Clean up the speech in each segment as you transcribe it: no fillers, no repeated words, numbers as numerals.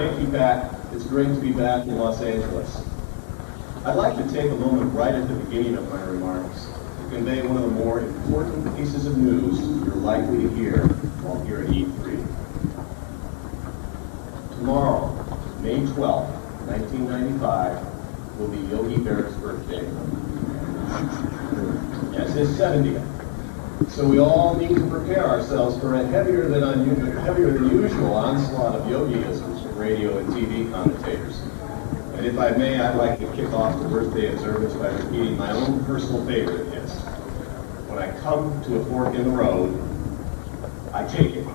Thank you, Pat. It's great to be back in Los Angeles. I'd like to take a moment right at the beginning of my remarks to convey one of the more important pieces of news you're likely to hear while here at E3. Tomorrow, May 12th, 1995, will be Yogi Berra's birthday. Yes, his 70th. So we all need to prepare ourselves for a heavier than usual onslaught of yogiisms from radio and TV commentators. And if I may, I'd like to kick off the birthday observance by repeating my own personal favorite of his. When I come to a fork in the road, I take it.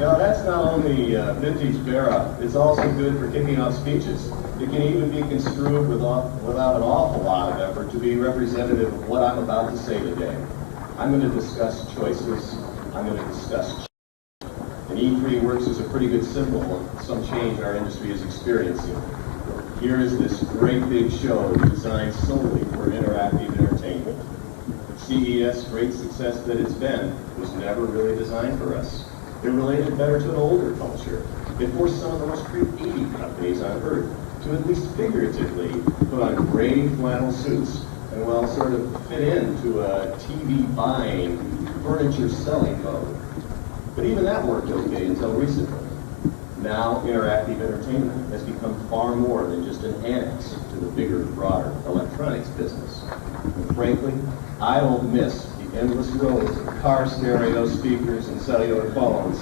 Now that's not only vintage Berra, it's also good for kicking off speeches. It can even be construed without an awful lot of effort to be representative of what I'm about to say today. I'm going to discuss choices. I'm going to discuss change. And E3 works as a pretty good symbol of some change our industry is experiencing. Here is this great big show designed solely for interactive entertainment. CES, great success that it's been, was never really designed for us. It related better to an older culture. It forced some of the most creative companies on earth to at least figuratively put on gray flannel suits and, well, sort of fit into a TV buying, furniture selling mode. But even that worked okay until recently. Now, interactive entertainment has become far more than just an annex to the bigger, broader electronics business. And frankly, I don't miss the endless rows of car stereo speakers and cellular phones.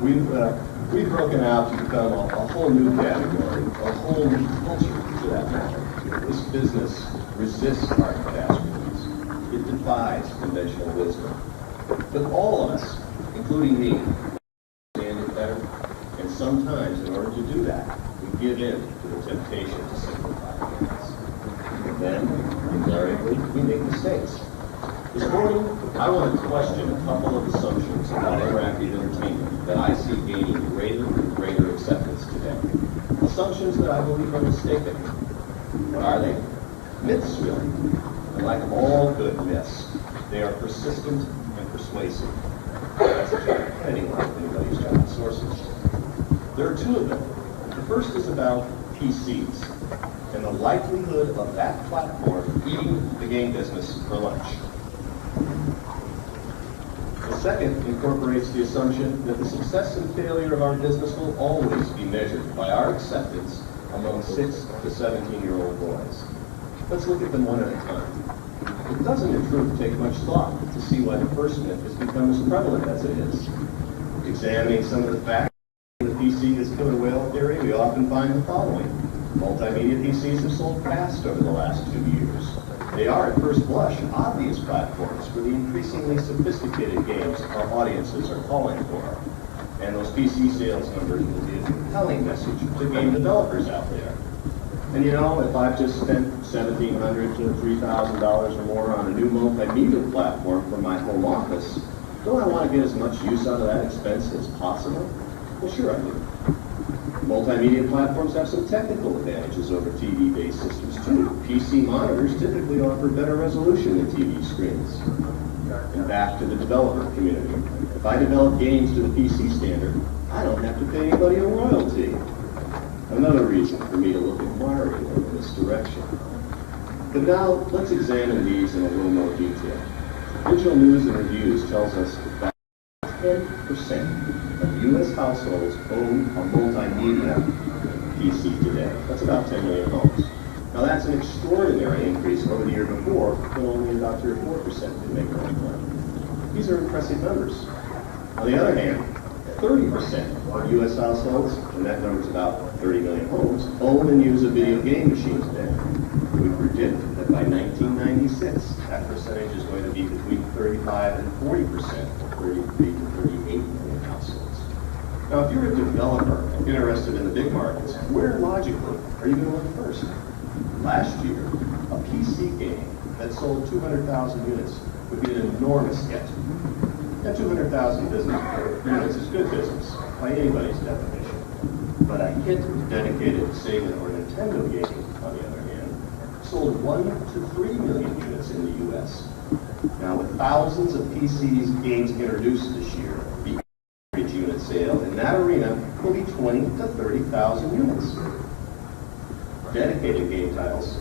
We've broken out to become a whole new category, a whole new culture for that matter. This business resists our catastrophes. It defies conventional wisdom. But all of us, including me, understand it better. And sometimes, in order to do that, we give in to the temptation to simplify things. And then, invariably, we make mistakes. This morning, I want to question a couple of assumptions about interactive entertainment that I see gaining greater and greater acceptance today. Assumptions that I believe are mistaken. What are they? Myths, really. And like all good myths, they are persistent and persuasive. That's a Jack Kennedy line if anybody's got sources. There are two of them. The first is about PCs and the likelihood of that platform eating the game business for lunch. The second incorporates the assumption that the success and failure of our business will always be measured by our acceptance among 6 to 17-year-old boys. Let's look at them one at a time. It doesn't, in truth, take much thought to see why the first myth has become as prevalent as it is. Examining some of the facts of the PC as killer whale theory, we often find the following. Multimedia PCs have sold fast over the last 2 years. They are, at first blush, obvious platforms for the increasingly sophisticated games our audiences are calling for. And those PC sales numbers will be a compelling message to game developers out there. And you know, if I've just spent $1,700 to $3,000 or more on a new multimedia platform for my home office, don't I want to get as much use out of that expense as possible? Well, sure I do. Multimedia platforms have some technical advantages over TV-based systems too. PC monitors typically offer better resolution than TV screens. And back to the developer community. If I develop games to the PC standard, I don't have to pay anybody a royalty. Another reason for me to look inquiringly in this direction. But now, let's examine these in a little more detail. Digital News and Reviews tells us that 10% of U.S. households own a multimedia PC today. That's about 10 million homes. Now that's an extraordinary increase over the year before, when only about 3 or 4% did make their own money. These are impressive numbers. On the other hand, 30% of U.S. households, and that number is about 30 million homes, own and use a video game machine today. We predict that by 1996, that percentage is going to be between 35 and 40%, or 33 to 38 million households. Now, if you're a developer and interested in the big markets, where logically are you going to look first? Last year, a PC game that sold 200,000 units would be an enormous hit. Now, 200,000 units is good business by anybody's definition. But a hit dedicated to Sega or Nintendo gaming, on the other hand, sold 1 to 3 million units in the U.S. Now, with thousands of PCs games introduced this year, the average sale in that arena will be 20 to 30,000 units. Dedicated game titles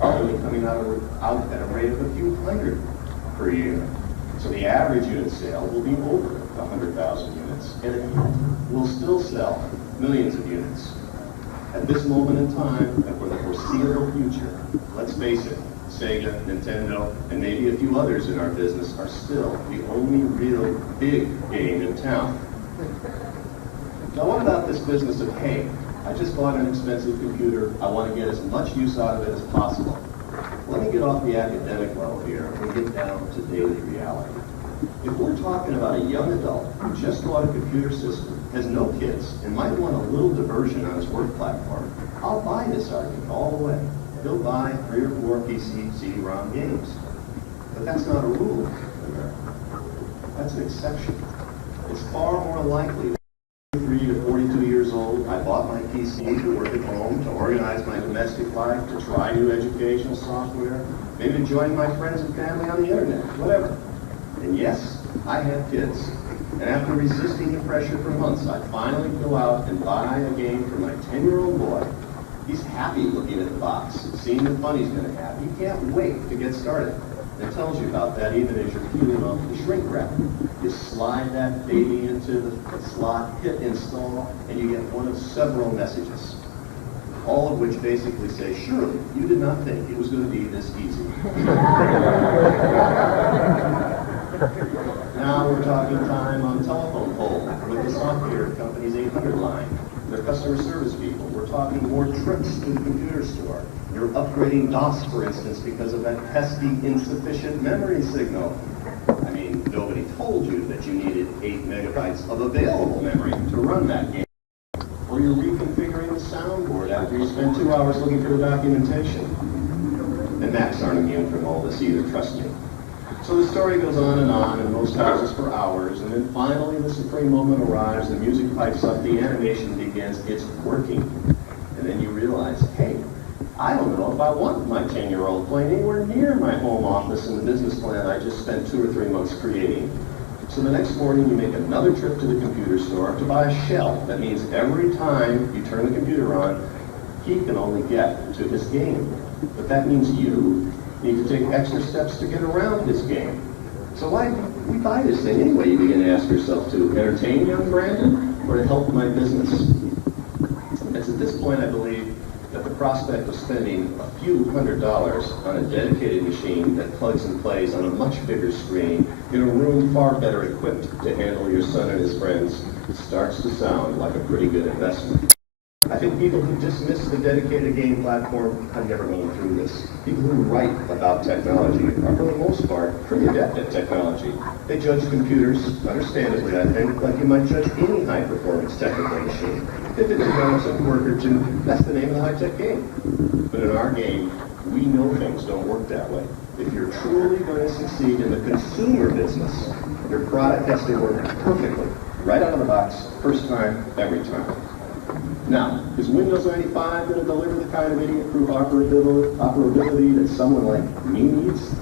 are only coming out at a rate of a few hundred per year. So the average unit sale will be over 100,000 units, and it will still sell millions of units. At this moment in time, and for the foreseeable future, let's face it, Sega, Nintendo, and maybe a few others in our business are still the only real big game in town. Now what about this business of, hey, I just bought an expensive computer, I want to get as much use out of it as possible. Let me get off the academic level here and get down to daily reality. If we're talking about a young adult who just bought a computer system, has no kids, and might want a little diversion on his work platform, I'll buy this argument all the way. He'll buy 3 or 4 PC CD-ROM games. But that's not a rule in America. That's an exception. It's far more likely that 3 to 42 years old, I bought my PC to work at home, to organize my domestic life, to try new educational software, maybe to join my friends and family on the internet, whatever. And yes, I have kids. And after resisting the pressure for months, I finally go out and buy a game for my 10-year-old boy. He's happy looking at the box, seeing the fun he's going to have. He can't wait to get started. It tells you about that even as you're peeling off the shrink wrap. You slide that baby into the slot, hit install, and you get one of several messages. All of which basically say, surely you did not think it was going to be this easy. Now we're talking time on telephone pole with the software company's 800 line, their customer service people. We're talking more trips to the computer store. You're upgrading DOS, for instance, because of that pesky insufficient memory signal. I mean, nobody told you that you needed 8 megabytes of available memory to run that game. Or you're reconfiguring the soundboard after you spend 2 hours looking for the documentation. And Macs aren't immune from all this either, trust me. So the story goes on in most houses for hours, and then finally the supreme moment arrives, the music pipes up, the animation begins, it's working. And then you realize, hey, I don't know if I want my 10-year-old playing anywhere near my home office and the business plan I just spent 2 or 3 months creating. So the next morning you make another trip to the computer store to buy a shell. That means every time you turn the computer on, he can only get to his game. But that means you need to take extra steps to get around his game. So why do we buy this thing anyway, you begin to ask yourself, to entertain young Brandon or to help my business? It's at this point, I believe, that the prospect of spending a few $100s on a dedicated machine that plugs and plays on a much bigger screen in a room far better equipped to handle your son and his friends starts to sound like a pretty good investment. I think people who dismiss the dedicated game platform have never gone through this. People who write about technology are, for the most part, pretty adept at technology. They judge computers, understandably, I think, like you might judge any high-performance technical machine. If it develops a quirk or two, that's the name of the high-tech game. But in our game, we know things don't work that way. If you're truly going to succeed in the consumer business, your product has to work perfectly, right out of the box, first time, every time. Now, is Windows 95 going to deliver the kind of idiot-proof operability that someone like me needs?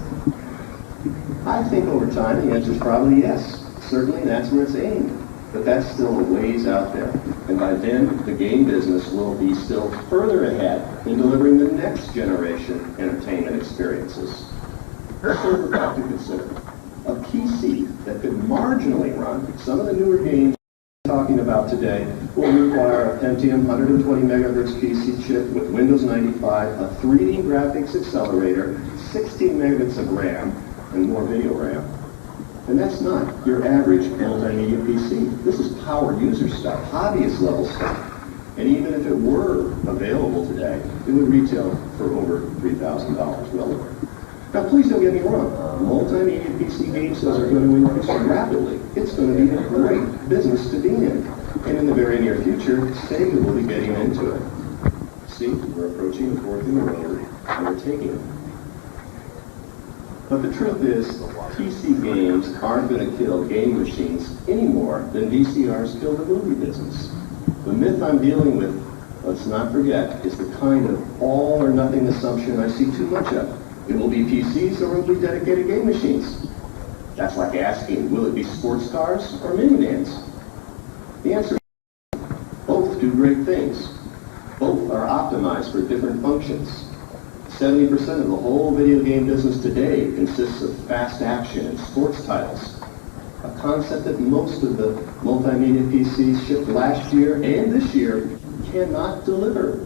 I think over time the answer is probably yes. Certainly that's where it's aimed. But that's still a ways out there. And by then, the game business will be still further ahead in delivering the next generation entertainment experiences. Here's sort of a fact to consider. A PC that could marginally run some of the newer games talking about today will require a Pentium 120 megahertz PC chip with Windows 95, a 3D graphics accelerator, 16 megabits of RAM, and more video RAM. And that's not your average multimedia PC. This is power user stuff, hobbyist level stuff. And even if it were available today, it would retail for over $3,000, well over. Now, please don't get me wrong. Multimedia PC game sales are going to increase rapidly. It's going to be a great business to be in. And in the very near future, Sega will be getting into it. See, we're approaching the fork in the road, and we're taking it. But the truth is, PC games aren't going to kill game machines any more than VCRs kill the movie business. The myth I'm dealing with, let's not forget, is the kind of all-or-nothing assumption I see too much of. It will be PCs or it will be dedicated game machines. That's like asking, will it be sports cars or minivans? The answer is both do great things. Both are optimized for different functions. 70% of the whole video game business today consists of fast action and sports titles, a concept that most of the multimedia PCs shipped last year and this year cannot deliver.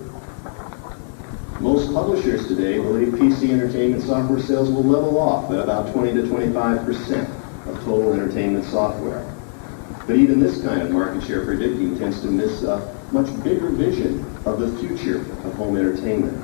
Most publishers today believe PC entertainment software sales will level off at about 20 to 25% of total entertainment software. But even this kind of market share predicting tends to miss a much bigger vision of the future of home entertainment.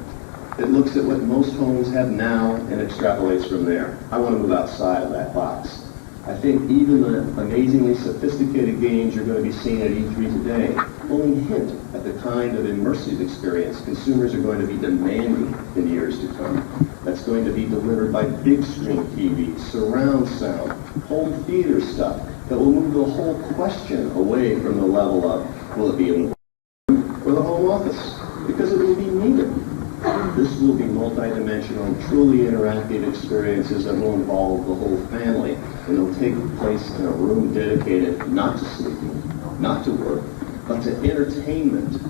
It looks at what most homes have now and extrapolates from there. I want to move outside of that box. I think even the amazingly sophisticated games you're going to be seeing at E3 today only hint at the kind of immersive experience consumers are going to be demanding in years to come. That's going to be delivered by big screen TVs, surround sound, home theater stuff that will move the whole question away from the level of, will it be in the home or the home office? Because it will be neither. This will be multi-dimensional, truly interactive experiences that will involve the whole family, and they'll take place in a room dedicated not to sleeping, not to work, but to entertainment.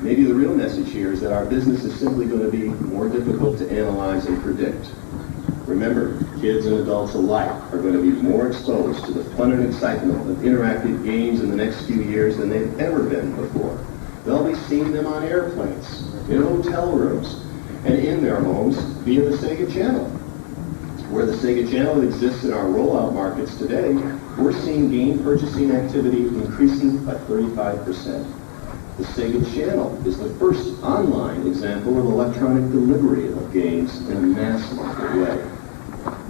Maybe the real message here is that our business is simply going to be more difficult to analyze and predict. Remember, kids and adults alike are going to be more exposed to the fun and excitement of interactive games in the next few years than they've ever been before. They'll be seeing them on airplanes, in hotel rooms, and in their homes via the Sega Channel. Where the Sega Channel exists in our rollout markets today, we're seeing game purchasing activity increasing by 35%. The Sega Channel is the first online example of electronic delivery of games in a mass market way.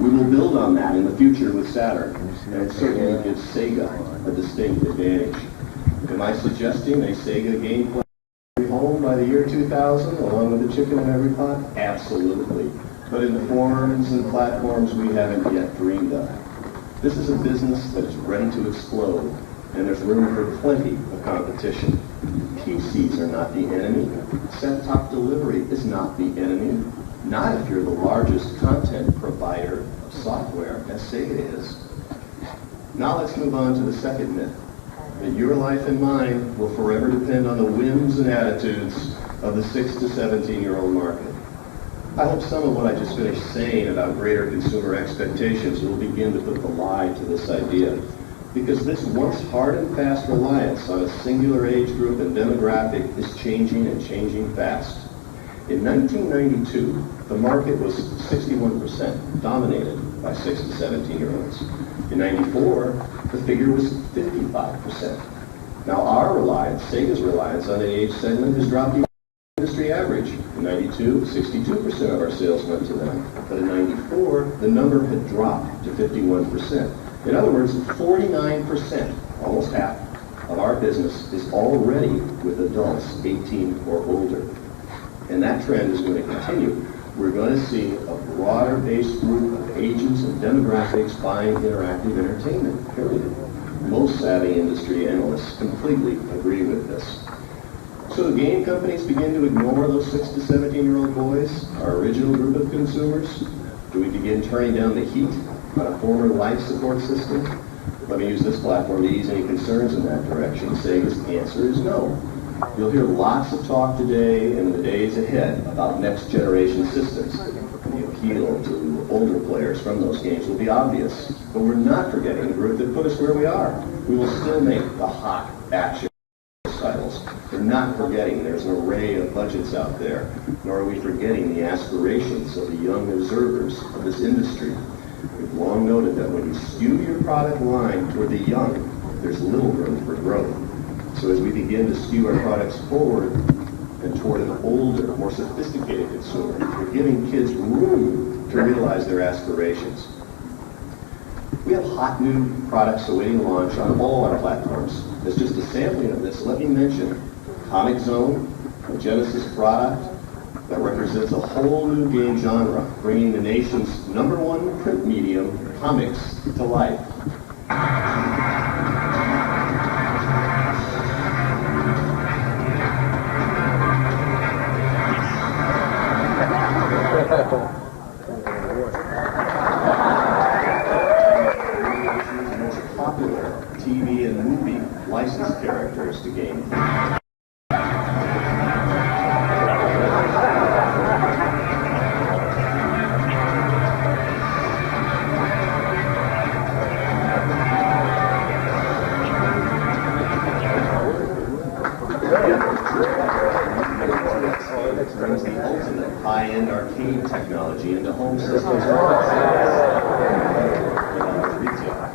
We will build on that in the future with Saturn, and it certainly gives Sega a distinct advantage. Am I suggesting a Sega game play every home by the year 2000, along with the chicken in every pot? Absolutely. But in the forms and platforms we haven't yet dreamed of. This is a business that is ready to explode, and there's room for plenty of competition. PCs are not the enemy. Set-top delivery is not the enemy. Not if you're the largest content provider of software, as Sega is. Now let's move on to the second myth, that your life and mine will forever depend on the whims and attitudes of the 6 to 17-year-old market. I hope some of what I just finished saying about greater consumer expectations will begin to put the lie to this idea, because this once hard and fast reliance on a singular age group and demographic is changing and changing fast. In 1992, the market was 61% dominated by 6 to 17-year-olds. In 94, the figure was 55%. Now our reliance, Sega's reliance on the age segment has dropped to industry average. In 92, 62% of our sales went to them. But in 94, the number had dropped to 51%. In other words, 49%, almost half, of our business is already with adults 18 or older. And that trend is going to continue. We're going to see a broader-based group of ages and demographics buying interactive entertainment, period. Most savvy industry analysts completely agree with this. So the game companies begin to ignore those 6 to 17-year-old boys, our original group of consumers? Do we begin turning down the heat on a former life support system? Let me use this platform to ease any concerns in that direction. Sega's answer is no. You'll hear lots of talk today and in the days ahead about next-generation systems. The appeal to older players from those games will be obvious, but we're not forgetting the group that put us where we are. We will still make the hot action titles. We're not forgetting there's an array of budgets out there, nor are we forgetting the aspirations of the young observers of this industry. We've long noted that when you skew your product line toward the young, there's little room for growth. So as we begin to skew our products forward and toward an older, more sophisticated consumer, we're giving kids room to realize their aspirations. We have hot new products awaiting launch on all our platforms. As just a sampling of this, let me mention Comic Zone, a Genesis product that represents a whole new game genre, bringing the nation's #1 print medium, comics, to life. Most popular TV and movie licensed characters to gaming. Brings the ultimate high-end arcade technology into home systems retail.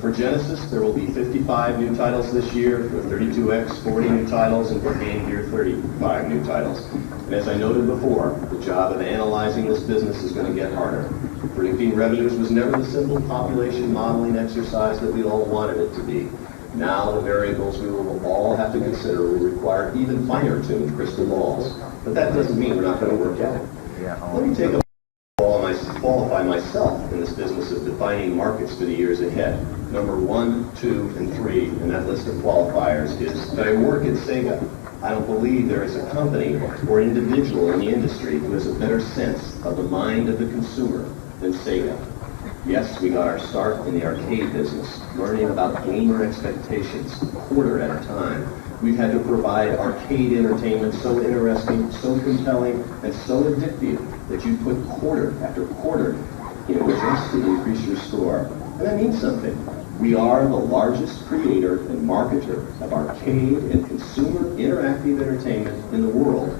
For Genesis, there will be 55 new titles this year, for 32X, 40 new titles, and for Game Gear, 35 new titles. And as I noted before, the job of analyzing this business is going to get harder. Predicting revenues was never the simple population modeling exercise that we all wanted it to be. Now the variables we will all have to consider will require even finer-tuned crystal balls. But that doesn't mean we're not going to work at it. Let me take a qualify myself in this business of defining markets for the years ahead. Number 1, 2, and 3 in that list of qualifiers is that I work at Sega. I don't believe there is a company or individual in the industry who has a better sense of the mind of the consumer than Sega. Yes, we got our start in the arcade business, learning about gamer expectations a quarter at a time. We've had to provide arcade entertainment so interesting, so compelling, and so addictive that you put quarter after quarter in just to increase your score. And that means something. We are the largest creator and marketer of arcade and consumer interactive entertainment in the world.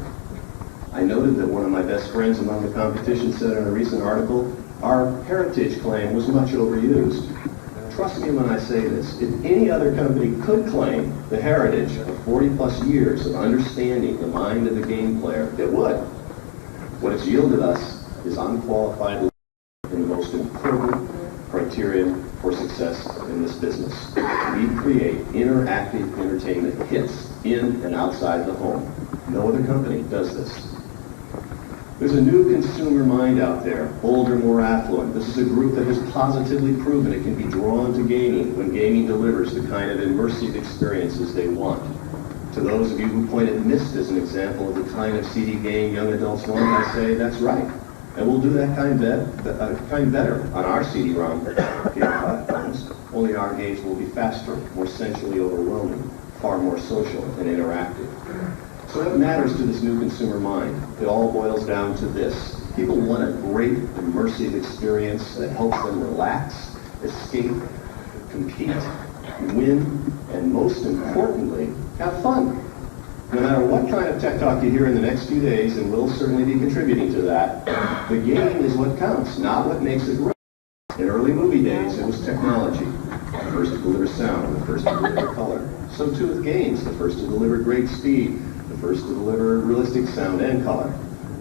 I noted that one of my best friends among the competition said in a recent article, our heritage claim was much overused. Trust me when I say this, if any other company could claim the heritage of 40-plus years of understanding the mind of the game player, it would. What it's yielded us is unqualified in the most important criterion for success in this business. We create interactive entertainment hits in and outside the home. No other company does this. There's a new consumer mind out there, older, more affluent. This is a group that has positively proven it can be drawn to gaming when gaming delivers the kind of immersive experiences they want. To those of you who pointed Myst as an example of the kind of CD game young adults want, I say that's right. And we'll do that kind better on our CD-ROM game platforms. Only our games will be faster, more sensually overwhelming, far more social and interactive. So what matters to this new consumer mind? It all boils down to this. People want a great immersive experience that helps them relax, escape, compete, win, and most importantly, have fun. No matter what kind of tech talk you hear in the next few days, and we'll certainly be contributing to that, the game is what counts, not what makes it great. In early movie days, it was technology. The first to deliver sound, the first to deliver color. So too with games, the first to deliver great speed, the first to deliver realistic sound and color.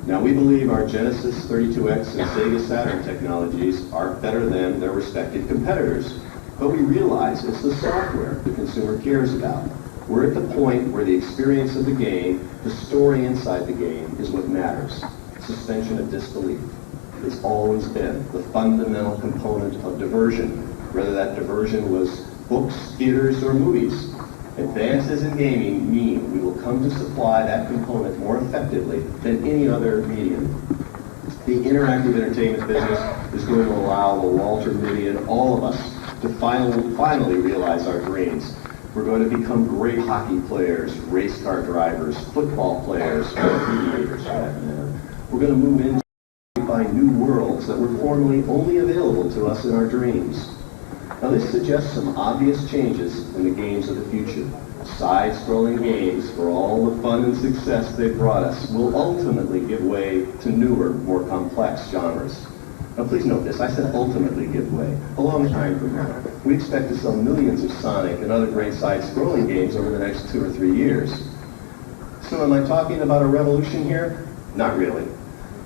Now we believe our Genesis 32X and Sega Saturn technologies are better than their respective competitors. But we realize it's the software the consumer cares about. We're at the point where the experience of the game, the story inside the game, is what matters. Suspension of disbelief. It's always been the fundamental component of diversion, whether that diversion was books, theaters, or movies. Advances in gaming mean we will come to supply that component more effectively than any other medium. The interactive entertainment business is going to allow the Walter Mitty and all of us to finally realize our dreams. We're going to become great hockey players, race car drivers, football players, mediators for that matter. We're going to move into new worlds that were formerly only available to us in our dreams. Now this suggests some obvious changes in the games of the future. Side-scrolling games, for all the fun and success they've brought us, will ultimately give way to newer, more complex genres. Now please note this, I said ultimately give way. A long time from now. We expect to sell millions of Sonic and other great side-scrolling games over the next 2 or 3 years. So am I talking about a revolution here? Not really.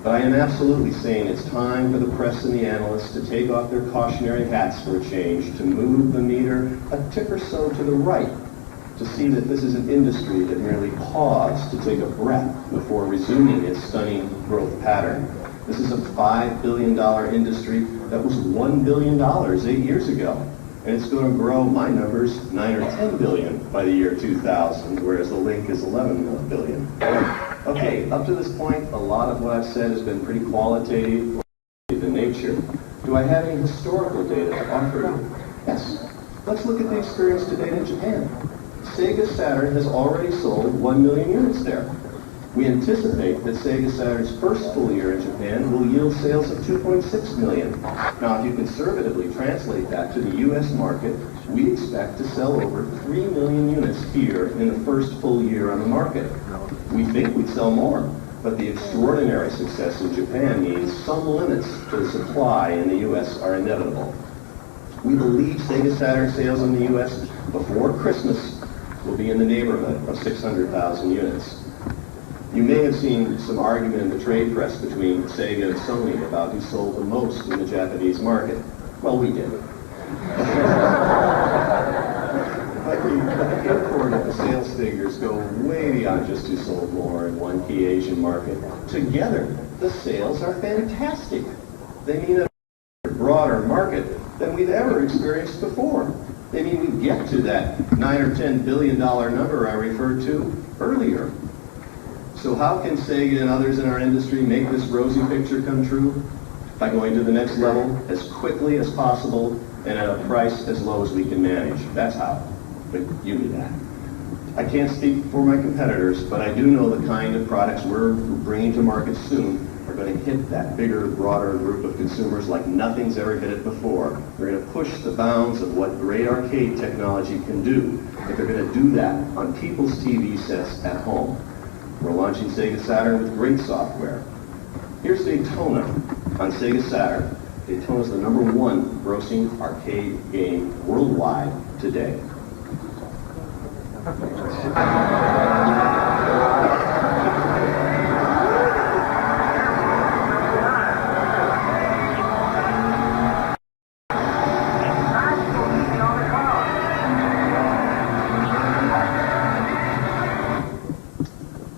But I am absolutely saying it's time for the press and the analysts to take off their cautionary hats for a change, to move the meter a tick or so to the right, to see that this is an industry that merely paused to take a breath before resuming its stunning growth pattern. This is a $5 billion industry that was $1 billion 8 years ago. And it's going to grow, my numbers, 9 or 10 billion by the year 2000, whereas the link is 11 billion. Okay, up to this point, a lot of what I've said has been pretty qualitative in nature. Do I have any historical data to offer you? Yes. Let's look at the experience to date in Japan. Sega Saturn has already sold 1 million units there. We anticipate that Sega Saturn's first full year in Japan will yield sales of 2.6 million. Now, if you conservatively translate that to the U.S. market, we expect to sell over 3 million units here in the first full year on the market. We think we'd sell more, but the extraordinary success in Japan means some limits to the supply in the U.S. are inevitable. We believe Sega Saturn sales in the U.S. before Christmas will be in the neighborhood of 600,000 units. You may have seen some argument in the trade press between Sega and Sony about who sold the most in the Japanese market. Well, we did. But the import of the sales figures go way beyond just who sold more in one key Asian market. Together, the sales are fantastic. They mean a broader market than we've ever experienced before. They mean we get to that $9 or $10 billion number I referred to earlier. So how can Sega and others in our industry make this rosy picture come true? By going to the next level as quickly as possible and at a price as low as we can manage. That's how. But you do that. I can't speak for my competitors, but I do know the kind of products we're bringing to market soon are going to hit that bigger, broader group of consumers like nothing's ever hit it before. We're going to push the bounds of what great arcade technology can do, but they're going to do that on people's TV sets at home. We're launching Sega Saturn with great software. Here's Daytona on Sega Saturn. Daytona is the #1 grossing arcade game worldwide today.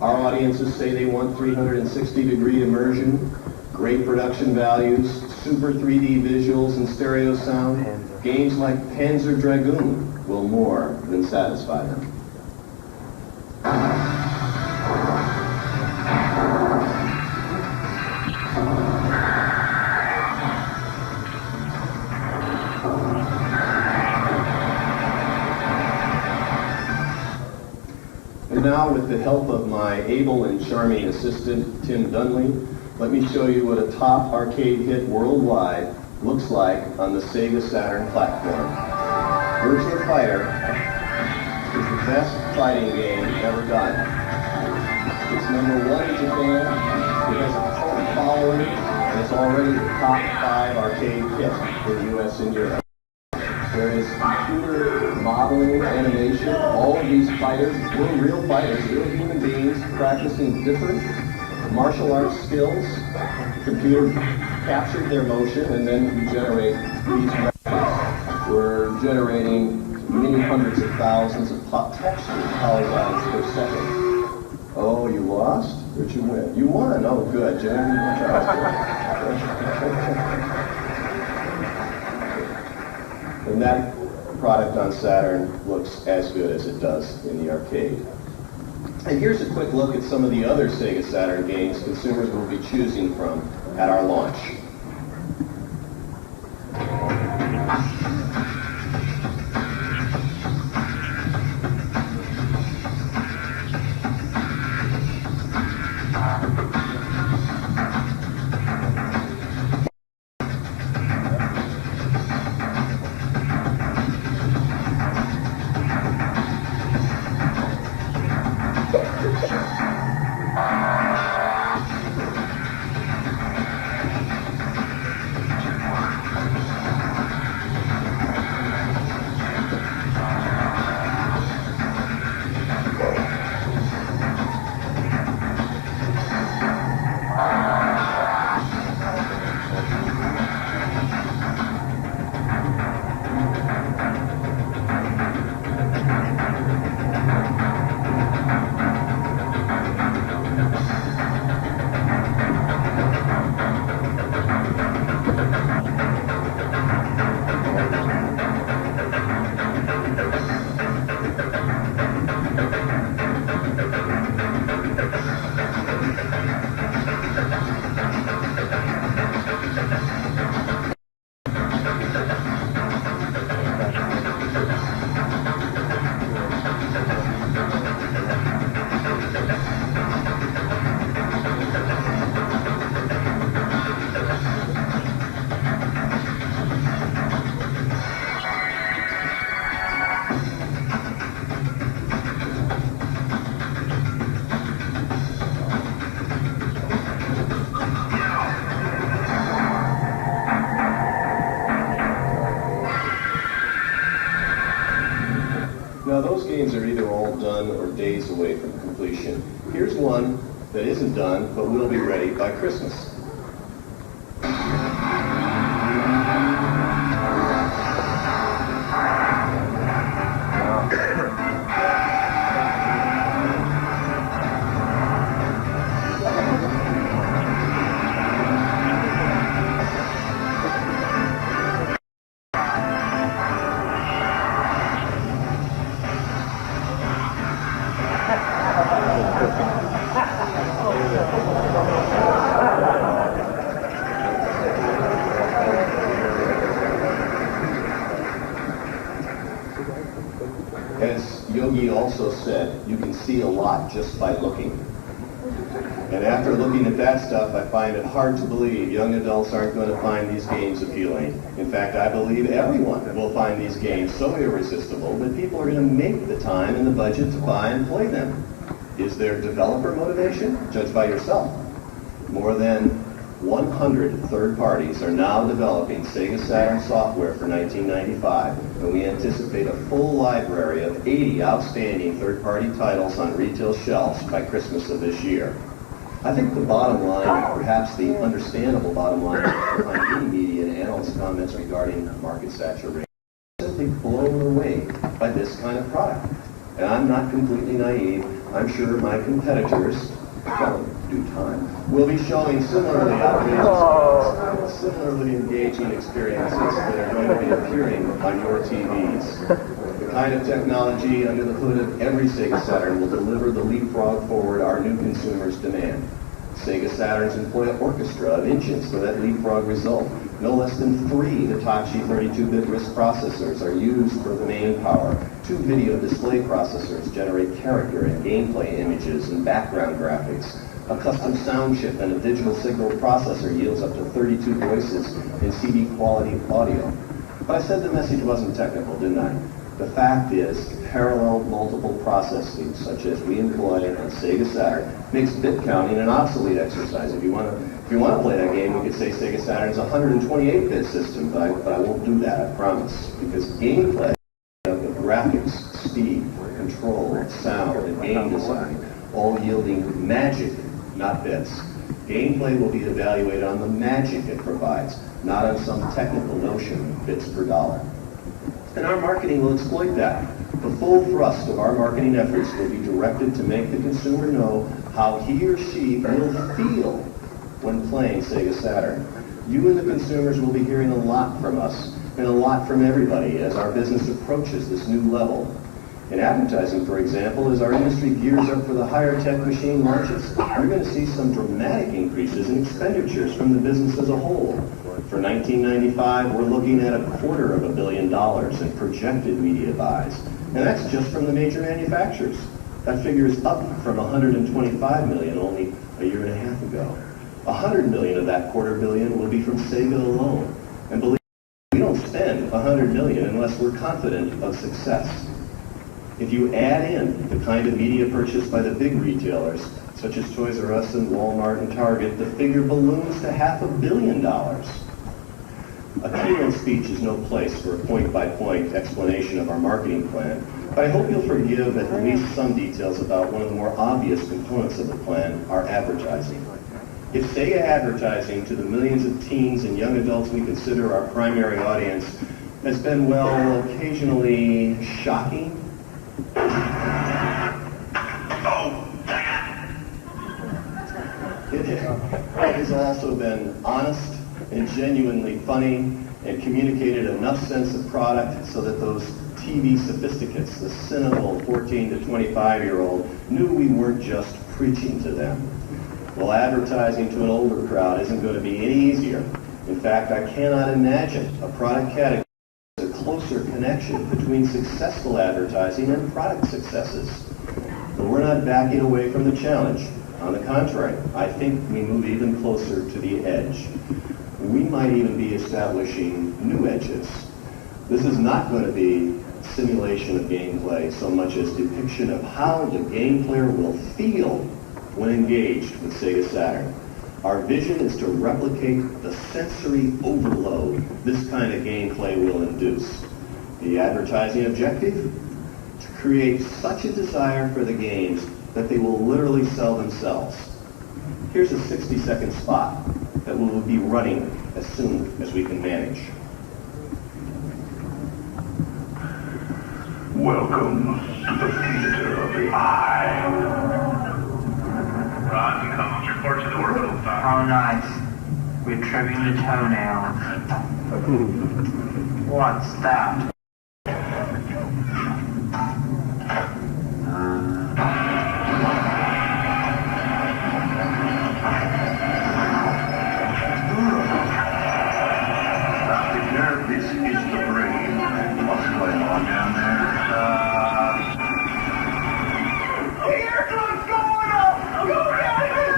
Our audiences say they want 360-degree immersion, great production values, super 3D visuals and stereo sound. Games like Panzer Dragoon will more than satisfy them. And now, with the help of my able and charming assistant, Tim Dunley, let me show you what a top arcade hit worldwide looks like on the Sega Saturn platform. Virtua Fighter is the best fighting game ever done. It's #1 in Japan, it has a cult following, and it's already the top 5 arcade hit in the US and Europe. There is computer modeling, animation. All of these fighters were real fighters, real human beings practicing different martial arts skills. Computer captured their motion, and then we generate these records. We're generating many hundreds of thousands of texture polygons per second. Oh, you lost? Or did you win? You won. Oh, good, Jen. And that product on Saturn looks as good as it does in the arcade. And here's a quick look at some of the other Sega Saturn games consumers will be choosing from at our launch. those games are either all done or days away from completion. Here's one that isn't done, but will be ready by Christmas. As Yogi also said, you can see a lot just by looking. And after looking at that stuff, I find it hard to believe young adults aren't going to find these games appealing. In fact, I believe everyone will find these games so irresistible that people are going to make the time and the budget to buy and play them. Is there developer motivation? Judge by yourself. More than 100 third parties are now developing Sega Saturn software for 1995, and we anticipate a full library of 80 outstanding third-party titles on retail shelves by Christmas of this year. I think the bottom line, perhaps the understandable bottom line behind any media and analyst comments regarding market saturation, is simply blown away by this kind of product. And I'm not completely naive. I'm sure my competitors, well, due time, will be showing similarly outrageous, similarly engaging experiences that are going to be appearing on your TVs. The kind of technology under the hood of every Sega Saturn will deliver the leapfrog forward our new consumers demand. Sega Saturns employ an orchestra of engines for that leapfrog result. No less than 3 Hitachi 32-bit RISC processors are used for the main power. 2 video display processors generate character and gameplay images and background graphics. A custom sound chip and a digital signal processor yields up to 32 voices in CD quality audio. But I said the message wasn't technical, didn't I? The fact is, parallel multiple processing, such as we employ on Sega Saturn, makes bit counting an obsolete exercise. If you want to play that game, we could say Sega Saturn's a 128-bit system, but I won't do that, I promise, because gameplay of graphics, speed, control, sound, and game design, all yielding magic, not bits. Gameplay will be evaluated on the magic it provides, not on some technical notion of bits per dollar. And our marketing will exploit that. The full thrust of our marketing efforts will be directed to make the consumer know how he or she will feel when playing Sega Saturn. You and the consumers will be hearing a lot from us and a lot from everybody as our business approaches this new level. In advertising, for example, as our industry gears up for the higher tech machine launches, you're going to see some dramatic increases in expenditures from the business as a whole. For 1995, we're looking at $250 million in projected media buys. And that's just from the major manufacturers. That figure is up from $125 million only a year and a half ago. $100 million of that $250 million will be from Sega alone. And believe me, we don't spend $100 million unless we're confident of success. If you add in the kind of media purchased by the big retailers, such as Toys R Us and Walmart and Target, the figure balloons to $500 million. A keynote speech is no place for a point-by-point explanation of our marketing plan, but I hope you'll forgive at least some details about one of the more obvious components of the plan, our advertising. If Sega advertising to the millions of teens and young adults we consider our primary audience has been, well, occasionally shocking, it has also been honest and genuinely funny and communicated enough sense of product so that those TV sophisticates, the cynical 14 to 25-year-old, knew we weren't just preaching to them. Well, advertising to an older crowd isn't going to be any easier. In fact, I cannot imagine a product category with a closer connection between successful advertising and product successes. But we're not backing away from the challenge. On the contrary, I think we move even closer to the edge. We might even be establishing new edges. This is not going to be simulation of gameplay so much as depiction of how the game player will feel when engaged with Sega Saturn. Our vision is to replicate the sensory overload this kind of gameplay will induce. The advertising objective? To create such a desire for the games that they will literally sell themselves. Here's a 60-second spot that we will be running as soon as we can manage. Welcome to the theater of the eye. Ron, come report to the orbital side. How nice. We're trimming the toenails. What's that? This is the brain. What's going on down there? Here's what's going on! Go get it!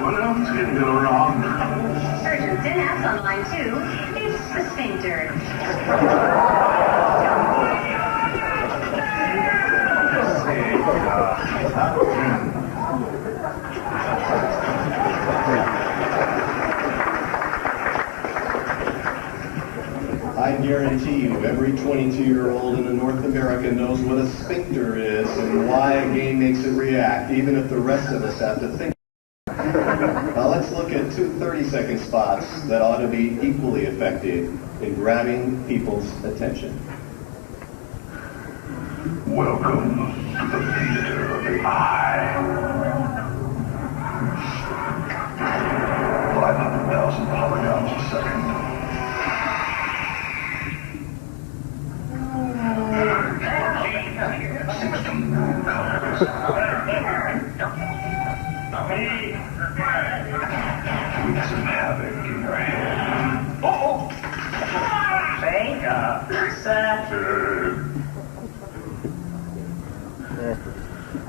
What else can go wrong? Surgeon Synapse on line 2. It's the sphincter. I guarantee you, every 22-year-old in North America knows what a sphincter is and why a game makes it react, even if the rest of us have to think. Now let's look at two 30-second spots that ought to be equally effective in grabbing people's attention. Welcome to the theater of the eye. 500,000 polygons a second. With some havoc in your head.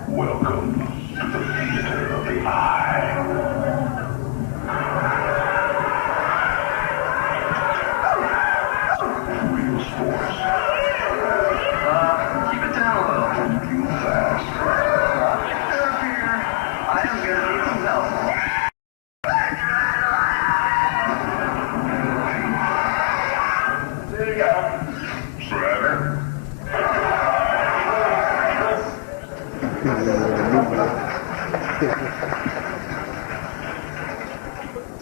Welcome to the theater of the eye. Wheels force. Keep it down a little. You fast. I am gonna need some help. There you go. Forever.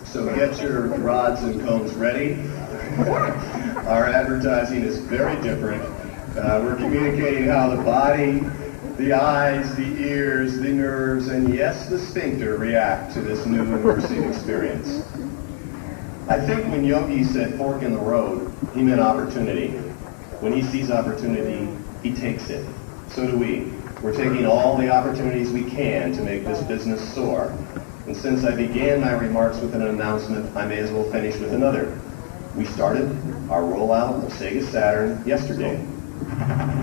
So get your rods and cones ready. Our advertising is very different. We're communicating how the body, the eyes, the ears, the nerves, and yes, the sphincter react to this new immersive experience. I think when Yogi said fork in the road, he meant opportunity. When he sees opportunity, he takes it. So do we. We're taking all the opportunities we can to make this business soar. And since I began my remarks with an announcement, I may as well finish with another. We started our rollout of Sega Saturn yesterday.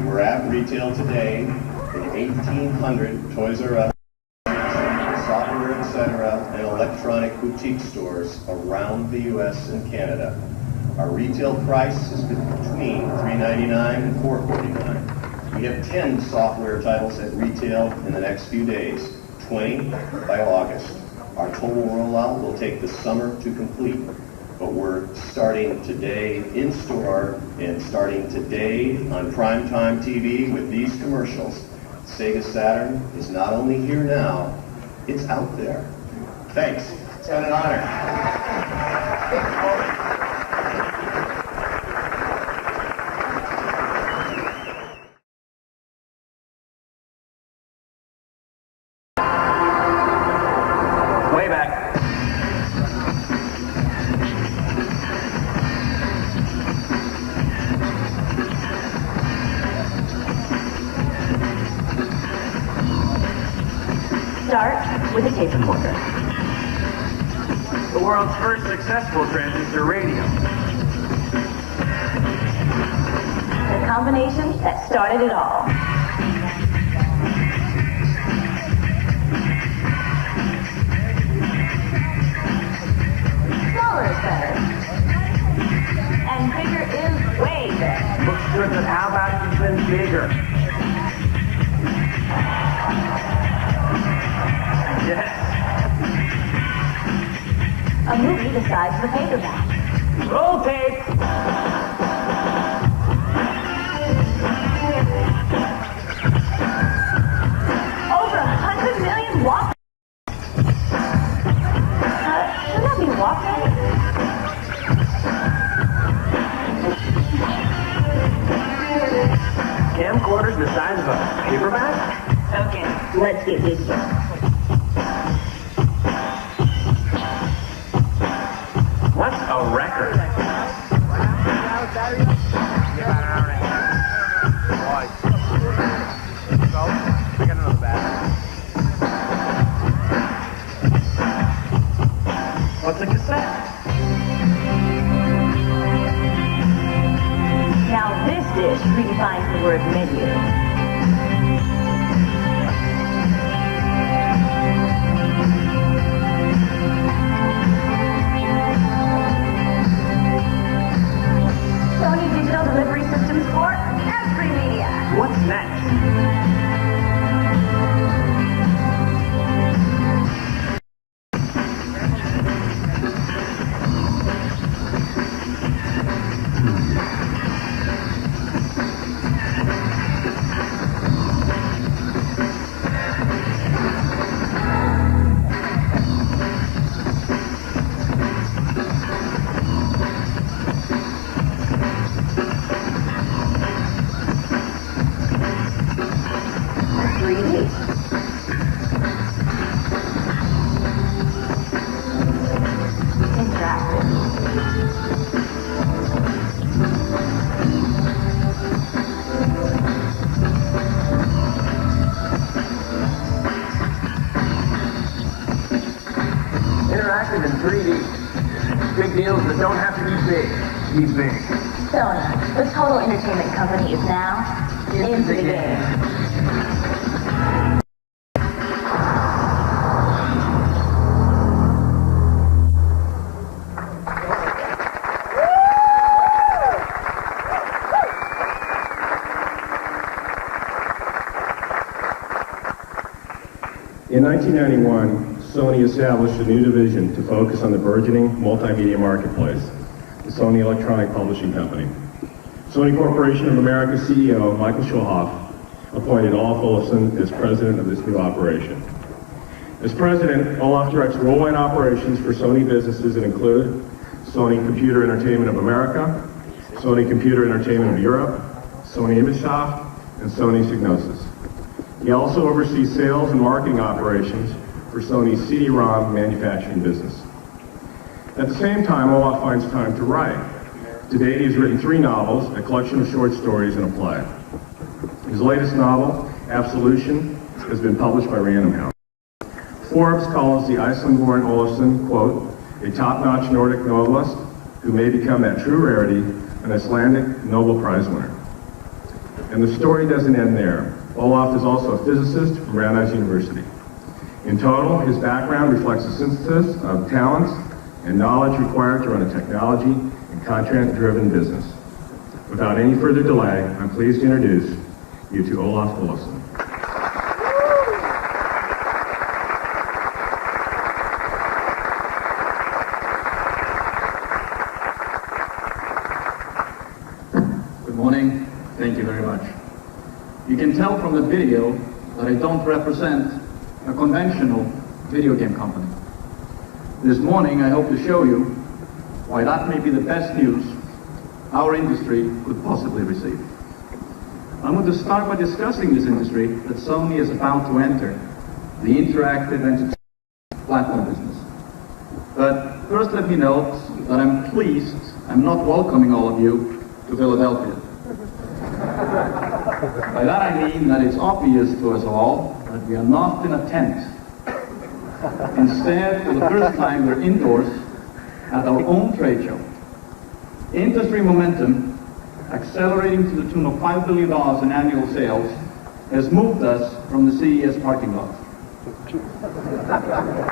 We're at retail today in 1,800 Toys R Us, software, etc., and electronic boutique stores around the U.S. and Canada. Our retail price is between $399 and $449. We have 10 software titles at retail in the next few days, 20 by August. Our total rollout will take the summer to complete, but we're starting today in store and starting today on primetime TV with these commercials. Sega Saturn is not only here now, it's out there. Thanks. It's been an honor. Way back. Start with a tape recorder. The world's first successful transistor radio. The combination that started it all. Smaller is better. And bigger is way better. Looks good, but how about something bigger? Yes. A movie the size of a paperback. Roll tape. Over 100 million walk. Shouldn't that be walking? Camcorders the size of a paperback? Okay, let's get digital. What's a record? What's a cassette? Now this dish redefines the word menu. Sony Digital Delivery Systems for every media. What's next? Interactive in 3D. Big deals that don't have to be big. Be big. Sony, the total entertainment company, is now into the game. In 1991, Sony established a new division to focus on the burgeoning multimedia marketplace, the Sony Electronic Publishing Company. Sony Corporation of America's CEO, Michael Schulhoff, appointed Olaf Olofsson as president of this new operation. As president, Olaf directs worldwide operations for Sony businesses that include Sony Computer Entertainment of America, Sony Computer Entertainment of Europe, Sony ImageSoft, and Sony Psygnosis. He also oversees sales and marketing operations for Sony's CD-ROM manufacturing business. At the same time, Olaf finds time to write. To date, he has written 3 novels, a collection of short stories, and a play. His latest novel, Absolution, has been published by Random House. Forbes calls the Iceland-born Olofsson, quote, a top-notch Nordic novelist who may become that true rarity, an Icelandic Nobel Prize winner. And the story doesn't end there. Olaf is also a physicist from Brandeis University. In total, his background reflects a synthesis of talents and knowledge required to run a technology and content-driven business. Without any further delay, I'm pleased to introduce you to Olaf Olofsson. Good morning. Thank you very much. You can tell from the video that I don't represent a conventional video game company. This morning I hope to show you why that may be the best news our industry could possibly receive. I'm going to start by discussing this industry that Sony is about to enter, the interactive entertainment platform business. But first let me note that I'm pleased I'm not welcoming all of you to Philadelphia. By that I mean that it's obvious to us all that we are not in a tent. Instead, for the first time, we're indoors at our own trade show. Industry momentum, accelerating to the tune of $5 billion in annual sales, has moved us from the CES parking lot.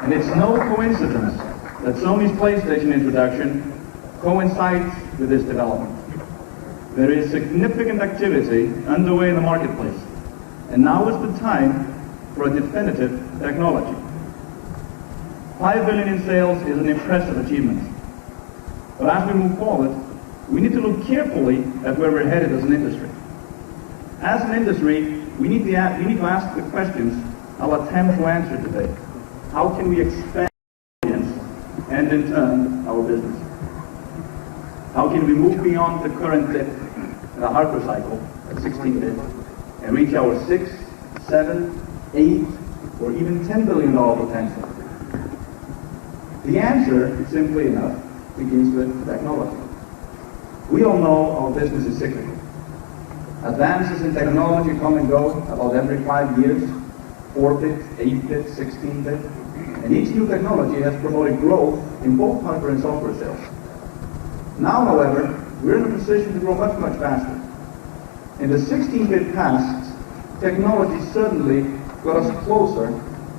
And it's no coincidence that Sony's PlayStation introduction coincides with this development. There is significant activity underway in the marketplace, and now is the time for a definitive technology. 5 billion in sales is an impressive achievement. But as we move forward, we need to look carefully at where we're headed as an industry. As an industry, we need to ask the questions I'll attempt to answer today. How can we expand our audience and in turn our business? How can we move beyond the current dip in the hardware cycle at 16-bit and reach our 6, 7, 8, or even $10 billion potential? The answer, simply enough, begins with technology. We all know our business is cyclical. Advances in technology come and go about every 5 years, 4-bit, 8-bit, 16-bit, and each new technology has promoted growth in both hardware and software sales. Now, however, we're in a position to grow much, much faster. In the 16-bit past, technology certainly got us closer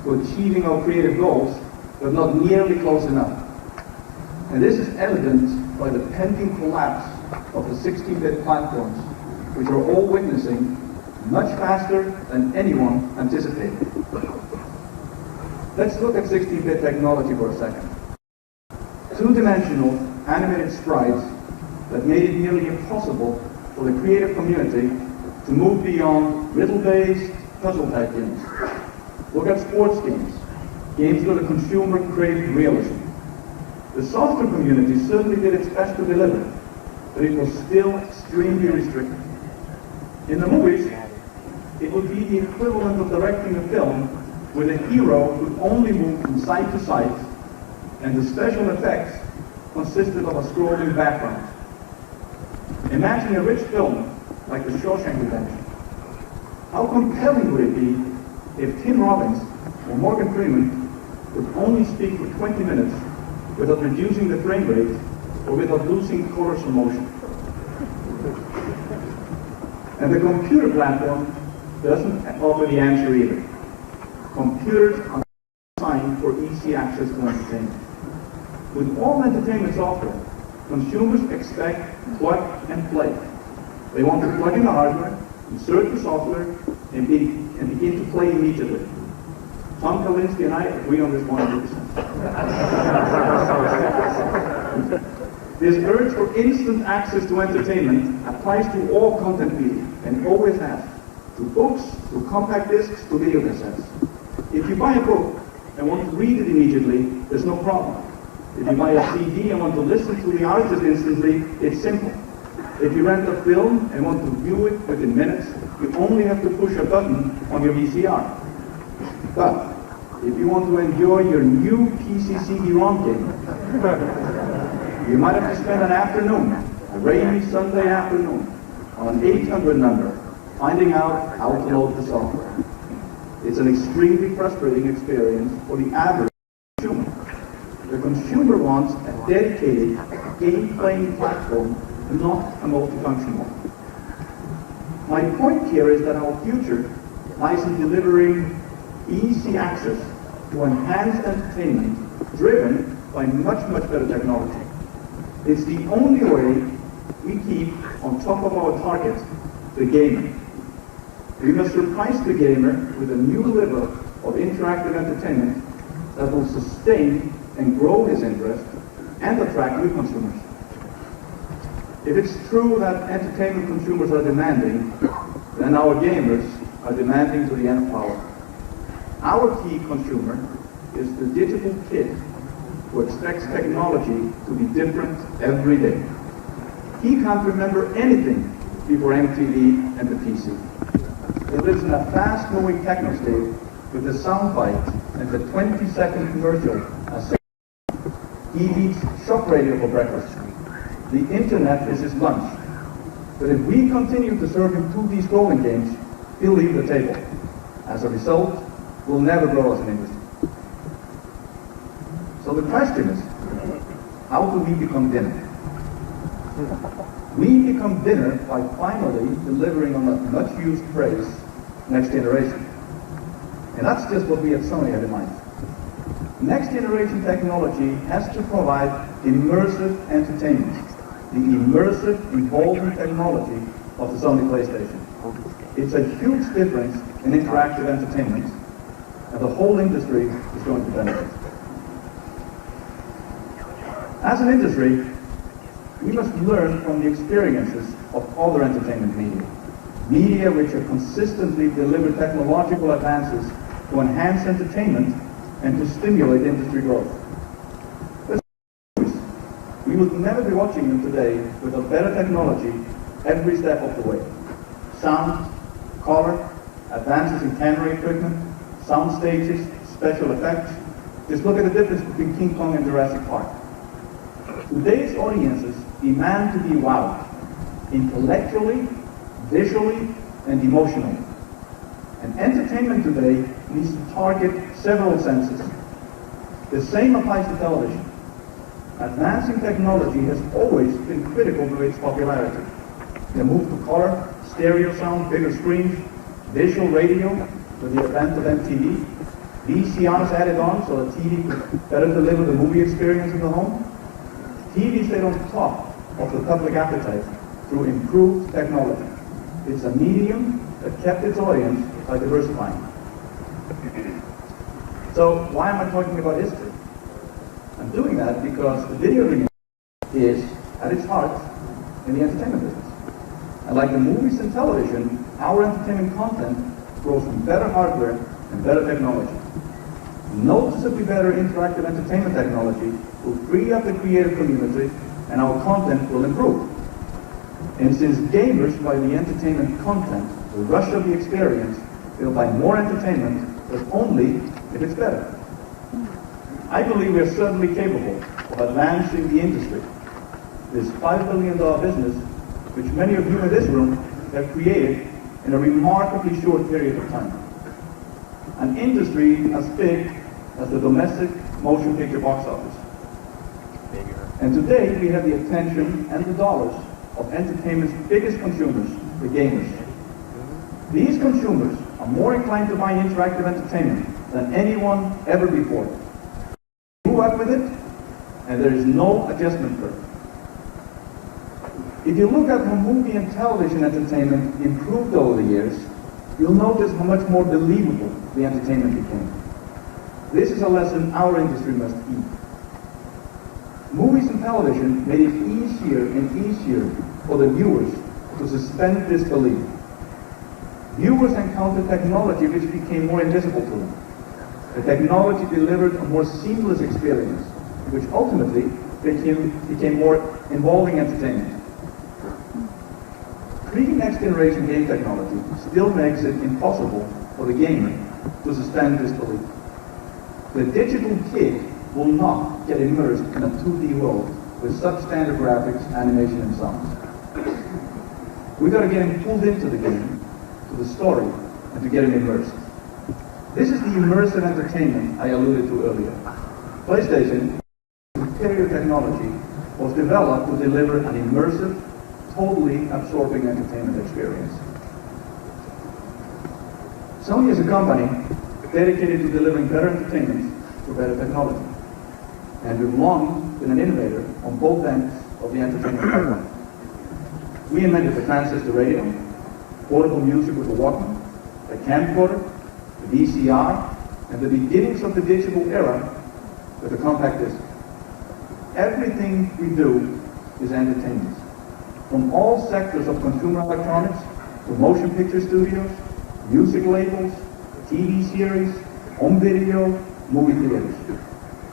to achieving our creative goals, but not nearly close enough. And this is evident by the pending collapse of the 16-bit platforms, which are all witnessing much faster than anyone anticipated. Let's look at 16-bit technology for a second. Two-dimensional animated sprites that made it nearly impossible for the creative community to move beyond riddle-based puzzle-type games. Look at sports games, games where the consumer craved realism. The software community certainly did its best to deliver, but it was still extremely restricted. In the movies, it would be the equivalent of directing a film where the hero could only move from side to side, and the special effects consisted of a scrolling background. Imagine a rich film like The Shawshank Redemption. How compelling would it be if Tim Robbins or Morgan Freeman could only speak for 20 minutes without reducing the frame rate or without losing colors or motion? And the computer platform doesn't offer the answer either. Computers are designed for easy access to entertainment. With all entertainment software, consumers expect plug and play. They want to plug in the hardware, insert the software, and begin to play immediately. Tom Kalinske and I agree on this 100%. This urge for instant access to entertainment applies to all content media, and always has. To books, to compact discs, to video cassettes. If you buy a book and want to read it immediately, there's no problem. If you buy a CD and want to listen to the artist instantly, it's simple. If you rent a film and want to view it within minutes, you only have to push a button on your VCR. But if you want to enjoy your new PC CD-ROM game, you might have to spend an afternoon, a rainy Sunday afternoon, on an 800 number, finding out how to load the software. It's an extremely frustrating experience for the average consumer. The consumer wants a dedicated game-playing platform, not a multifunction one. My point here is that our future lies in delivering easy access to enhanced entertainment driven by much, much better technology. It's the only way we keep on top of our target, the gamer. We must surprise the gamer with a new level of interactive entertainment that will sustain and grow his interest and attract new consumers. If it's true that entertainment consumers are demanding, then our gamers are demanding to the nth power. Our key consumer is the digital kid who expects technology to be different every day. He can't remember anything before MTV and the PC. He lives in a fast-moving technoscape with the soundbite and the 20-second commercial as he eats shock radio for breakfast. The internet is his lunch. But if we continue to serve him 2D scrolling games, he'll leave the table. As a result, we'll never grow as an industry. So the question is, how do we become dinner? We become dinner by finally delivering on that much-used phrase, next generation. And that's just what we at Sony have in mind. Next generation technology has to provide immersive entertainment, the immersive, involving technology of the Sony PlayStation. It's a huge difference in interactive entertainment, and the whole industry is going to benefit. As an industry, we must learn from the experiences of other entertainment media. Media which have consistently delivered technological advances to enhance entertainment and to stimulate industry growth. We would never be watching them today without better technology every step of the way. Sound, color, advances in camera equipment, sound stages, special effects. Just look at the difference between King Kong and Jurassic Park. Today's audiences demand to be wowed, intellectually, visually, and emotionally. And entertainment today needs to target several senses. The same applies to television. Advancing technology has always been critical to its popularity. The move to color, stereo sound, bigger screens, visual radio with the advent of MTV, VCRs added on so that TV could better deliver the movie experience in the home. TV stayed on top of the public appetite through improved technology. It's a medium that kept its audience by diversifying. So why am I talking about history? I'm doing that because the video game is, at its heart, in the entertainment business. And like the movies and television, our entertainment content grows from better hardware and better technology. Noticeably better interactive entertainment technology will free up the creative community and our content will improve. And since gamers buy the entertainment content, the rush of the experience, they'll buy more entertainment, but only if it's better. I believe we are certainly capable of advancing the industry. This $5 billion business, which many of you in this room have created in a remarkably short period of time. An industry as big as the domestic motion picture box office. And today we have the attention and the dollars of entertainment's biggest consumers, the gamers. These consumers are more inclined to buy interactive entertainment than anyone ever before. Grew up with it, and there is no adjustment curve. If you look at how movie and television entertainment improved over the years, you'll notice how much more believable the entertainment became. This is a lesson our industry must heed. Movies and television made it easier and easier for the viewers to suspend disbelief. Viewers encountered technology which became more invisible to them. The technology delivered a more seamless experience, which ultimately became more involving entertainment. Pre-next-generation game technology still makes it impossible for the gamer to suspend disbelief. The digital kid will not get immersed in a 2D world with substandard graphics, animation, and sounds. We've got to get him pulled into the game, to the story, and to get him immersed. This is the immersive entertainment I alluded to earlier. PlayStation, superior technology, was developed to deliver an immersive, totally absorbing entertainment experience. Sony is a company dedicated to delivering better entertainment through better technology. And we've long been an innovator on both ends of the entertainment pipeline. We invented the transistor radio, portable music with the Walkman, the camcorder, the VCR, and the beginnings of the digital era with the compact disc. Everything we do is entertainment. From all sectors of consumer electronics, to motion picture studios, music labels, TV series, home video, movie theaters.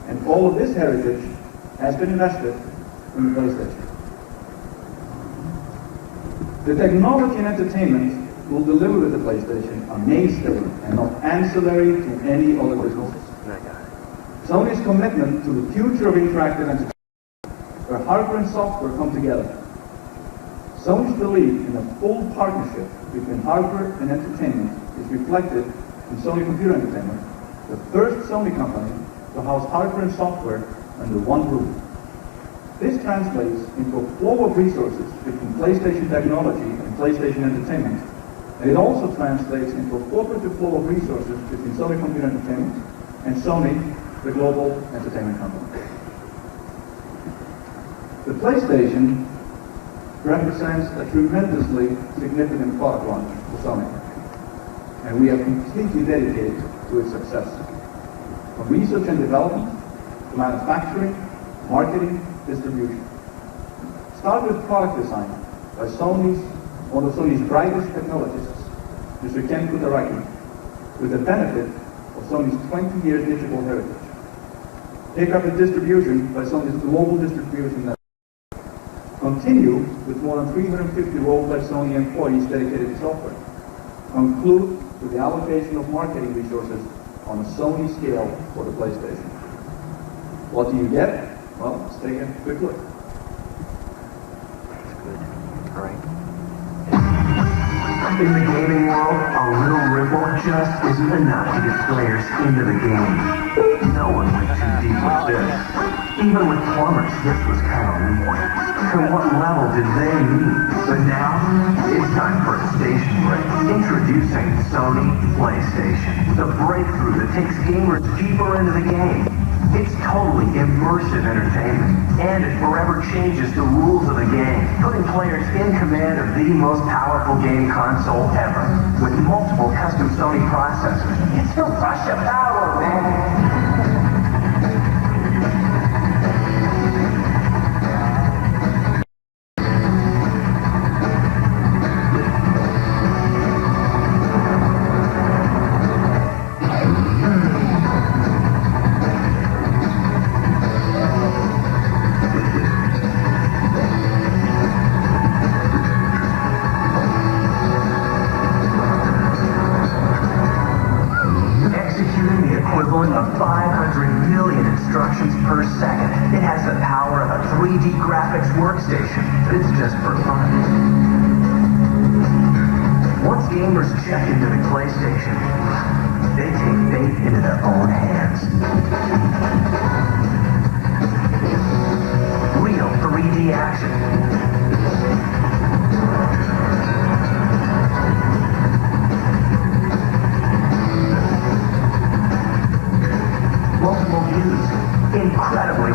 And all of this heritage has been invested in the PlayStation. The technology and entertainment will deliver with the PlayStation a mainstay and not ancillary to any other businesses. Sony's commitment to the future of interactive entertainment, where hardware and software come together. Sony's belief in a full partnership between hardware and entertainment is reflected in Sony Computer Entertainment, the first Sony company to house hardware and software under one roof. This translates into a flow of resources between PlayStation technology and PlayStation entertainment, and it also translates into a cooperative flow of resources between Sony Computer Entertainment and Sony, the global entertainment company. The PlayStation represents a tremendously significant product launch for Sony, and we are completely dedicated to its success. From research and development, to manufacturing, marketing, distribution. Start with product design by one of Sony's brightest technologists, Mr. Ken Kutaragi, with the benefit of Sony's 20 years digital heritage. Take up with distribution by Sony's global distribution network. Continue with more than 350 roles by Sony employees dedicated to software. Conclude with the allocation of marketing resources on a Sony scale for the PlayStation. What do you get? Well, let's take a quick look. In the gaming world, a little ripple just isn't enough to get players into the game. No one went too deep with this. Even with plumbers, this was kind of weak. To what level did they need? But now, it's time for a station break. Introducing Sony PlayStation, the breakthrough that takes gamers deeper into the game. It's totally immersive entertainment, and it forever changes the rules of the game, putting players in command of the most powerful game console ever. With multiple custom Sony processors, it's the rush of power, man! Of 500 million instructions per second. It has the power of a 3D graphics workstation, but it's just for fun. Once gamers check into the PlayStation, they take fate into their own hands. Real 3D action. Multiple views, incredibly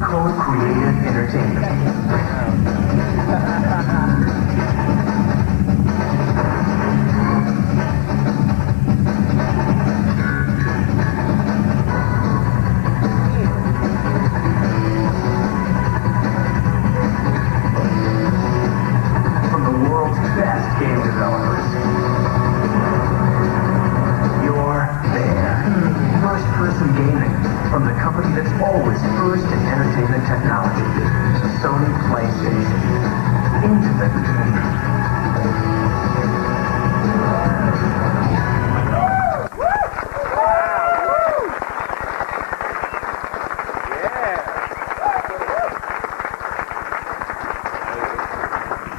co-creative entertainment. From the world's best game developers. First-person gaming from the company that's always first in entertainment technology, Sony PlayStation. Into the game.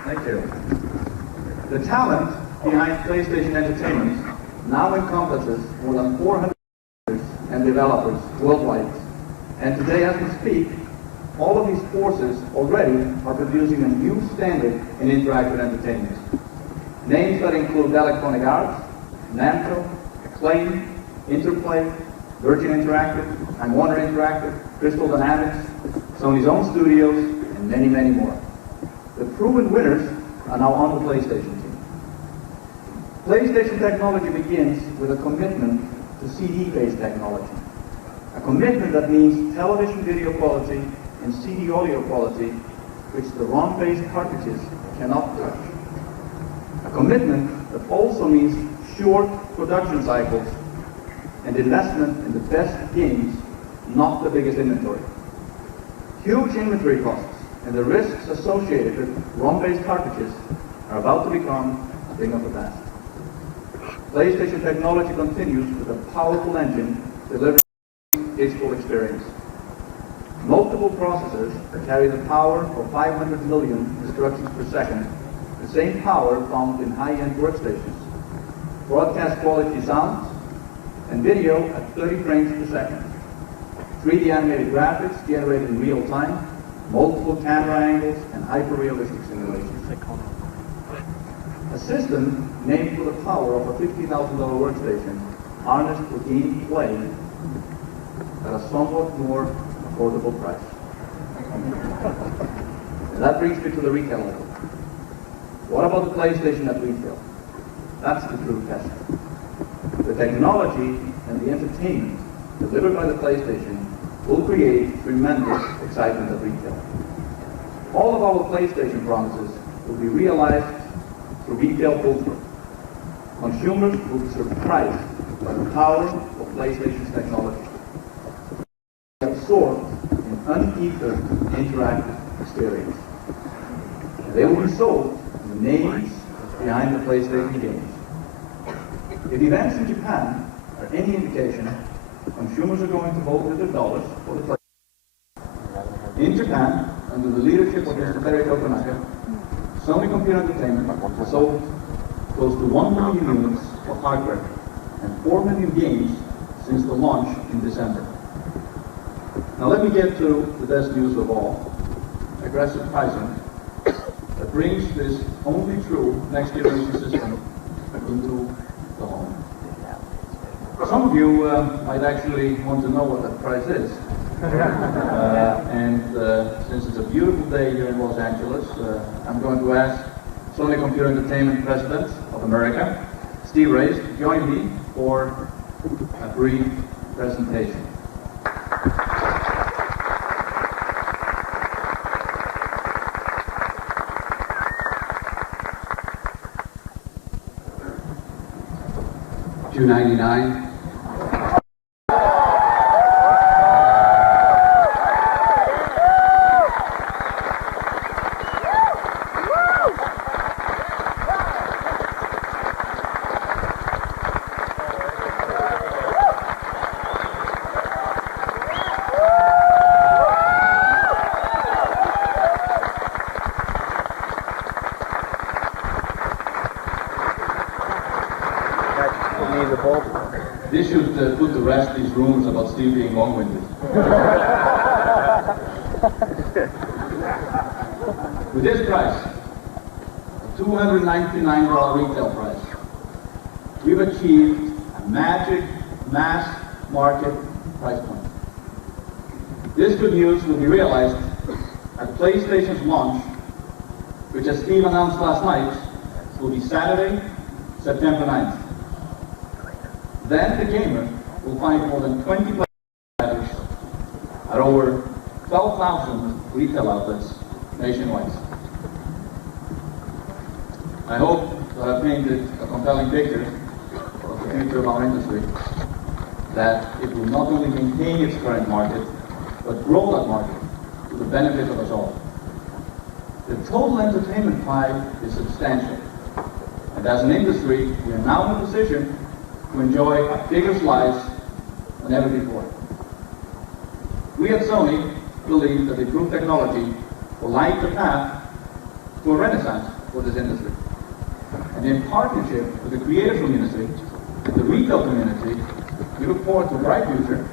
Thank you. The talent behind PlayStation Entertainment now encompasses more than 400 and developers worldwide. And today, as we speak, all of these forces already are producing a new standard in interactive entertainment. Names that include Electronic Arts, Namco, Acclaim, Interplay, Virgin Interactive, Time Warner Interactive, Crystal Dynamics, Sony's own studios, and many, many more. The proven winners are now on the PlayStation team. PlayStation technology begins with a commitment to CD-based technology. A commitment that means television video quality and CD audio quality, which the ROM-based cartridges cannot touch. A commitment that also means short production cycles and investment in the best games, not the biggest inventory. Huge inventory costs and the risks associated with ROM-based cartridges are about to become a thing of the past. PlayStation technology continues with a powerful engine delivering digital experience. Multiple processors that carry the power of 500 million instructions per second, the same power found in high-end workstations. Broadcast quality sound and video at 30 frames per second. 3D animated graphics generated in real time, multiple camera angles, and hyper-realistic simulations. A system named for the power of a $50,000 workstation, harnessed for game play at a somewhat more affordable price. And that brings me to the retail level. What about the PlayStation at retail? That's the true test. The technology and and the entertainment delivered by the PlayStation will create tremendous excitement at retail. All of our PlayStation promises will be realized through retail pull-through. Consumers will be surprised by the power of PlayStation's technology. Absorbed in unequal interactive experience. They will be sold in the names behind the PlayStation games. If events in Japan are any indication, consumers are going to vote with their dollars for the PlayStation. In Japan, under the leadership of Mr. Terry Tokunaga, Sony Computer Entertainment sold close to 1 million units of hardware and 4 million games since the launch in December. Now let me get to the best news of all, aggressive pricing that brings this only true next generation system into the home. Some of you might actually want to know what that price is. Since it's a beautiful day here in Los Angeles, I'm going to ask Sony Computer Entertainment President of America, Steve Race, to join me for a brief presentation. $299. This should put to rest these rumors about Steve being long-winded. With this price, a $299 retail price, we've achieved a magic mass market price point. This good news will be realized at PlayStation's launch, which, as Steve announced last night, will be Saturday, September 9th. Then the gamer will find more than 20 titles at over 12,000 retail outlets nationwide. I hope that I've painted a compelling picture of the future of our industry, that it will not only maintain its current market, but grow that market to the benefit of us all. The total entertainment pie is substantial, and as an industry, we are now in a position to enjoy a bigger slice than ever before. We at Sony believe that improved technology will light the path to a renaissance for this industry. And in partnership with the creative community and the retail community, we look forward to a bright future,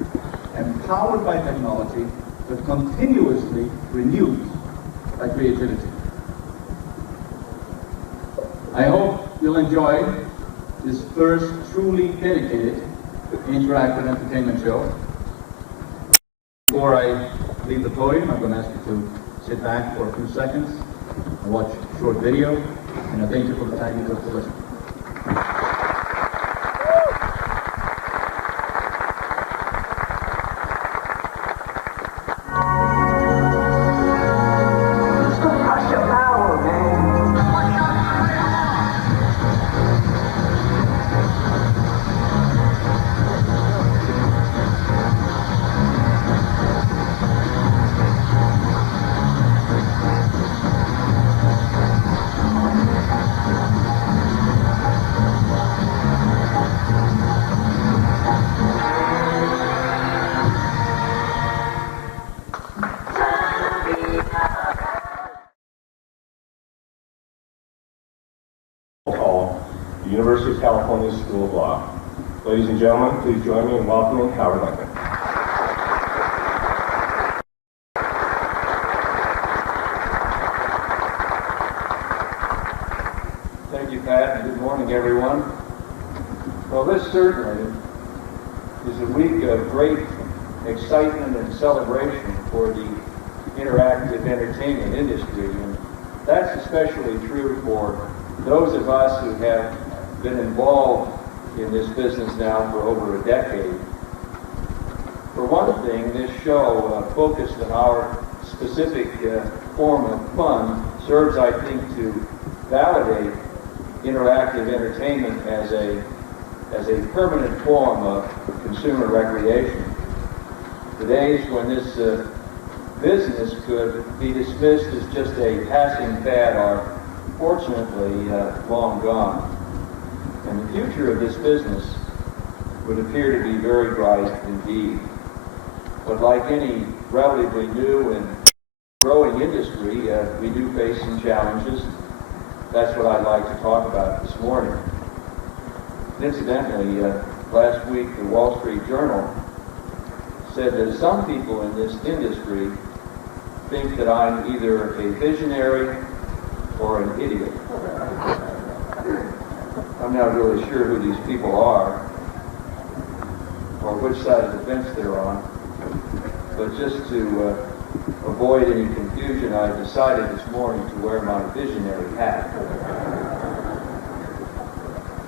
empowered by technology, but continuously renewed by creativity. I hope you'll enjoy this first truly dedicated interactive entertainment show. Before I leave the podium, I'm going to ask you to sit back for a few seconds and watch a short video, and I thank you for the time you took to listen. The University of California School of Law. Ladies and gentlemen, please join me in welcoming Howard Lincoln. Thank you, Pat, and good morning, everyone. Well, this certainly is a week of great excitement and celebration for the interactive entertainment industry, and that's especially true for those of us who have been involved in this business now for over a decade. For one thing, this show focused on our specific form of fun serves, I think, to validate interactive entertainment as a permanent form of consumer recreation. The days when this business could be dismissed as just a passing fad are fortunately long gone. And the future of this business would appear to be very bright indeed. But like any relatively new and growing industry, we do face some challenges. That's what I'd like to talk about this morning. Incidentally, last week the Wall Street Journal said that some people in this industry think that I'm either a visionary or an idiot. I'm not really sure who these people are or which side of the fence they're on, but just to avoid any confusion, I decided this morning to wear my visionary hat.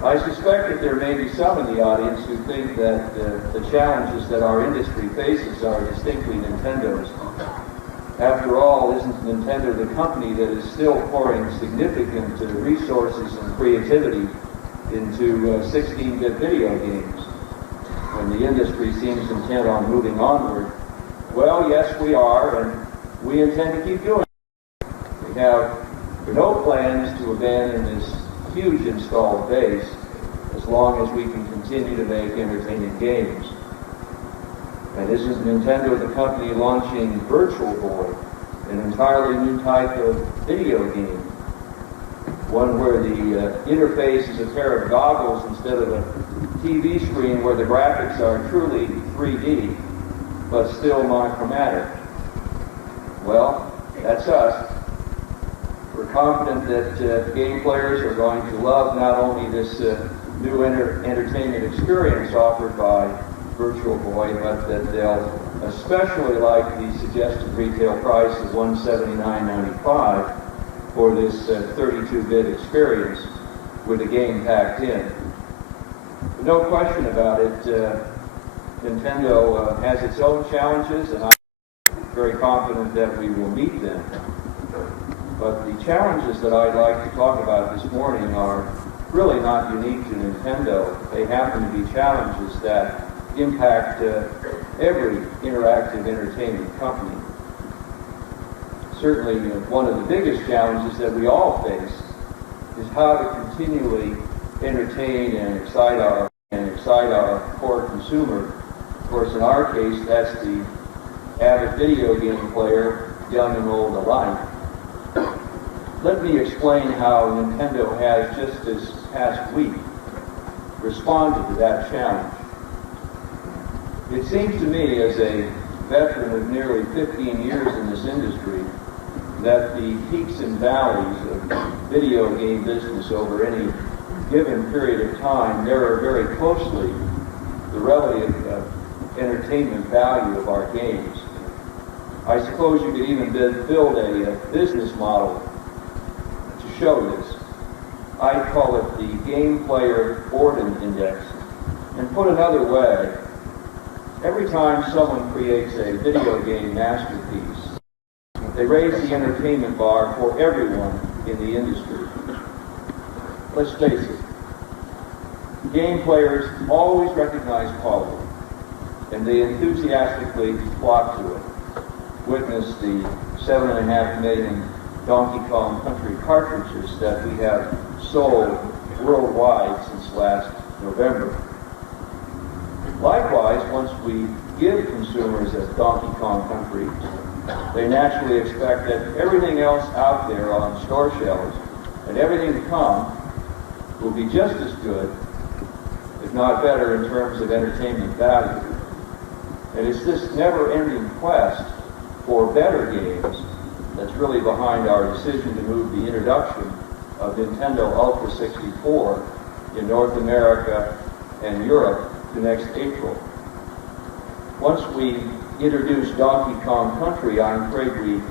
I suspect that there may be some in the audience who think that the challenges that our industry faces are distinctly Nintendo's. After all, isn't Nintendo the company that is still pouring significant resources and creativity into 16-bit video games, when the industry seems intent on moving onward? Well, yes, we are, and we intend to keep doing it. We have no plans to abandon this huge installed base as long as we can continue to make entertaining games. And isn't Nintendo the company launching Virtual Boy, an entirely new type of video game? One where the interface is a pair of goggles instead of a TV screen where the graphics are truly 3D, but still monochromatic. Well, that's us. We're confident that game players are going to love not only this new entertainment experience offered by Virtual Boy, but that they'll especially like the suggested retail price of $179.95 for this 32-bit experience with the game packed in. But no question about it, Nintendo has its own challenges, and I'm very confident that we will meet them. But the challenges that I'd like to talk about this morning are really not unique to Nintendo. They happen to be challenges that impact every interactive entertainment company. Certainly, one of the biggest challenges that we all face is how to continually entertain and excite our core consumer. Of course, in our case, that's the avid video game player, young and old alike. Let me explain how Nintendo has, just this past week, responded to that challenge. It seems to me, as a veteran of nearly 15 years in this industry, that the peaks and valleys of video game business over any given period of time mirror very closely the relative entertainment value of our games. I suppose you could even build a business model to show this. I call it the Game Player Boredom Index. And put another way, every time someone creates a video game masterpiece, they raise the entertainment bar for everyone in the industry. Let's face it, game players always recognize quality, and they enthusiastically flock to it. Witness the 7.5 million Donkey Kong Country cartridges that we have sold worldwide since last November. Likewise, once we give consumers a Donkey Kong Country, they naturally expect that everything else out there on store shelves and everything to come will be just as good, if not better, in terms of entertainment value. And it's this never-ending quest for better games that's really behind our decision to move the introduction of Nintendo Ultra 64 in North America and Europe to next April. Once we introduce Donkey Kong Country, I'm afraid we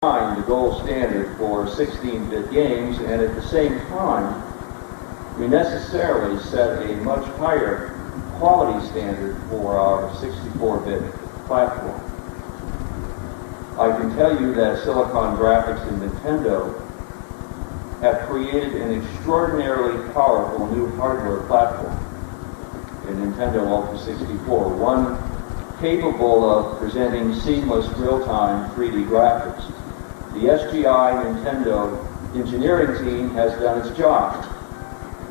find the gold standard for 16-bit games, and at the same time, we necessarily set a much higher quality standard for our 64-bit platform. I can tell you that Silicon Graphics and Nintendo have created an extraordinarily powerful new hardware platform in Nintendo Ultra 64, one capable of presenting seamless real-time 3D graphics. The SGI Nintendo engineering team has done its job.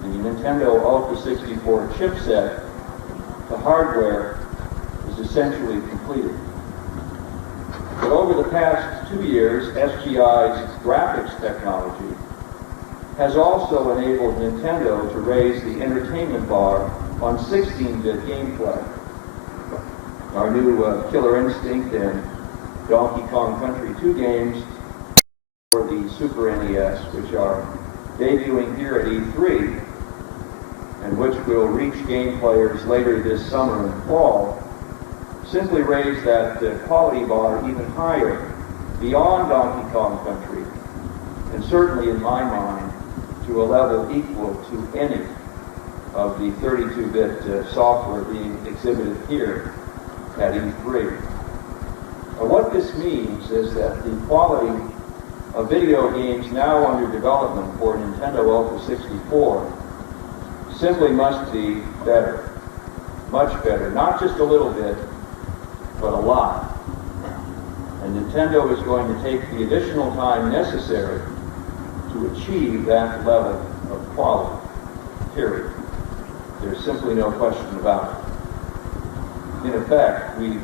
The Nintendo Ultra 64 chipset, the hardware, is essentially completed. But over the past 2 years, SGI's graphics technology has also enabled Nintendo to raise the entertainment bar on 16-bit gameplay. Our new Killer Instinct and Donkey Kong Country 2 games for the Super NES, which are debuting here at E3, and which will reach game players later this summer and fall, simply raise that quality bar even higher, beyond Donkey Kong Country, and certainly in my mind, to a level equal to any of the 32-bit software being exhibited here at E3. What this means is that the quality of video games now under development for Nintendo Ultra 64 simply must be better, much better, not just a little bit, but a lot. And Nintendo is going to take the additional time necessary to achieve that level of quality, period. There's simply no question about it. In effect, we've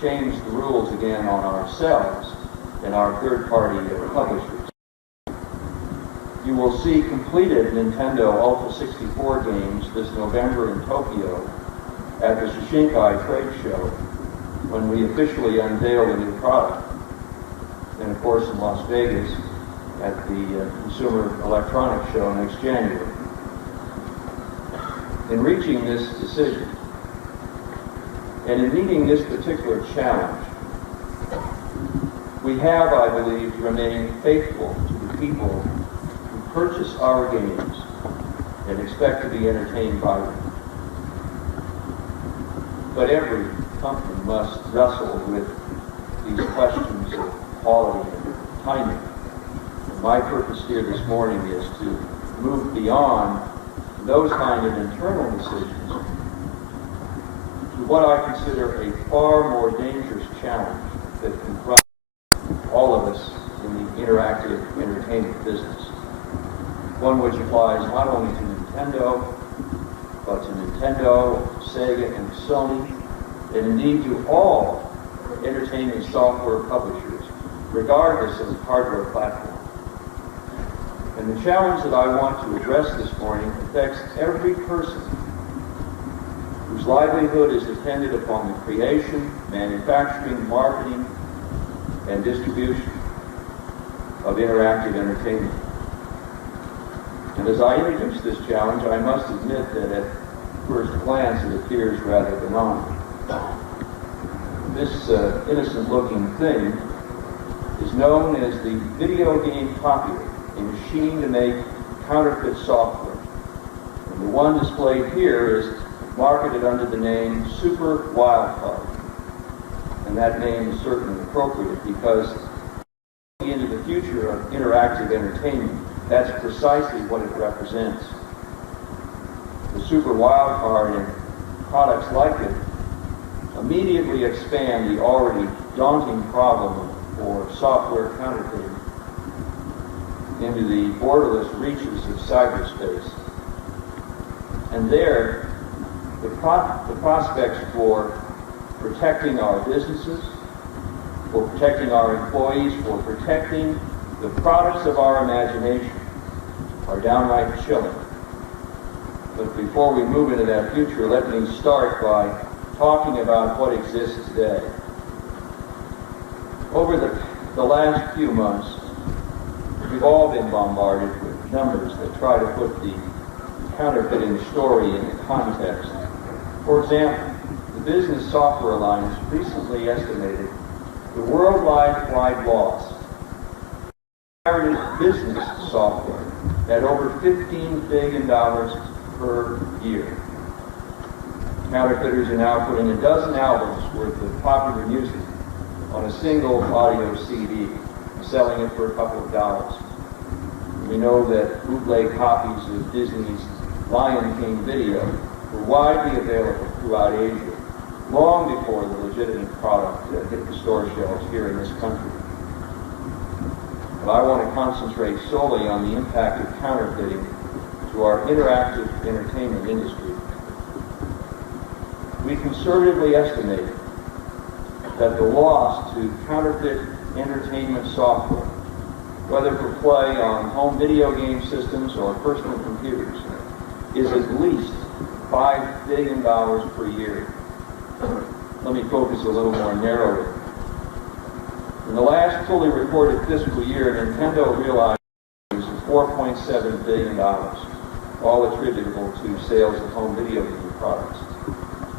changed the rules again on ourselves and our third-party publishers. You will see completed Nintendo Ultra 64 games this November in Tokyo at the Shishinkai trade show when we officially unveil the new product. And of course in Las Vegas at the Consumer Electronics Show next January. In reaching this decision, and in meeting this particular challenge, we have, I believe, to remain faithful to the people who purchase our games and expect to be entertained by them. But every company must wrestle with these questions of quality and timing. And my purpose here this morning is to move beyond those kind of internal decisions to what I consider a far more dangerous challenge that confronts all of us in the interactive entertainment business. One which applies not only to Nintendo, but to Nintendo, Sega, and Sony, and indeed to all entertainment software publishers, regardless of hardware platform. And the challenge that I want to address this morning affects every person whose livelihood is dependent upon the creation, manufacturing, marketing, and distribution of interactive entertainment. And as I introduce this challenge, I must admit that at first glance it appears rather benign. This innocent-looking thing is known as the video game copier, a machine to make counterfeit software. And the one displayed here is marketed under the name Super Wildcard. And that name is certainly appropriate because into the future of interactive entertainment, that's precisely what it represents. The Super Wildcard and products like it immediately expand the already daunting problem for software counterfeiting into the borderless reaches of cyberspace. And there, the prospects for protecting our businesses, for protecting our employees, for protecting the products of our imagination are downright chilling. But before we move into that future, let me start by talking about what exists today. Over the last few months, we've all been bombarded with numbers that try to put the counterfeiting story into context. For example, the Business Software Alliance recently estimated the worldwide loss of business software at over $15 billion per year. Counterfeiters are now putting a dozen albums worth of popular music on a single audio CD, selling it for a couple of dollars. We know that bootleg copies of Disney's Lion King video were widely available throughout Asia, long before the legitimate product hit the store shelves here in this country. But I want to concentrate solely on the impact of counterfeiting to our interactive entertainment industry. We conservatively estimate that the loss to counterfeit entertainment software, whether for play on home video game systems or personal computers, is at least $5 billion per year. Let me focus a little more narrowly. In the last fully reported fiscal year, Nintendo realized $4.7 billion, all attributable to sales of home video game products.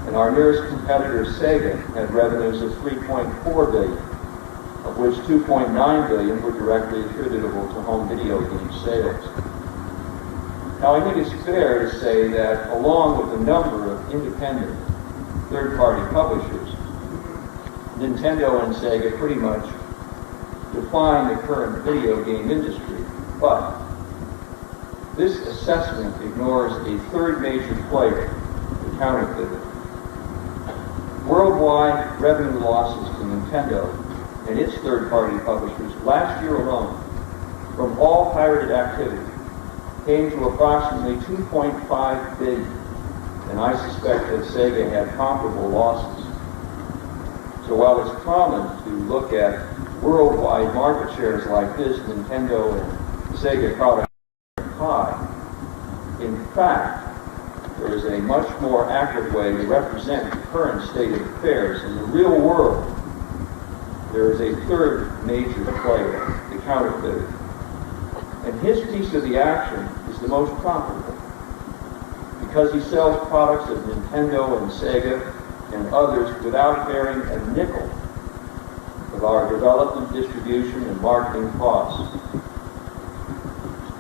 And our nearest competitor, Sega, had revenues of $3.4 billion, of which $2.9 billion were directly attributable to home video game sales. Now, I think it's fair to say that along with a number of independent third-party publishers, Nintendo and Sega pretty much define the current video game industry. But this assessment ignores a third major player, the counterfeiter. Worldwide revenue losses to Nintendo and its third-party publishers last year alone from all pirated activity came to approximately $2.5 billion, and I suspect that Sega had comparable losses. So while it's common to look at worldwide market shares like this, Nintendo and Sega products are high, in fact, there is a much more accurate way to represent the current state of affairs. In the real world, there is a third major player, the counterfeiter. And his piece of the action is the most profitable, because he sells products of Nintendo and Sega and others without bearing a nickel of our development, distribution, and marketing costs.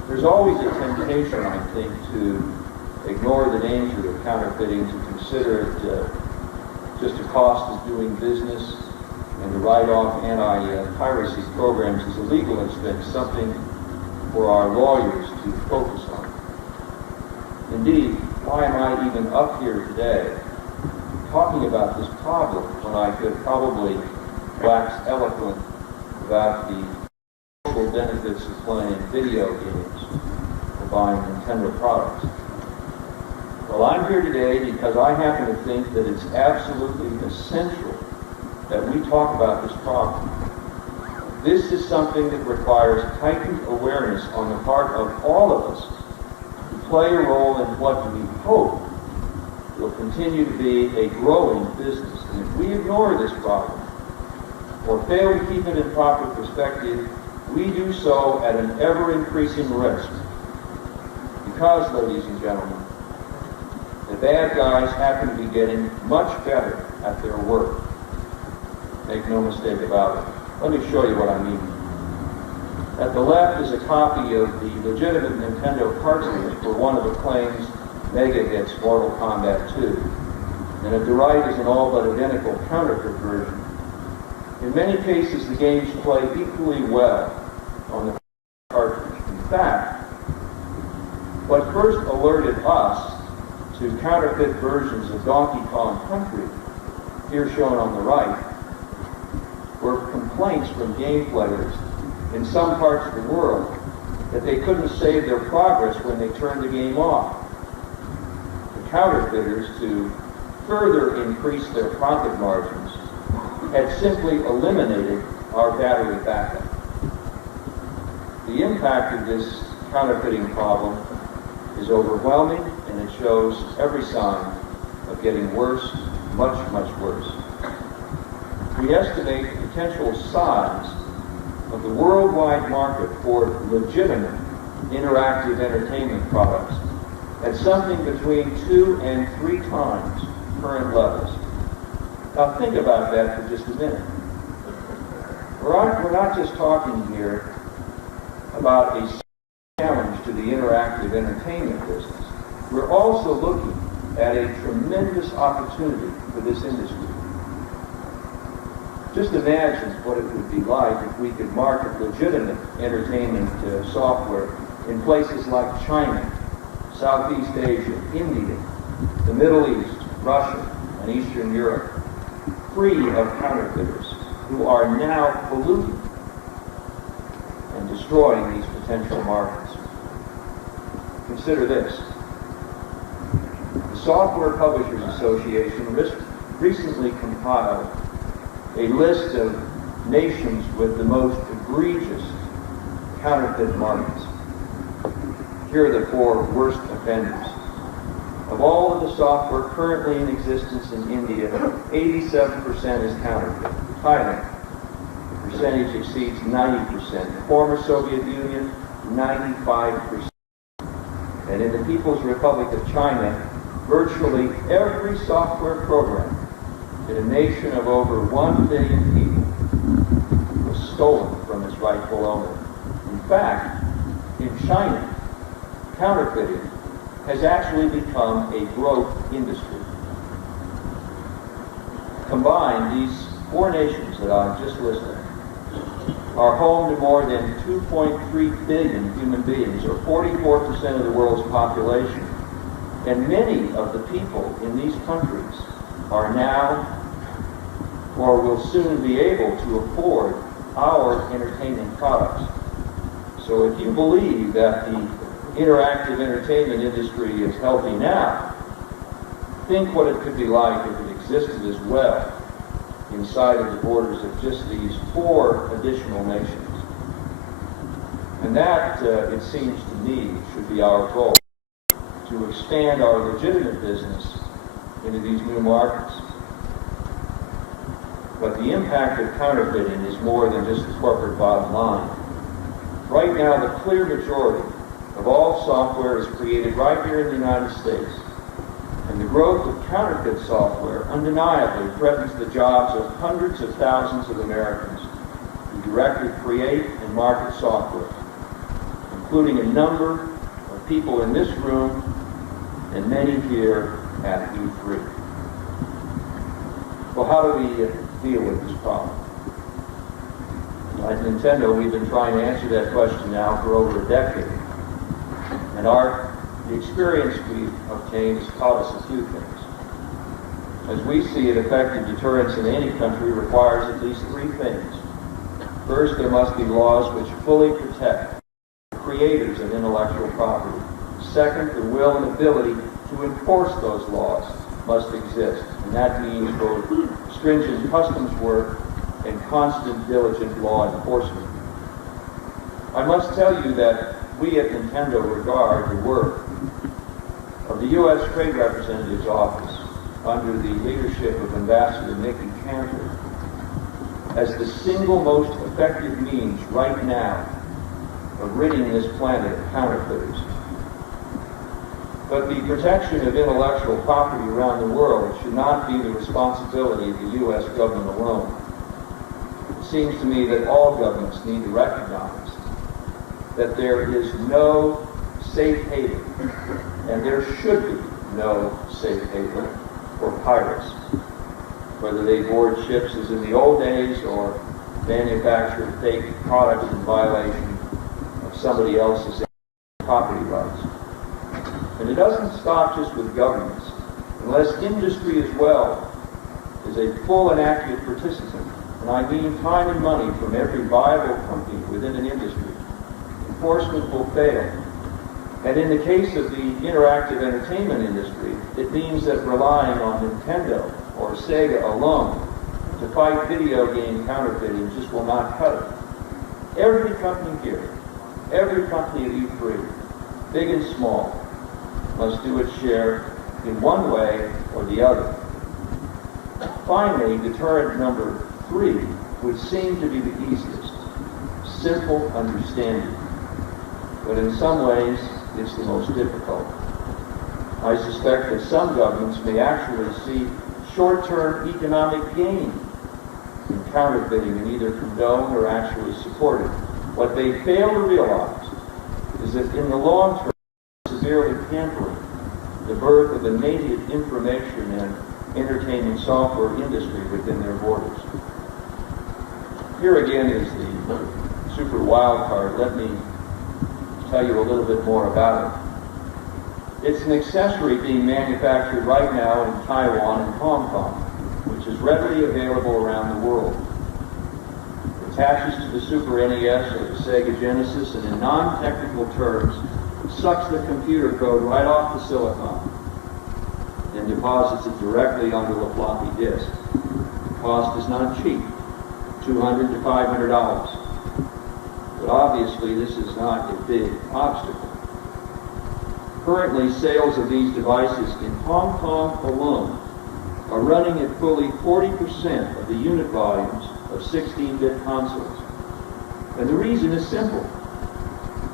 There's always a temptation, I think, to ignore the danger of counterfeiting, to consider it just a cost of doing business, and to write off anti-piracy programs as a legal expense, something for our lawyers to focus on. Indeed, why am I even up here today talking about this problem when I could probably wax eloquent about the social benefits of playing video games or buying Nintendo products? Well, I'm here today because I happen to think that it's absolutely essential that we talk about this problem. This is something that requires heightened awareness on the part of all of us to play a role in what we hope will continue to be a growing business. And if we ignore this problem or fail to keep it in proper perspective, we do so at an ever-increasing risk. Because, ladies and gentlemen, the bad guys happen to be getting much better at their work. Make no mistake about it. Let me show you what I mean. At the left is a copy of the legitimate Nintendo cartridge for one of Acclaim's mega hits, Mortal Kombat 2. And at the right is an all but identical counterfeit version. In many cases, the games play equally well on the cartridge. In fact, what first alerted us to counterfeit versions of Donkey Kong Country, here shown on the right, were complaints from game players in some parts of the world that they couldn't save their progress when they turned the game off. The counterfeiters, to further increase their profit margins, had simply eliminated our battery backup. The impact of this counterfeiting problem is overwhelming, and it shows every sign of getting worse, much, much worse. We estimate the potential size of the worldwide market for legitimate interactive entertainment products at something between 2 and 3 times current levels. Now think about that for just a minute. We're not just talking here about a challenge to the interactive entertainment business, we're also looking at a tremendous opportunity for this industry. Just imagine what it would be like if we could market legitimate entertainment software in places like China, Southeast Asia, India, the Middle East, Russia, and Eastern Europe, free of counterfeiters who are now polluting and destroying these potential markets. Consider this. The Software Publishers Association recently compiled a list of nations with the most egregious counterfeit markets. Here are the 4 worst offenders. Of all of the software currently in existence in India, 87% is counterfeit. Thailand, the percentage exceeds 90%. Former Soviet Union, 95%. And in the People's Republic of China, virtually every software program in a nation of over 1 billion people was stolen from its rightful owner. In fact, in China, counterfeiting has actually become a growth industry. Combined, these 4 nations that I've just listed are home to more than 2.3 billion human beings, or 44% of the world's population. And many of the people in these countries are now, or will soon be able to afford our entertainment products. So if you believe that the interactive entertainment industry is healthy now, think what it could be like if it existed as well inside of the borders of just these 4 additional nations. And that, it seems to me, should be our goal, to expand our legitimate business into these new markets. But the impact of counterfeiting is more than just the corporate bottom line. Right now, the clear majority of all software is created right here in the United States. And the growth of counterfeit software undeniably threatens the jobs of hundreds of thousands of Americans who directly create and market software, including a number of people in this room and many here at E3. Well, how do we deal with this problem? At Nintendo, we've been trying to answer that question now for over a decade. And the experience we've obtained has taught us a few things. As we see it, effective deterrence in any country requires at least 3 things. First, there must be laws which fully protect the creators of intellectual property. Second, the will and ability to enforce those laws must exist. And that means both stringent customs work and constant, diligent law enforcement. I must tell you that we at Nintendo regard the work of the U.S. Trade Representative's Office under the leadership of Ambassador Nikki Cantor as the single most effective means right now of ridding this planet of counterfeiters. But the protection of intellectual property around the world should not be the responsibility of the U.S. government alone. It seems to me that all governments need to recognize that there is no safe haven, and there should be no safe haven for pirates, whether they board ships as in the old days or manufacture fake products in violation of somebody else's property rights. And it doesn't stop just with governments. Unless industry as well is a full and active participant, and I mean time and money from every viable company within an industry, enforcement will fail. And in the case of the interactive entertainment industry, it means that relying on Nintendo or Sega alone to fight video game counterfeiting just will not cut it. Every company here, every company at E3, big and small, must do its share in one way or the other. Finally, deterrent number 3 would seem to be the easiest: simple understanding. But in some ways, it's the most difficult. I suspect that some governments may actually see short-term economic gain in counterfeiting and either condone or actually support it. What they fail to realize is is that in the long term, severely hampering the birth of a native information and entertainment software industry within their borders. Here again is the super wild card. Let me tell you a little bit more about it. It's an accessory being manufactured right now in Taiwan and Hong Kong, which is readily available around the world. It attaches to the Super NES or the Sega Genesis, and in non-technical terms, sucks the computer code right off the silicon and deposits it directly onto a floppy disk. The cost is not cheap, $200 to $500. But obviously this is not a big obstacle. Currently, sales of these devices in Hong Kong alone are running at fully 40% of the unit volumes of 16-bit consoles. And the reason is simple.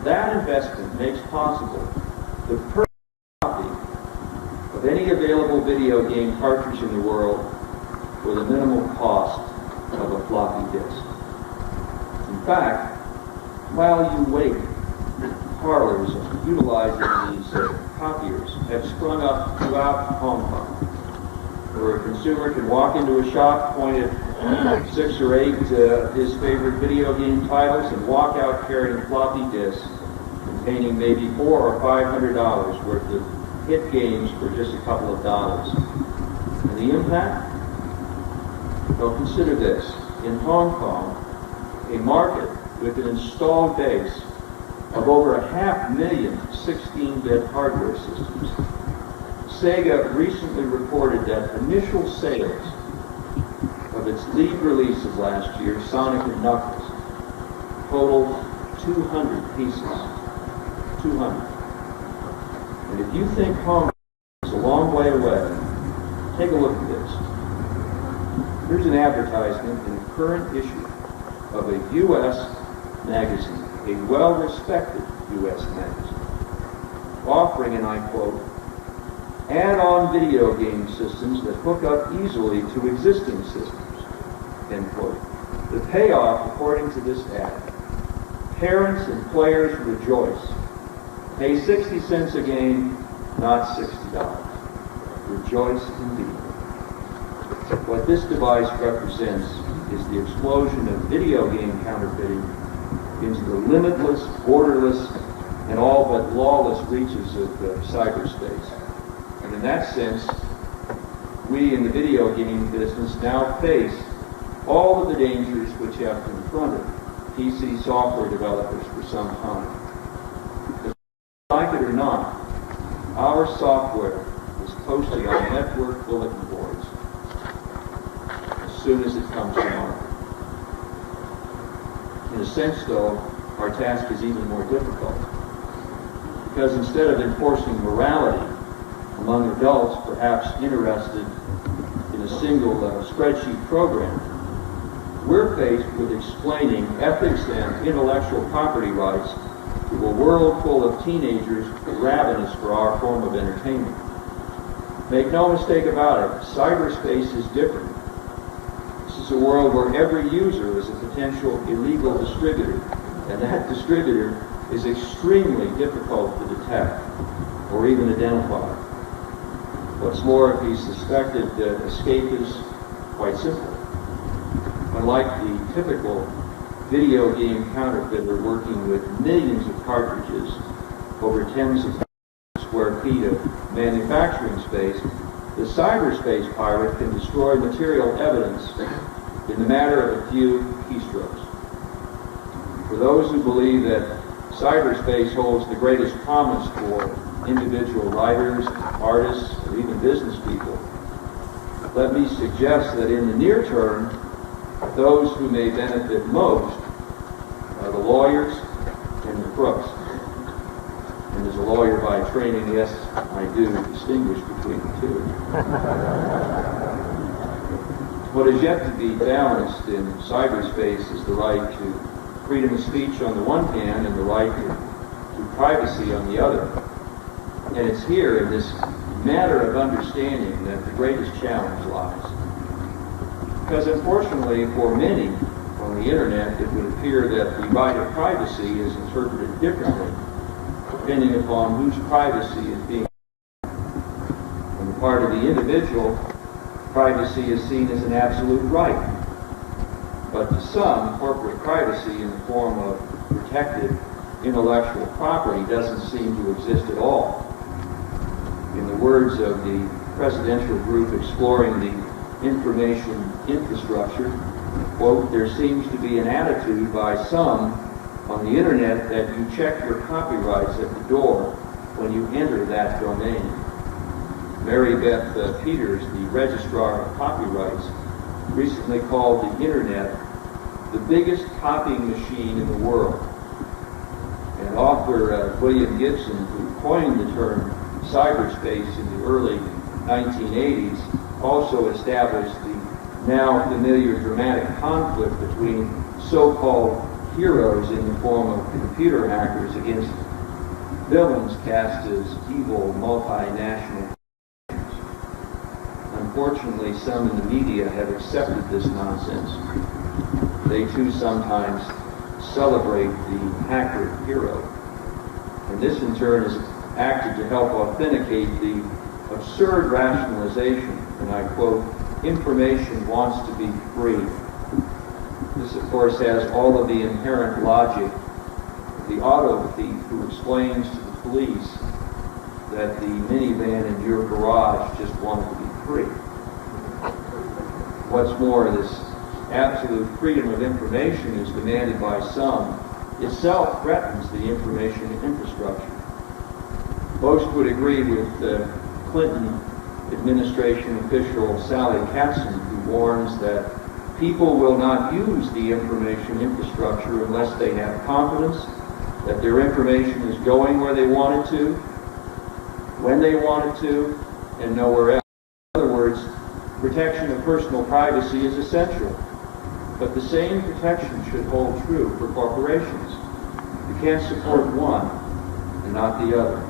That investment makes possible the perfect copy of any available video game cartridge in the world for the minimal cost of a floppy disk. In fact, while you wait, parlors utilizing these copiers have sprung up throughout Hong Kong, where a consumer can walk into a shop, point at 6 or 8 his favorite video game titles, and walk out carrying floppy disks containing maybe $400 or $500 worth of hit games for just a couple of dollars. And the impact? Well, consider this. In Hong Kong, a market with an installed base of over 500,000 16-bit hardware systems, Sega recently reported that initial sales of its lead release of last year, Sonic & Knuckles, totaled 200 pieces. 200. And if you think Hong Kong is a long way away, take a look at this. Here's an advertisement in the current issue of a U.S. magazine, a well-respected U.S. magazine, offering, and I quote, add-on video game systems that hook up easily to existing systems, end quote. The payoff, according to this ad, parents and players rejoice. Pay 60 cents a game, not $60. Rejoice indeed. What this device represents is the explosion of video game counterfeiting into the limitless, borderless, and all but lawless reaches of cyberspace. And in that sense, we in the video game business now face all of the dangers which have confronted PC software developers for some time. Like it or not, our software is posted on network bulletin boards as soon as it comes to market. In a sense, though, our task is even more difficult, because instead of enforcing morality among adults perhaps interested in a single spreadsheet program, we're faced with explaining ethics and intellectual property rights to a world full of teenagers ravenous for our form of entertainment. Make no mistake about it, cyberspace is different. This is a world where every user is a potential illegal distributor, and that distributor is extremely difficult to detect or even identify. What's more, if he's suspected, escape is quite simple. Unlike the typical video game counterfeiter working with millions of cartridges over tens of thousands of square feet of manufacturing space, the cyberspace pirate can destroy material evidence in the matter of a few keystrokes. For those who believe that cyberspace holds the greatest promise for individual writers, artists, or even business people, let me suggest that in the near term, those who may benefit most are the lawyers and the crooks. And as a lawyer by training, yes, I do distinguish between the two. What is yet to be balanced in cyberspace is the right to freedom of speech on the one hand and the right to privacy on the other. And it's here in this matter of understanding that the greatest challenge lies. Because unfortunately for many on the internet, it would appear that the right of privacy is interpreted differently depending upon whose privacy is being. On the part of the individual, privacy is seen as an absolute right. But to some, corporate privacy in the form of protected intellectual property doesn't seem to exist at all. In the words of the presidential group exploring the information infrastructure, quote, there seems to be an attitude by some on the internet that you check your copyrights at the door when you enter that domain. Mary Beth Peters, the registrar of copyrights, recently called the internet the biggest copying machine in the world. And author William Gibson, who coined the term cyberspace in the early 1980s, also established the now familiar dramatic conflict between so-called heroes in the form of computer hackers against villains cast as evil multinational. Unfortunately, some in the media have accepted this nonsense. They too sometimes celebrate the hacker hero. And this in turn is acted to help authenticate the absurd rationalization, and I quote, information wants to be free. This, of course, has all of the inherent logic of the auto thief who explains to the police that the minivan in your garage just wanted to be free. What's more, this absolute freedom of information is demanded by some, itself threatens the information infrastructure. Most would agree with the Clinton administration official Sally Katson, who warns that people will not use the information infrastructure unless they have confidence that their information is going where they want it to, when they want it to, and nowhere else. In other words, protection of personal privacy is essential, but the same protection should hold true for corporations. You can't support one and not the other.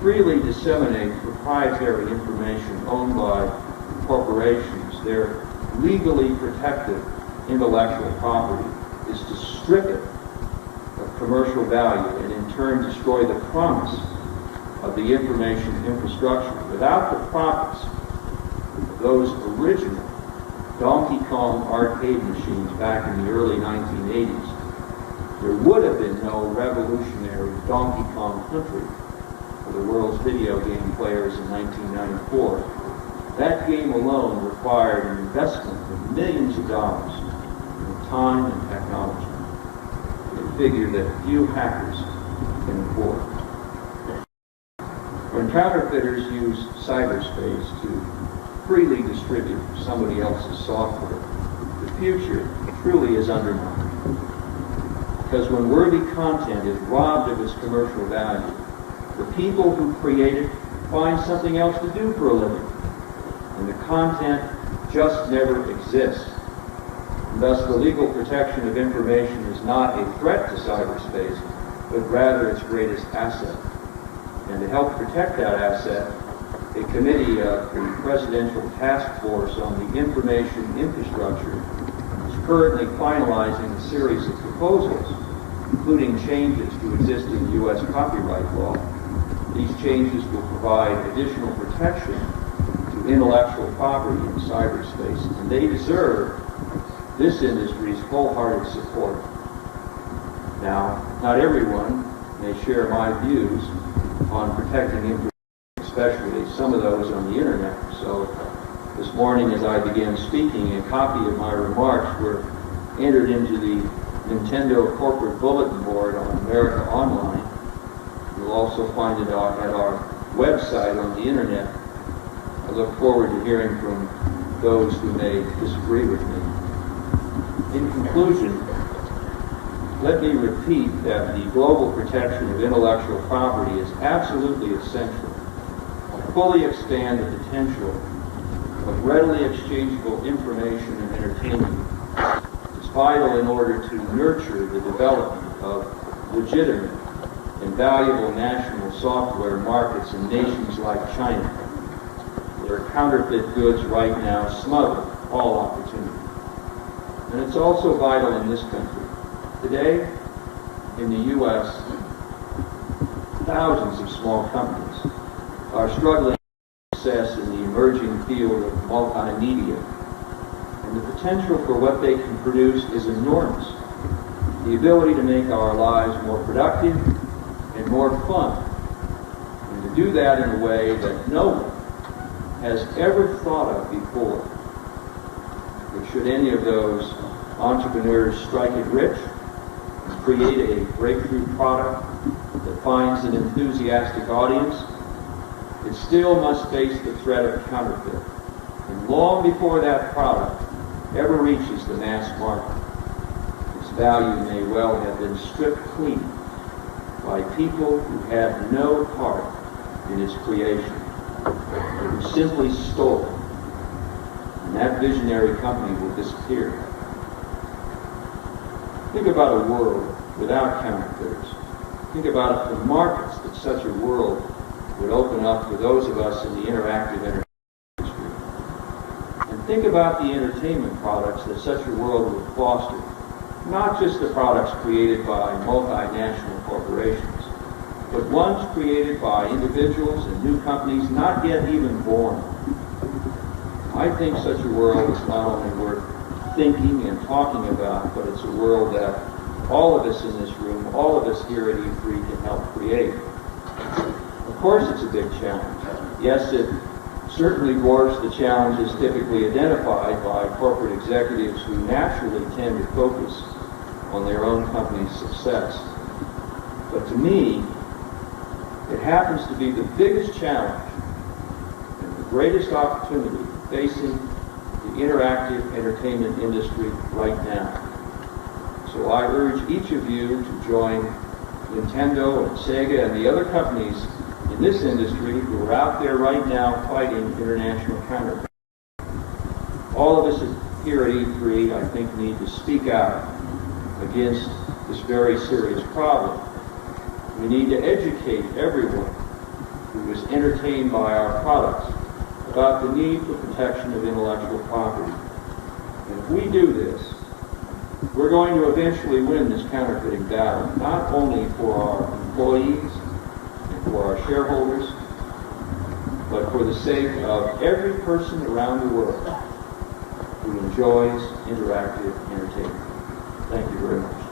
Freely disseminate proprietary information owned by corporations, their legally protected intellectual property, is to strip it of commercial value and in turn destroy the promise of the information infrastructure. Without the promise of those original Donkey Kong arcade machines back in the early 1980s, there would have been no revolutionary Donkey Kong Country for the world's video game players in 1994. That game alone required an investment of millions of dollars in time and technology, a figure that few hackers can afford. When counterfeiters use cyberspace to freely distribute somebody else's software, the future truly is undermined. Because when worthy content is robbed of its commercial value, the people who create it find something else to do for a living, and the content just never exists. And thus, the legal protection of information is not a threat to cyberspace, but rather its greatest asset. And to help protect that asset, a committee of the Presidential Task Force on the Information Infrastructure is currently finalizing a series of proposals, including changes to existing U.S. copyright law. These changes will provide additional protection to intellectual property in cyberspace, and they deserve this industry's wholehearted support. Now, not everyone may share my views on protecting information, especially some of those on the internet. So this morning as I began speaking, a copy of my remarks were entered into the Nintendo corporate bulletin board on America Online. You'll also find it at our website on the internet. I look forward to hearing from those who may disagree with me. In conclusion, let me repeat that the global protection of intellectual property is absolutely essential to fully expand the potential of readily exchangeable information and entertainment. It's vital in order to nurture the development of legitimate and valuable national software markets in nations like China, where counterfeit goods right now smother all opportunity. And it's also vital in this country. Today, in the U.S., thousands of small companies are struggling with success in the emerging field of multimedia. And the potential for what they can produce is enormous. The ability to make our lives more productive and more fun, and to do that in a way that no one has ever thought of before. But should any of those entrepreneurs strike it rich and create a breakthrough product that finds an enthusiastic audience, it still must face the threat of counterfeit. And long before that product ever reaches the mass market, its value may well have been stripped clean by people who had no part in its creation, who simply stole it. And that visionary company will disappear. Think about a world without counterfeiters. Think about the markets that such a world would open up for those of us in the interactive entertainment industry. And think about the entertainment products that such a world would foster. Not just the products created by multinational corporations, but ones created by individuals and new companies not yet even born. I think such a world is not only worth thinking and talking about, but it's a world that all of us in this room, all of us here at E3 can help create. Of course it's a big challenge. Yes, it certainly dwarfs the challenges typically identified by corporate executives who naturally tend to focus on their own company's success. But to me, it happens to be the biggest challenge and the greatest opportunity facing the interactive entertainment industry right now. So I urge each of you to join Nintendo and Sega and the other companies in this industry who are out there right now fighting international counterfeit. All of us here at E3, I think, need to speak out against this very serious problem. We need to educate everyone who is entertained by our products about the need for protection of intellectual property. And if we do this, we're going to eventually win this counterfeiting battle, not only for our employees and for our shareholders, but for the sake of every person around the world who enjoys interactive entertainment. Thank you very much.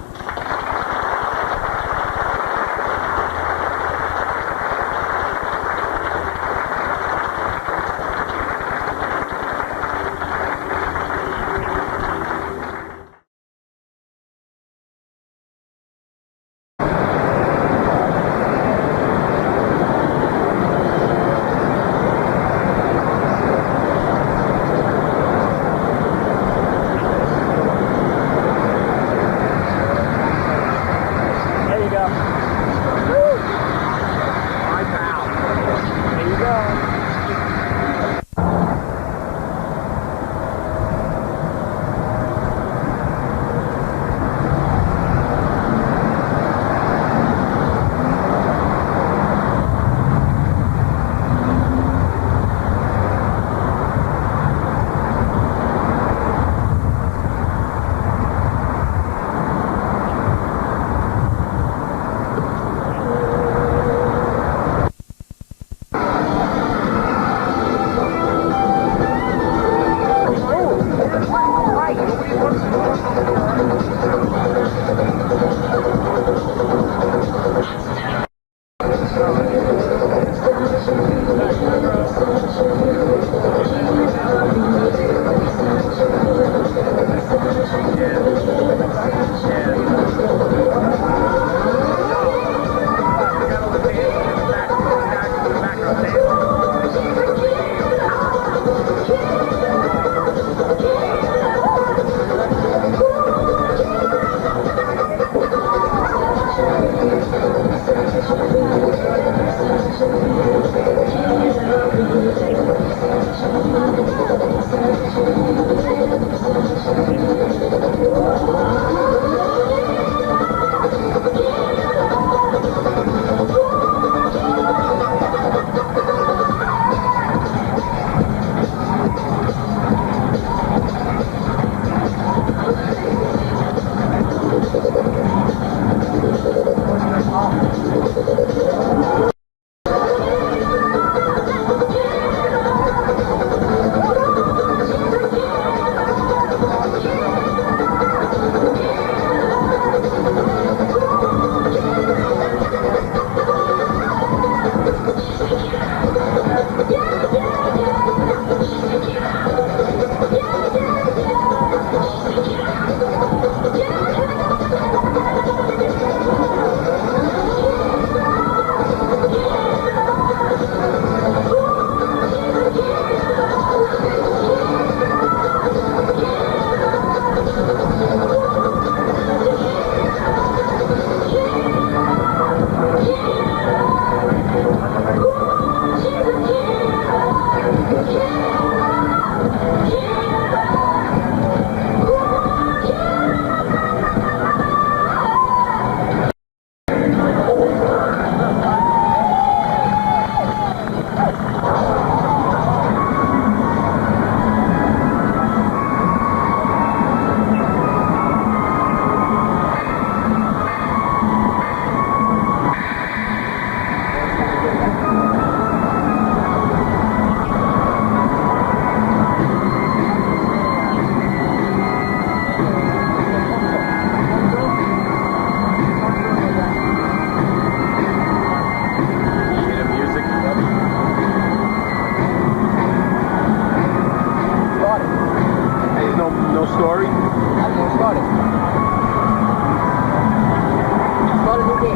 I'm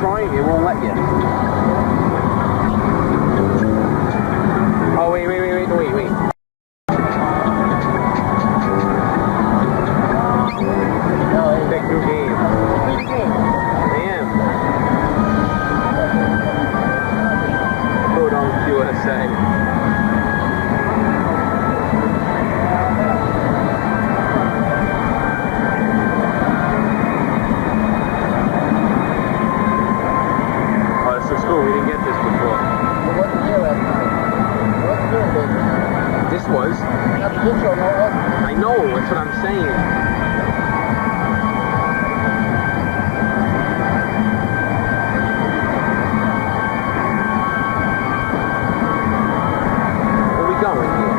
trying, it won't let you. Oh, wait. Big new game. I am. Hold on, see what I say. We didn't get this before. It wasn't here last night. It wasn't here, baby. This was. Not the intro, no, it wasn't. I know, that's what I'm saying. Where are we going here?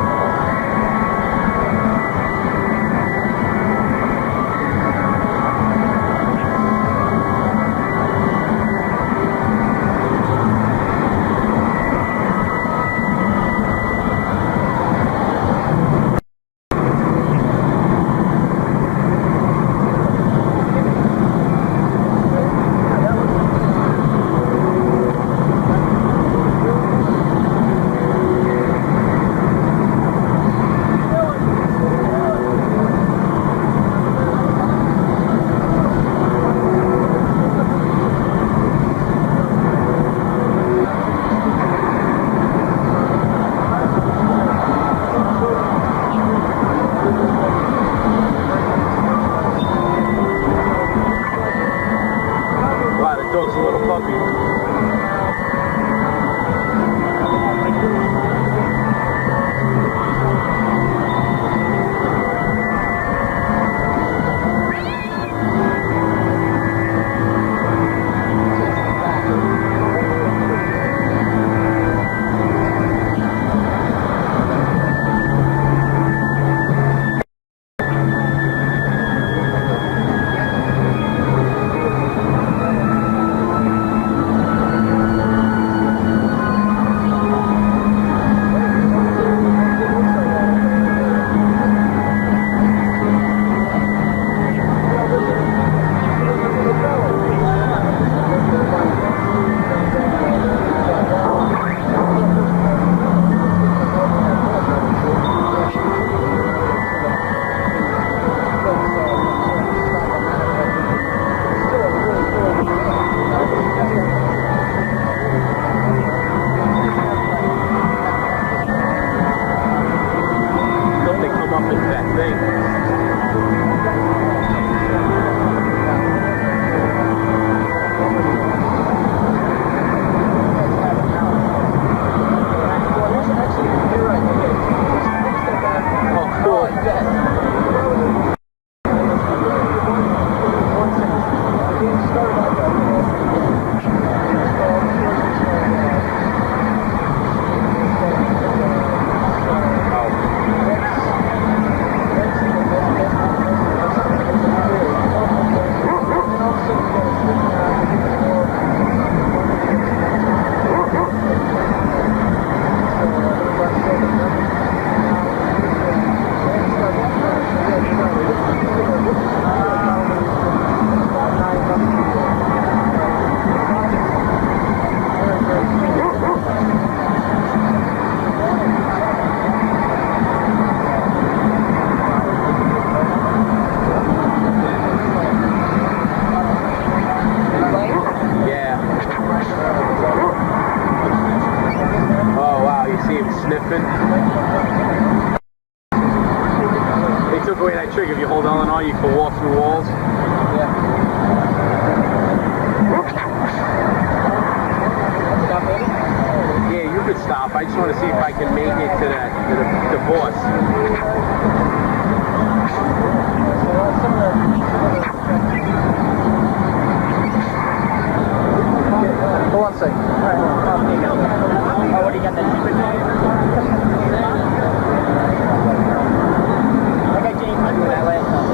If you hold L&R, you can walk through walls. Yeah, you could stop. I just want to see if I can make it to the boss. Hold on a second. Oh, what do you got that? Okay, James, I'll do that last time.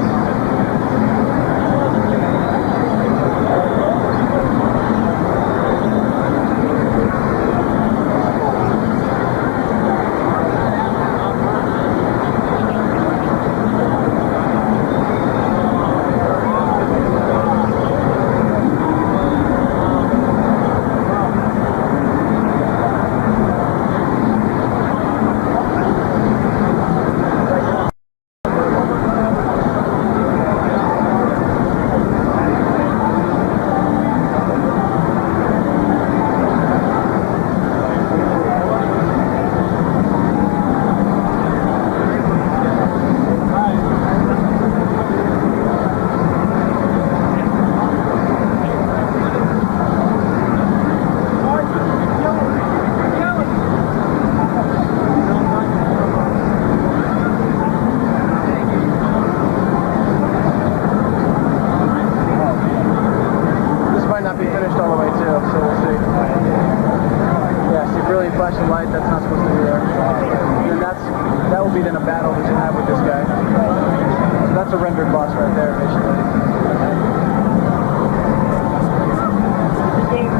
a rendered boss right there, basically.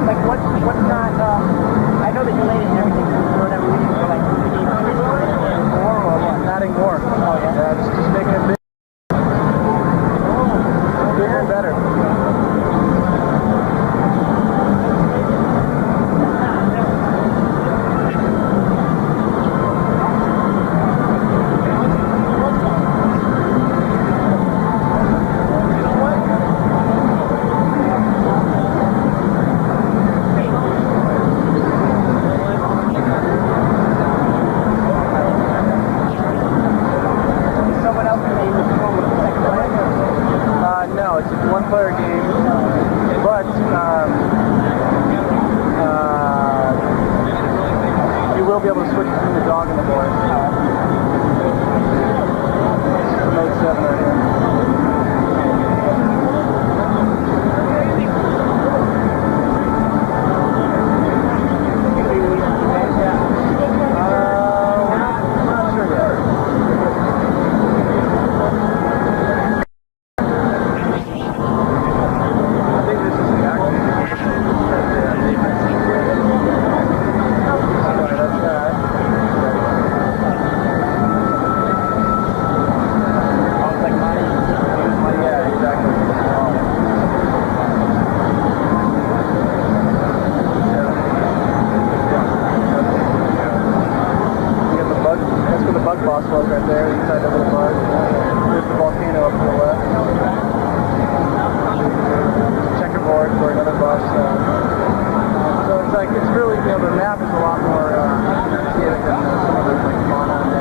Like what's not? I know that you laid it and everything for whatever reason, but like you need more or what? Adding more. Oh yeah. Just making it big. Bigger and better. No, it's a one-player game, but you will be able to switch between the dog and the boy. Mode 7 right here. Boss was right there, inside the little bug. There's the volcano up to the left. Checkerboard for another boss. So it's like, it's really, you know, the map is a lot more creative than some of the like Mana and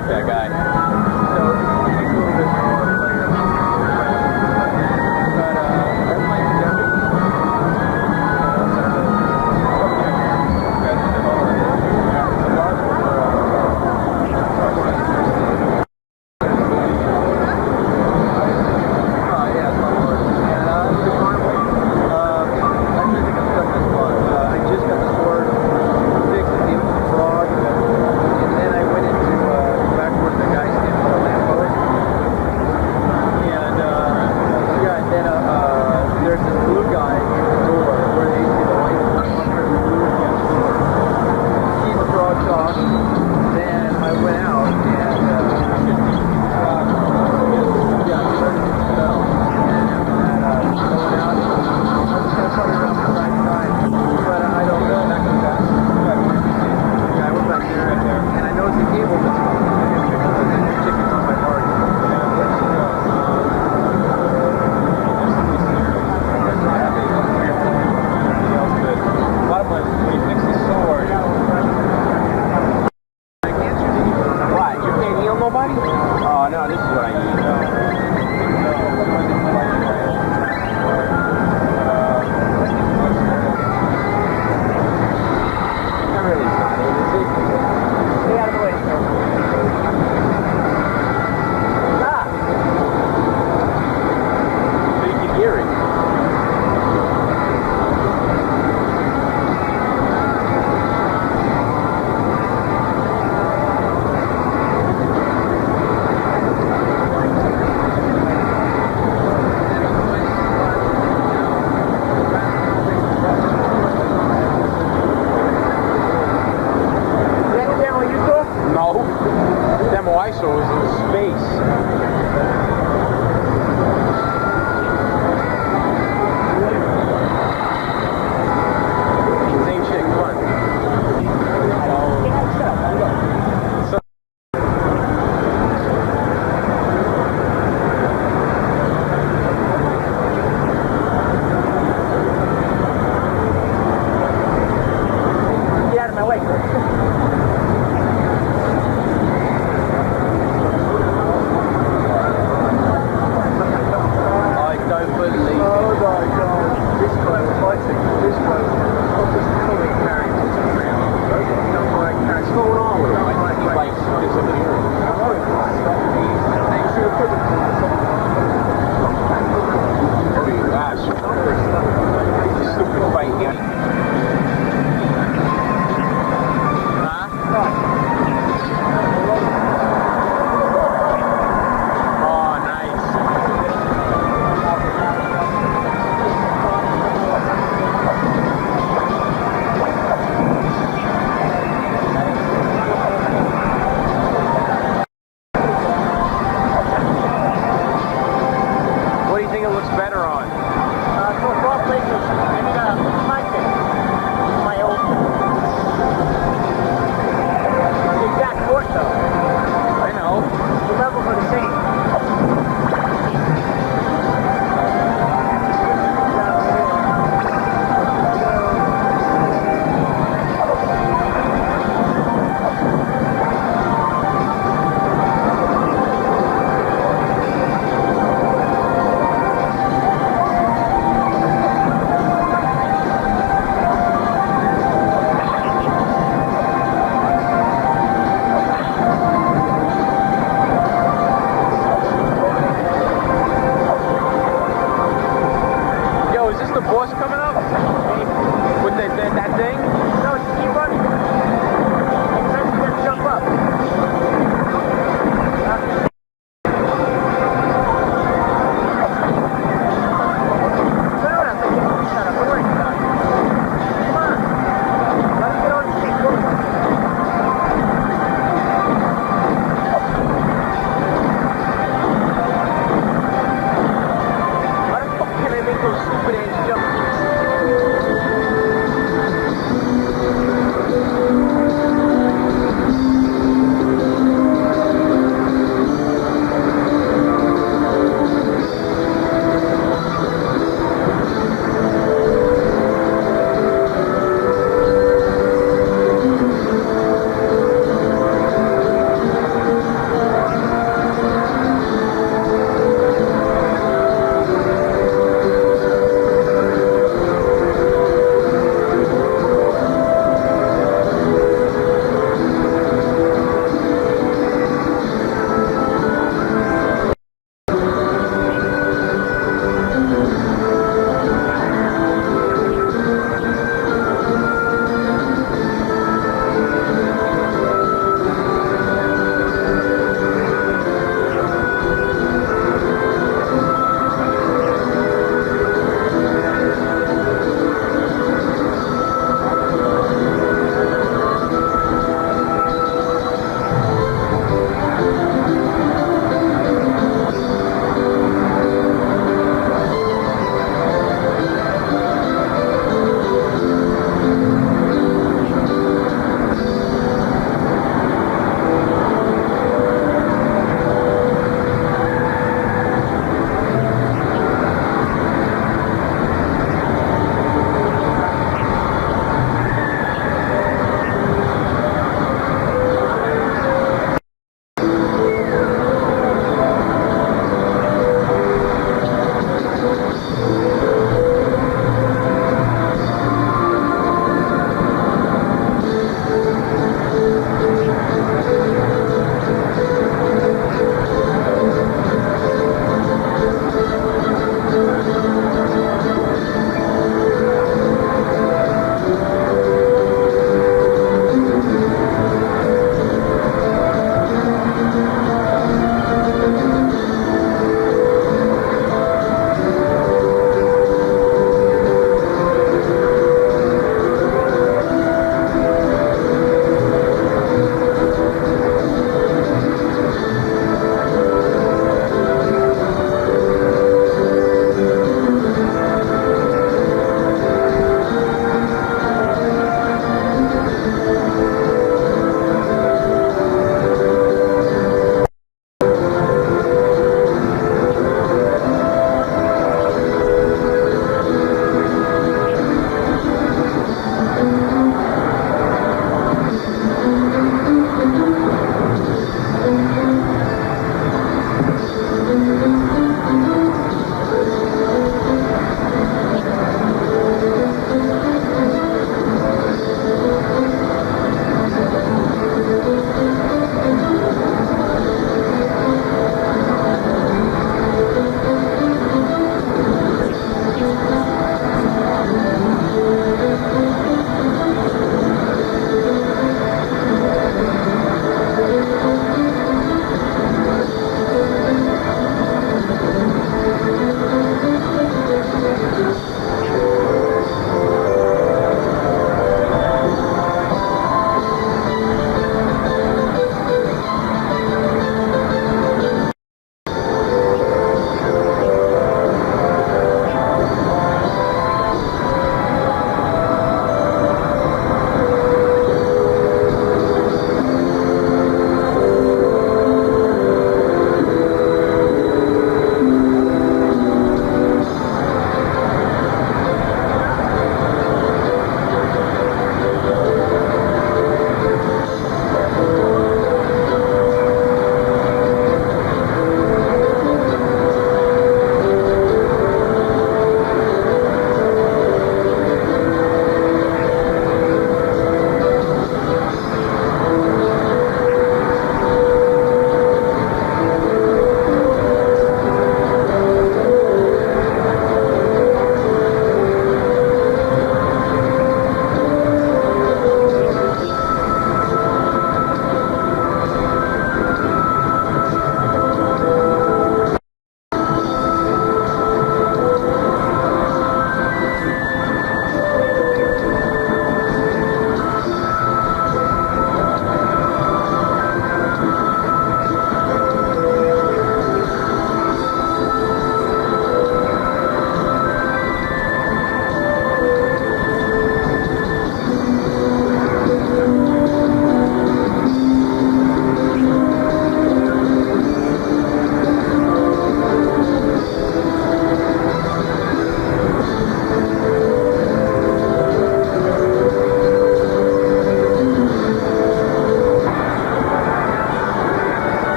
like that guy. So he's a little bit more player. But that's my suggestion.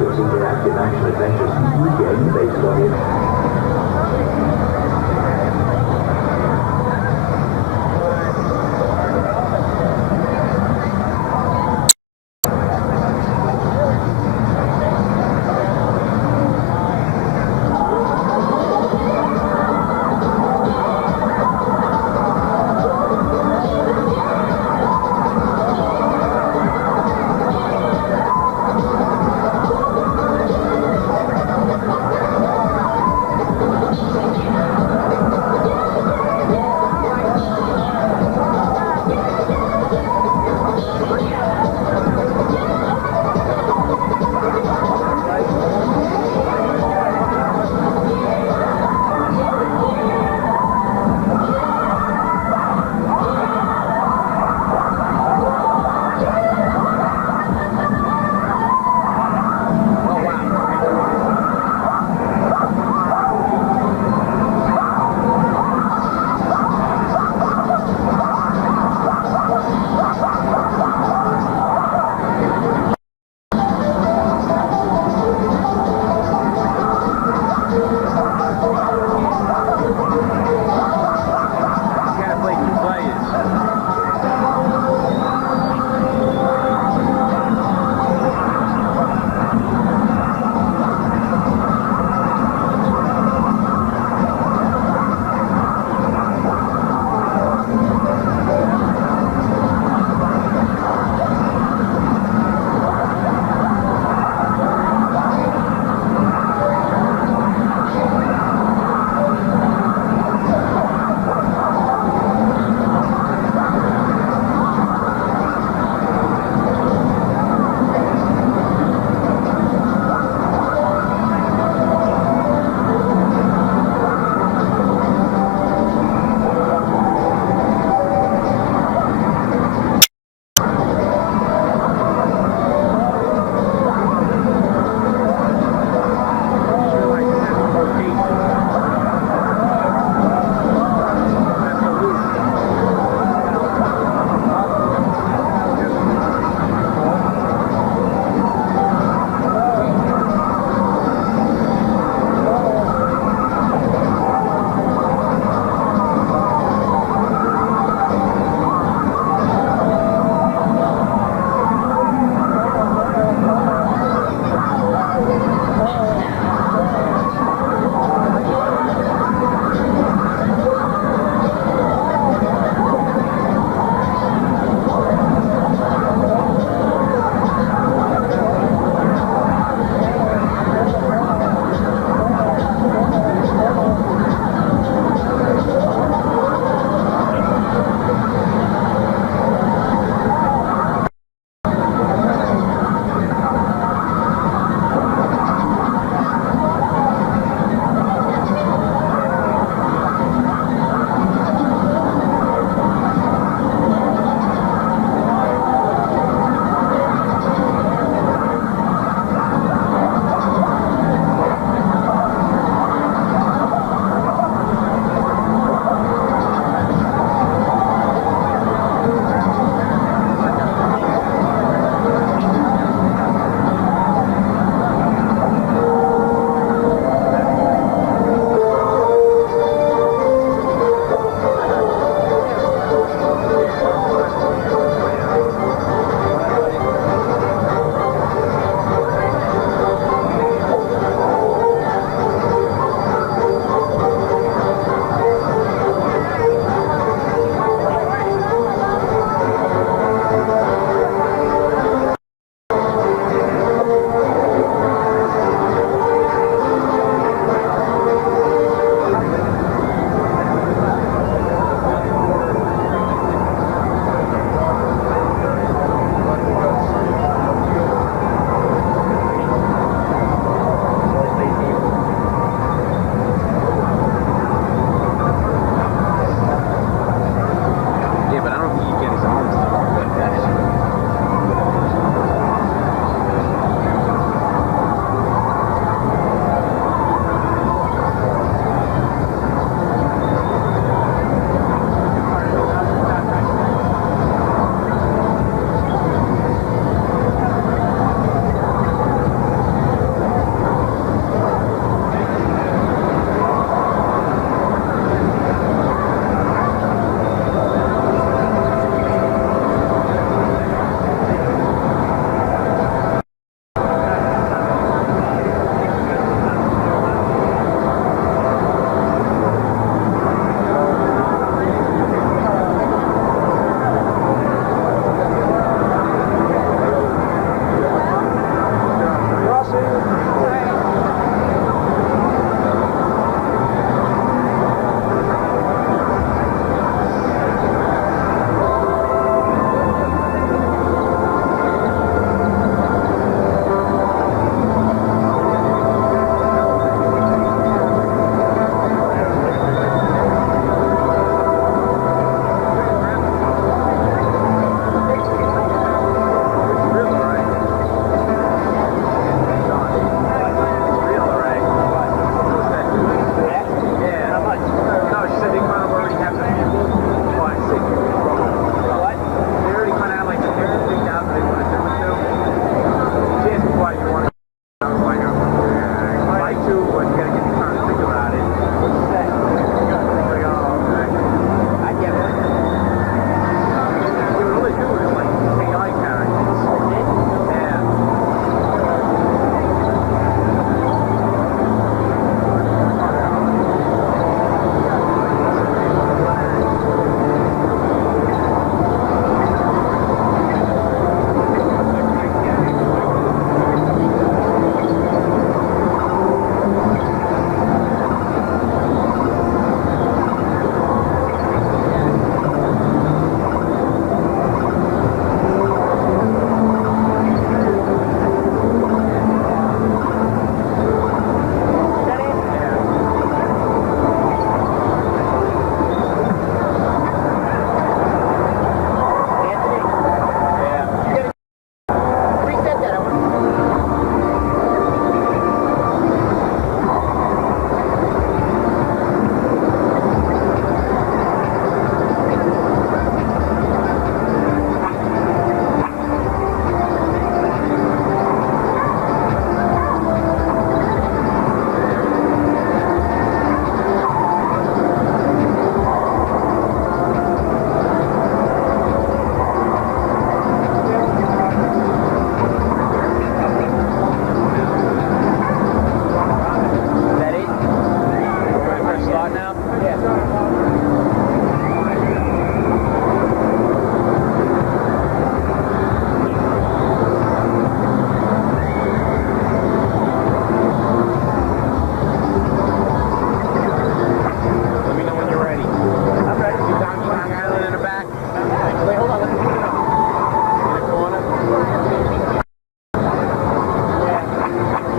Adventures interactive action adventure CG game based on it.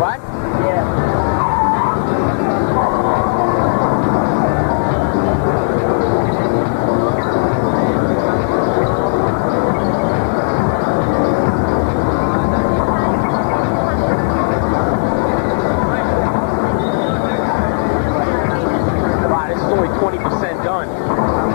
What? Yeah. Wow, this is only 20% done.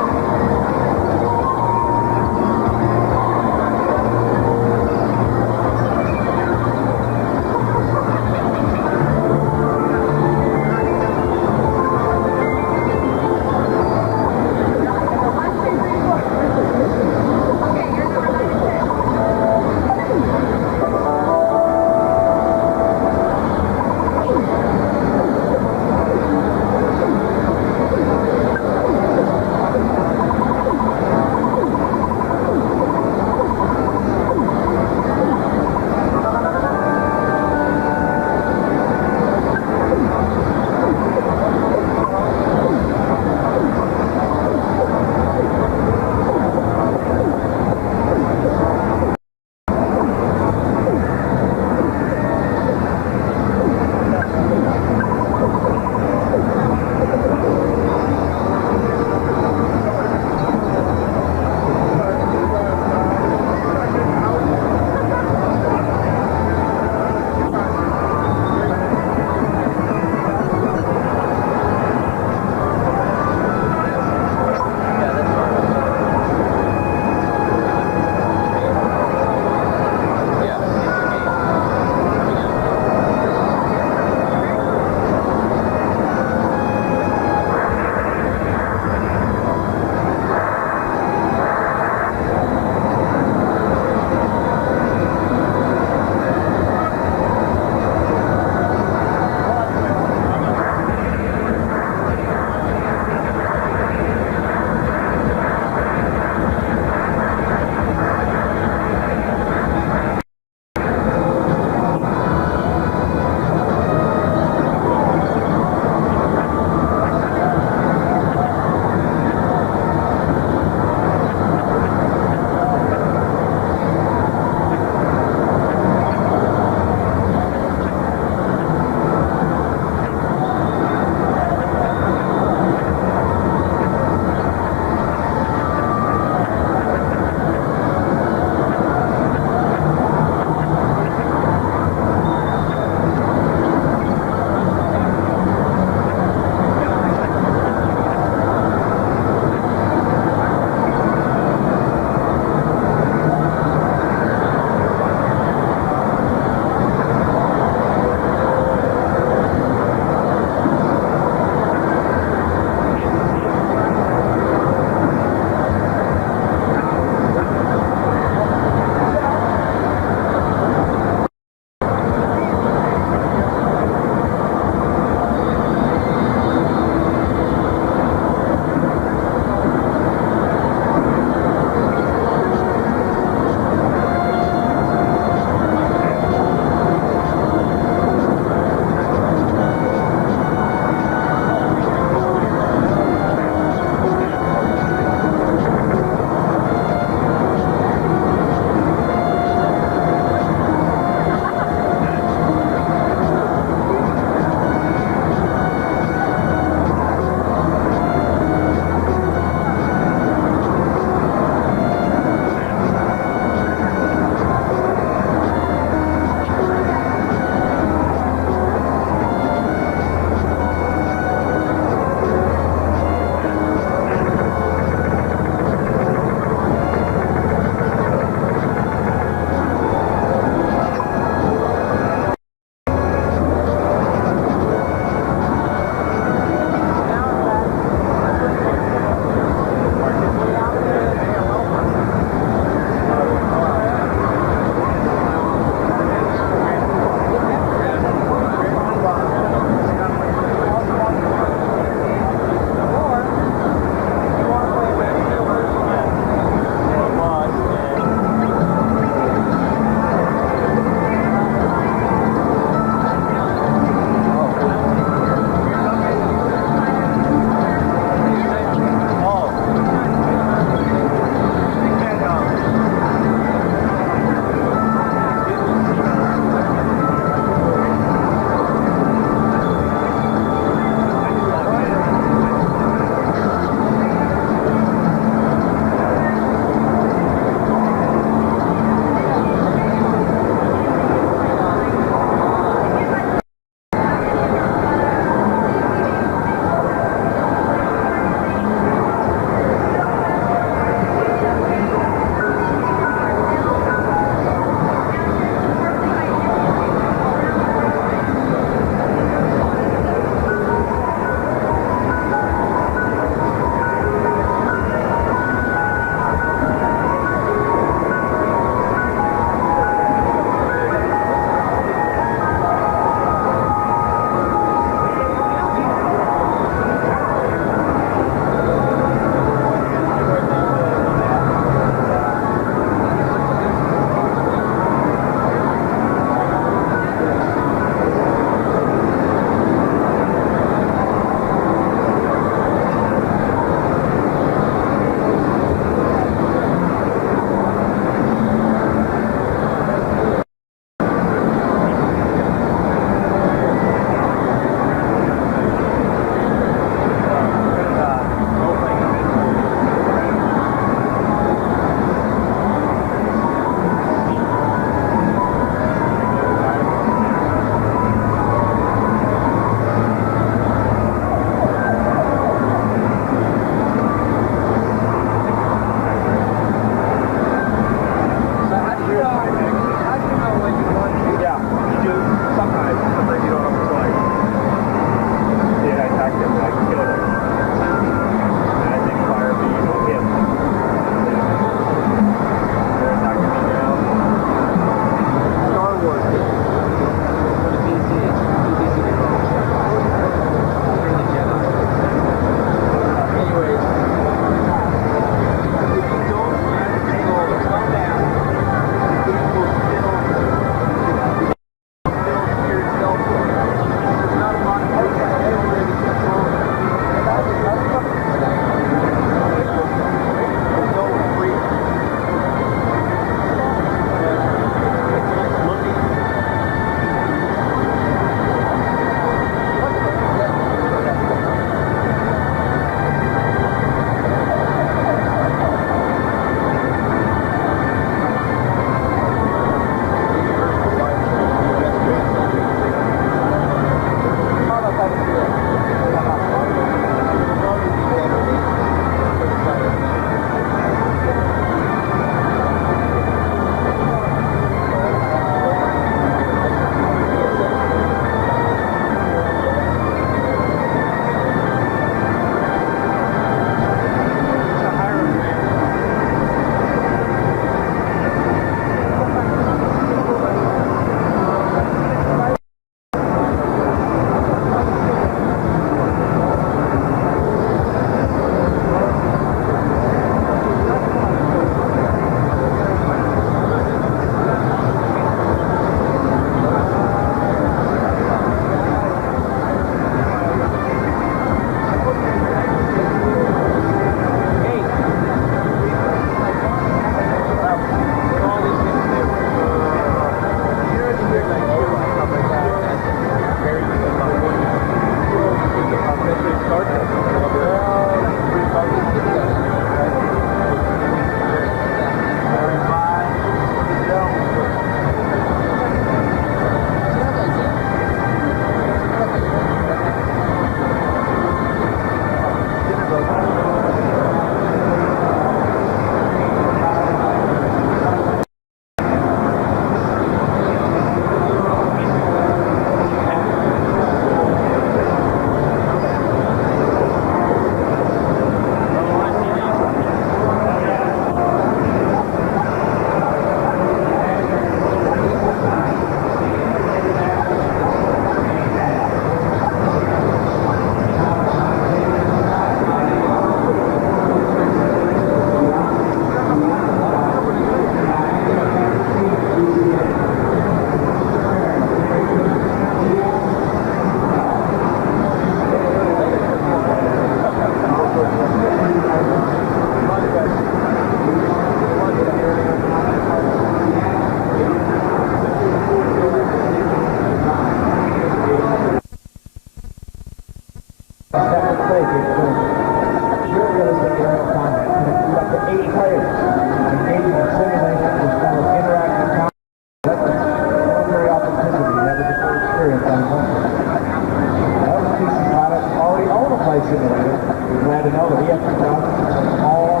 Flight Simulator. We're glad to know that he has to come all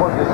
work this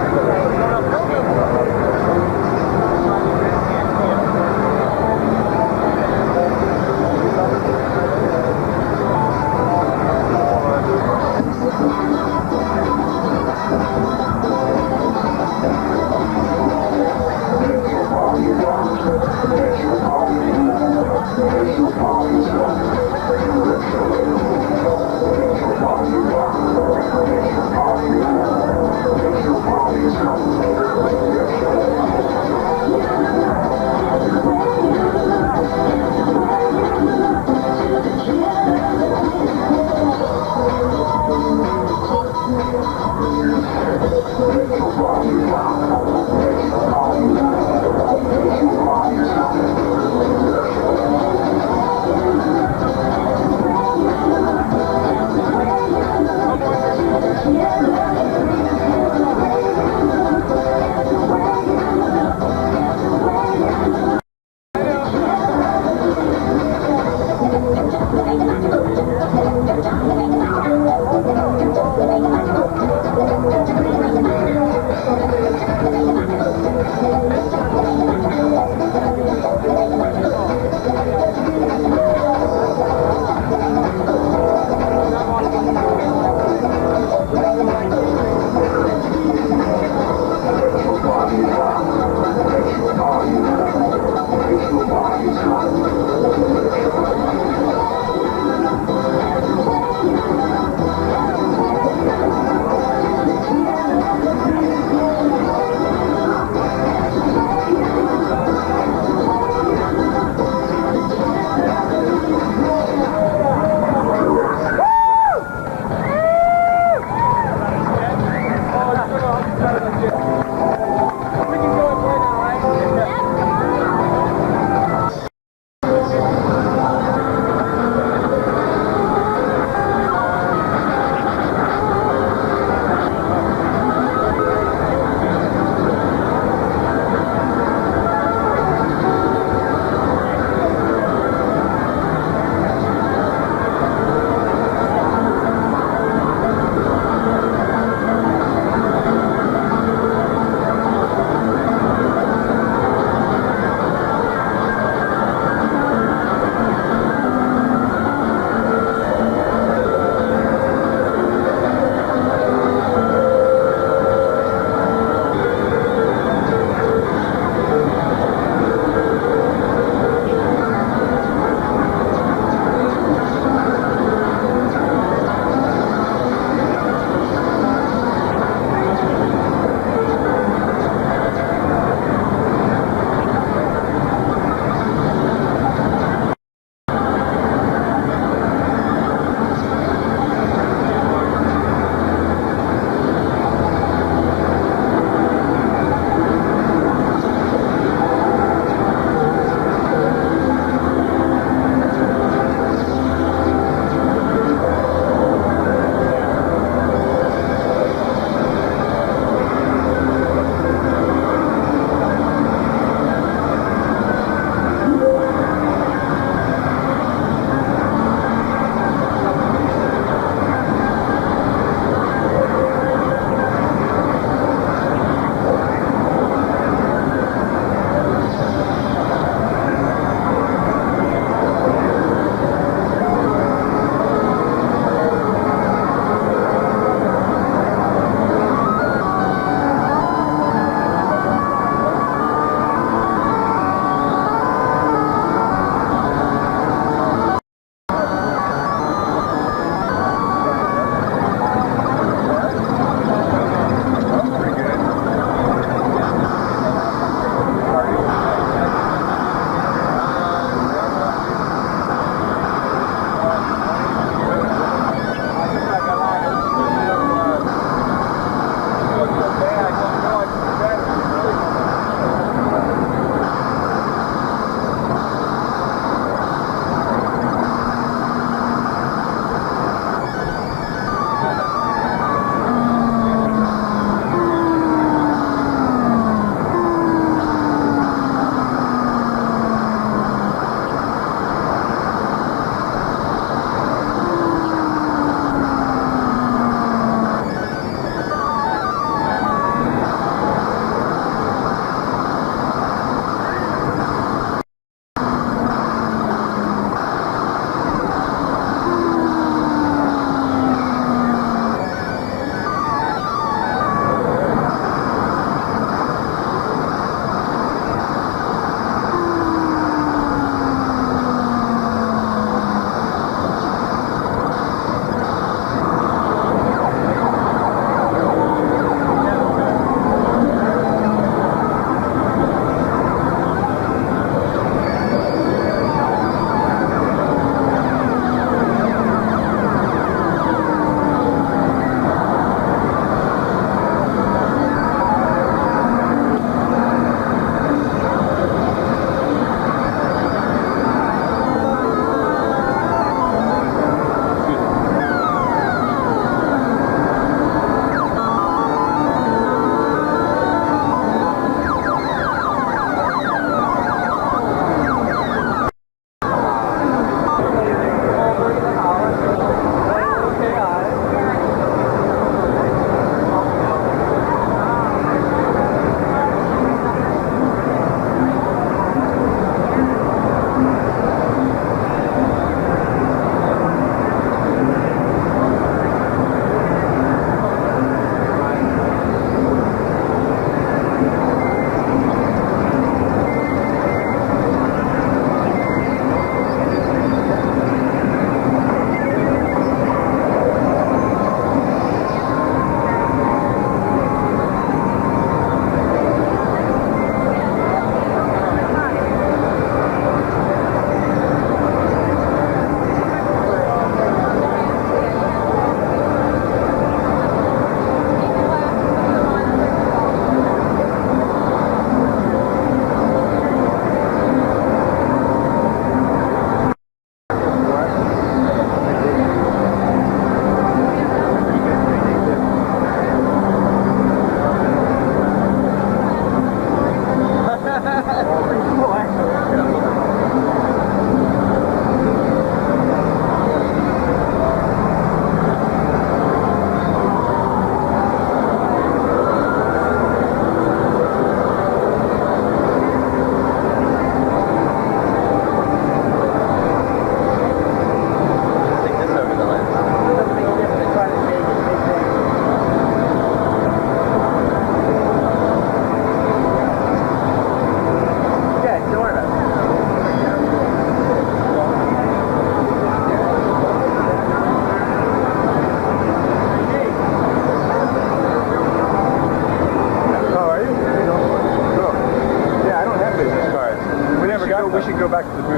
Yeah,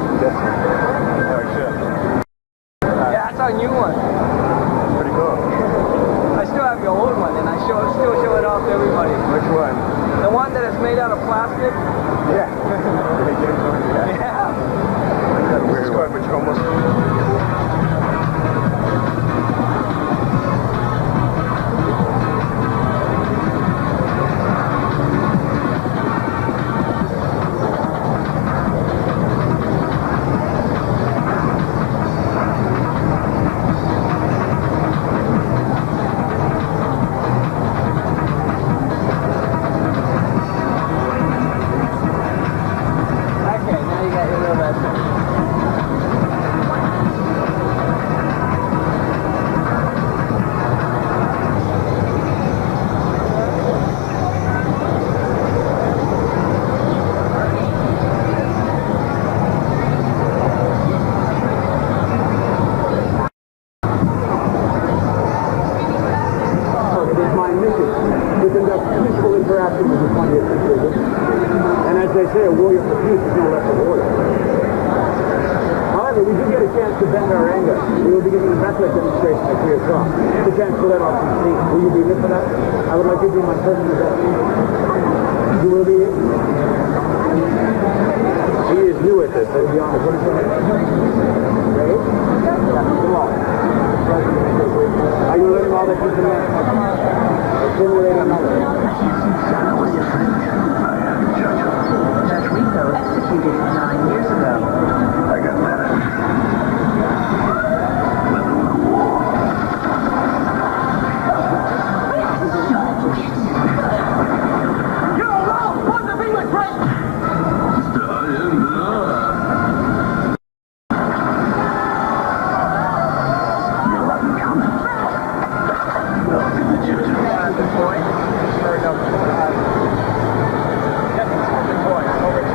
that's our new one. Pretty cool. I still have your old one, and I still show it off to everybody. Which one? The one that is made out of plastic. Yeah. Yeah. That's a weird one. Which almost... Okay, now you got your little vessel. It is my mission to conduct peaceful interaction with the 20th century. And as they say, a warrior for peace is no less a warrior. However, we do get a chance to vent our anger. We will be giving a backward demonstration at 3 o'clock. It's a chance to let off some steam. Will you be here for that? I would like you to be my personal guest. You will be here? He is new at this, let's be honest. What is your name? Ray? Come on. Are you learning all that you can learn? Simulate another. Judge Rico executed 9 years ago. I got that. You're alone! What's the thing with Frank? Yes, it's a good boy. Over to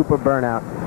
super burnout.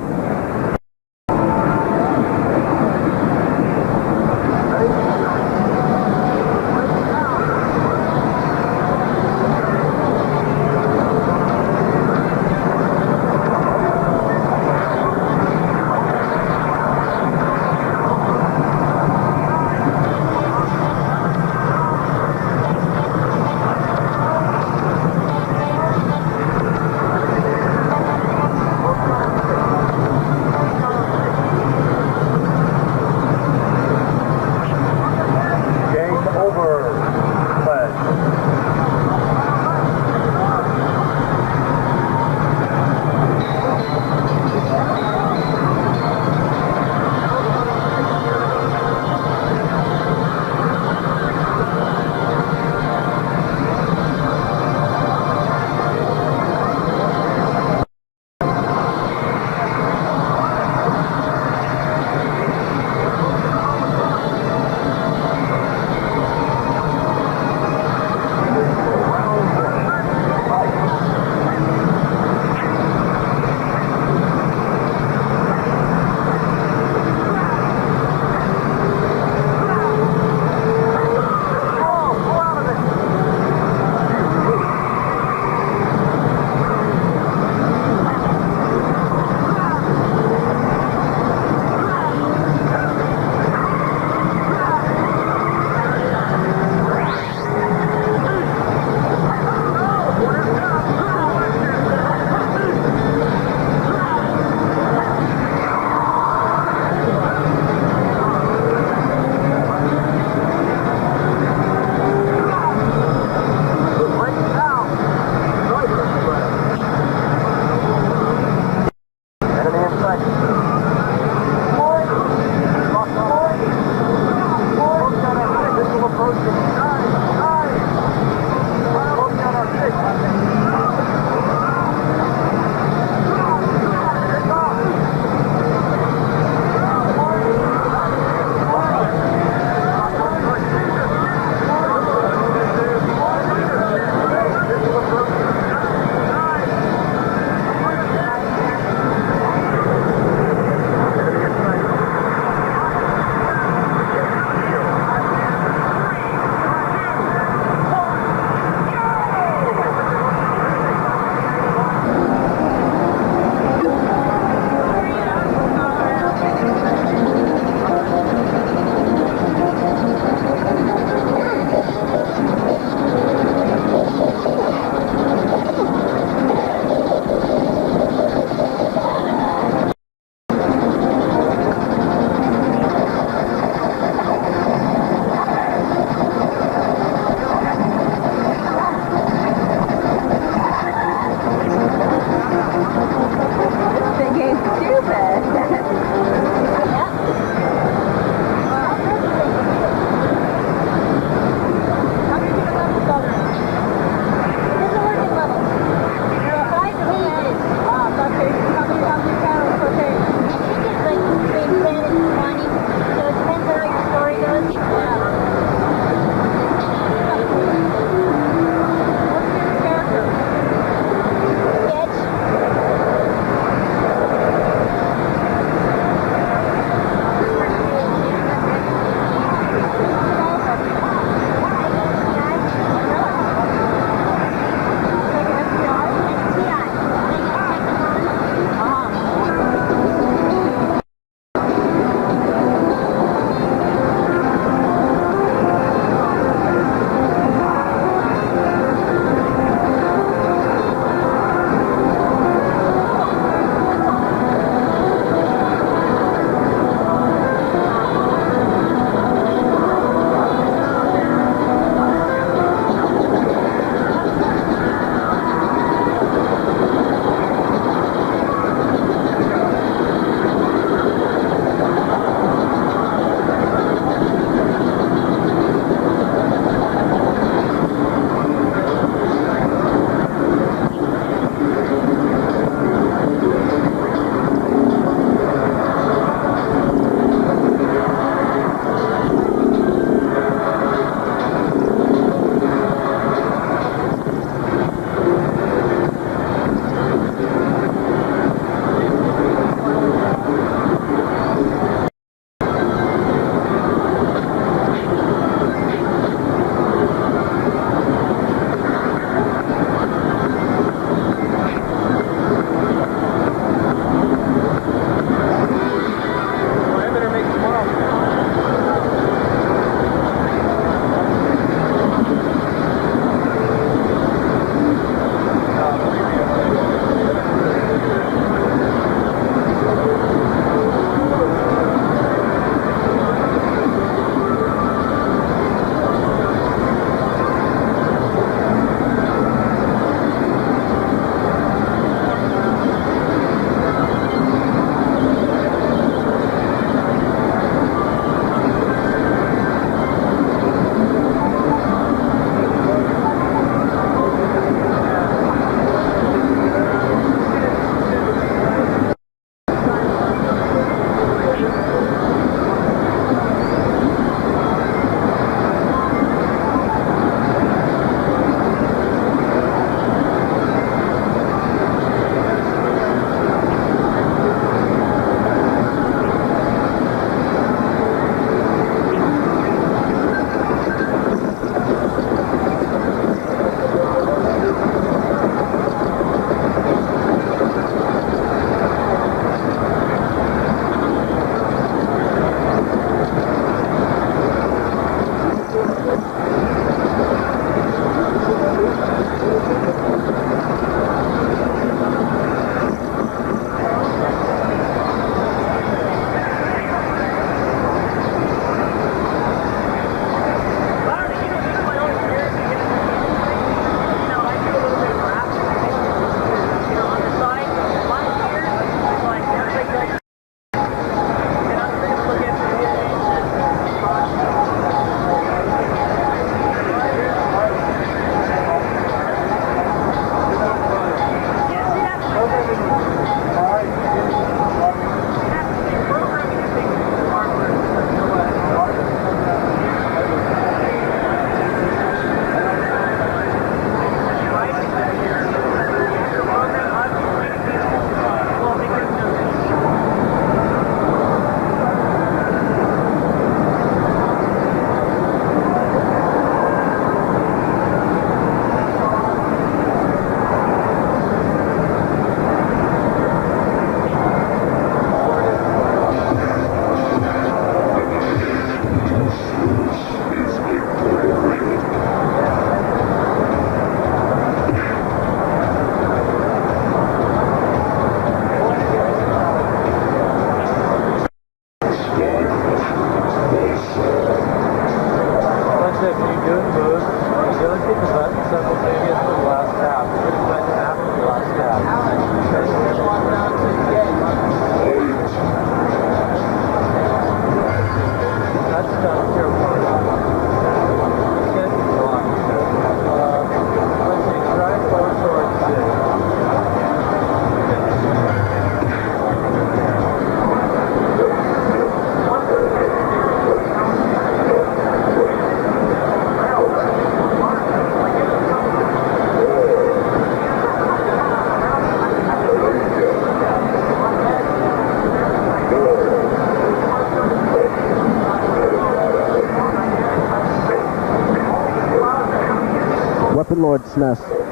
Lord's Nest.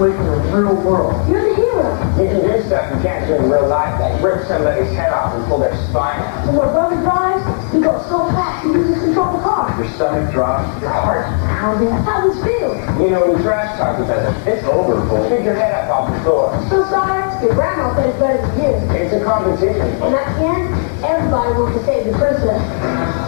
away from the real world. You're the hero. You can do stuff you can't do in real life, like rip somebody's head off and pull their spine out. When my brother drives, he goes so fast he uses control the car. Your stomach drops, your heart pounding. How does it feel? You know, when trash talk is at it's over, fool. Pick your head up off the floor. So sorry, your grandma said it's better than you. It's a competition. And at the end, everybody wants to save the princess.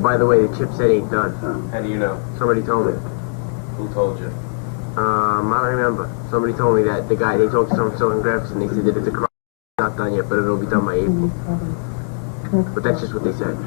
Oh, by the way, the chipset ain't done. How do you know? Somebody told me. Who told you? I don't remember. Somebody told me that they talked to some Silicon Graphics and they said that it's not done yet, but it'll be done by April. But that's just what they said.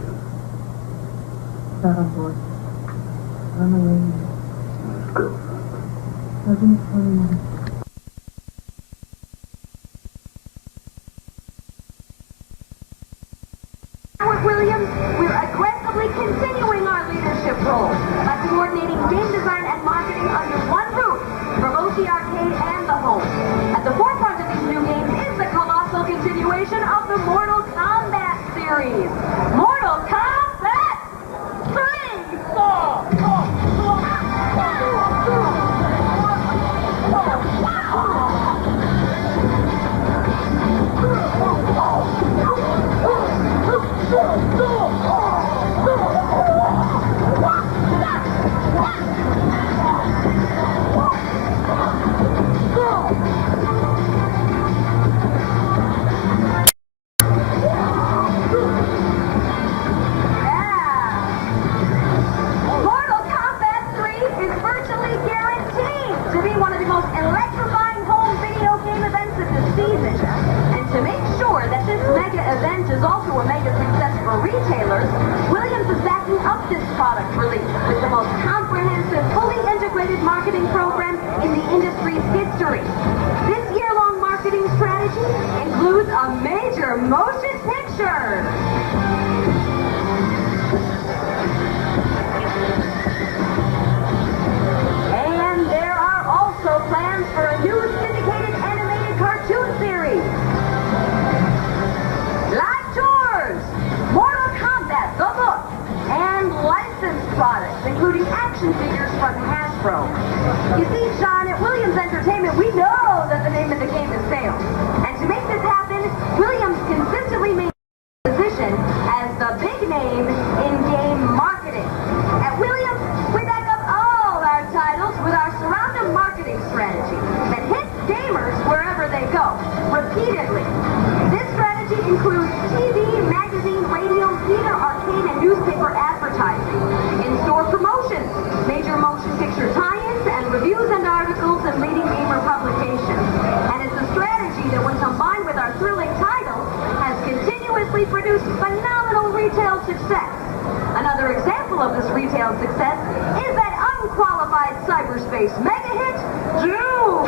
With Williams, we're aggressively continuing our leadership role by coordinating game design and marketing under one roof for both the arcade and the home. At the forefront of these new games is the colossal continuation of the Mortal Kombat series. Mortal Kombat 3 is virtually guaranteed to be one of the most electrifying home video game events of the season. And to make sure that this mega event is also a mega success for retailers, Williams is backing up this product release with the most comprehensive, fully integrated marketing program in the industry's history. This year-long marketing strategy includes a major motion picture. And there are also plans for a new syndicated animated cartoon series. Live tours, Mortal Kombat, the book, and licensed products, including action figures from Hasbro. You see, Sean, at Williams Entertainment, we know that the name of the game is sales. And to make this happen, Williams consistently maintains its position as the big name in game marketing. At Williams, we back up all our titles with our surrounding marketing strategy that hits gamers wherever they go, repeatedly. This strategy includes TV, magazine, radio, theater, arcade, and newspaper advertising, in-store promotions, major motion picture tie-ins, and reviews and articles in leading gamer publications. And it's a strategy that, when combined with our thrilling titles, has continuously produced phenomenal retail success. Another example of this retail success is that unqualified cyberspace mega hit, Doom!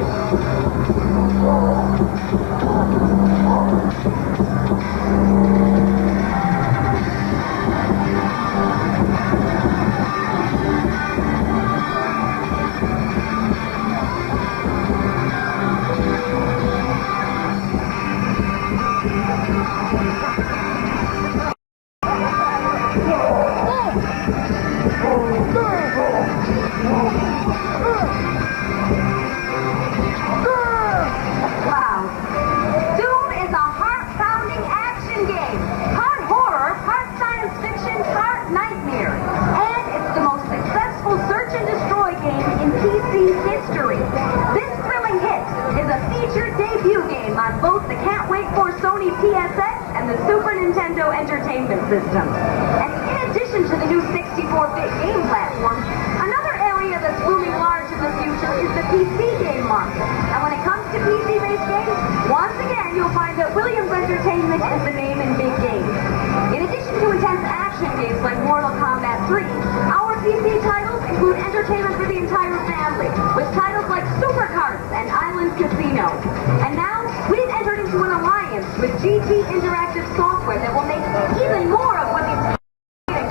Wow. Doom is a heart-pounding action game. Part horror, part science fiction, part nightmare. And it's the most successful search and destroy game in PC history. This thrilling hit is a featured debut game on both the Can't Wait for Sony PSX and the Super Nintendo Entertainment System. And in addition to the new 64-bit game platform, another area that's booming large in the future is the PC game market. And when it comes to PC-based games, once again, you'll find that Williams Entertainment is the name in big games. In addition to intense action games like Mortal Kombat 3, our PC titles include entertainment for the entire family, with titles like Super Carts and Island Casino. And now, we've entered into an alliance with GT Interactive Software that will make even more of what these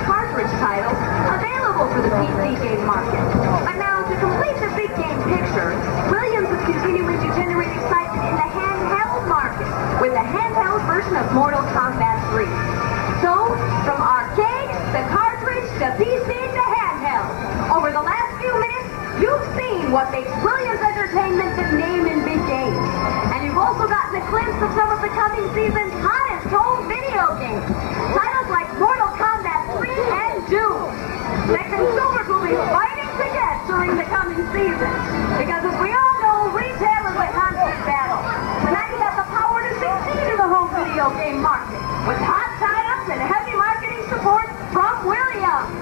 cartridge titles available for the PC game market. But now, to complete the big game picture, Williams is continuing to generate excitement in the handheld market with the handheld version of Mortal Kombat 3. So, from arcade to cartridge to PC to handheld, over the last few minutes, you've seen what makes Williams Entertainment the name in big games. And you've also gotten a glimpse of some of the coming season's hottest home video games. Titles like Mortal Kombat 3 and Doom, that consumers will be fighting to get during the coming season. Because as we all know, retail is a constant battle. But now you have the power to succeed in the home video game market with hot tie-ups and heavy marketing support from Williams.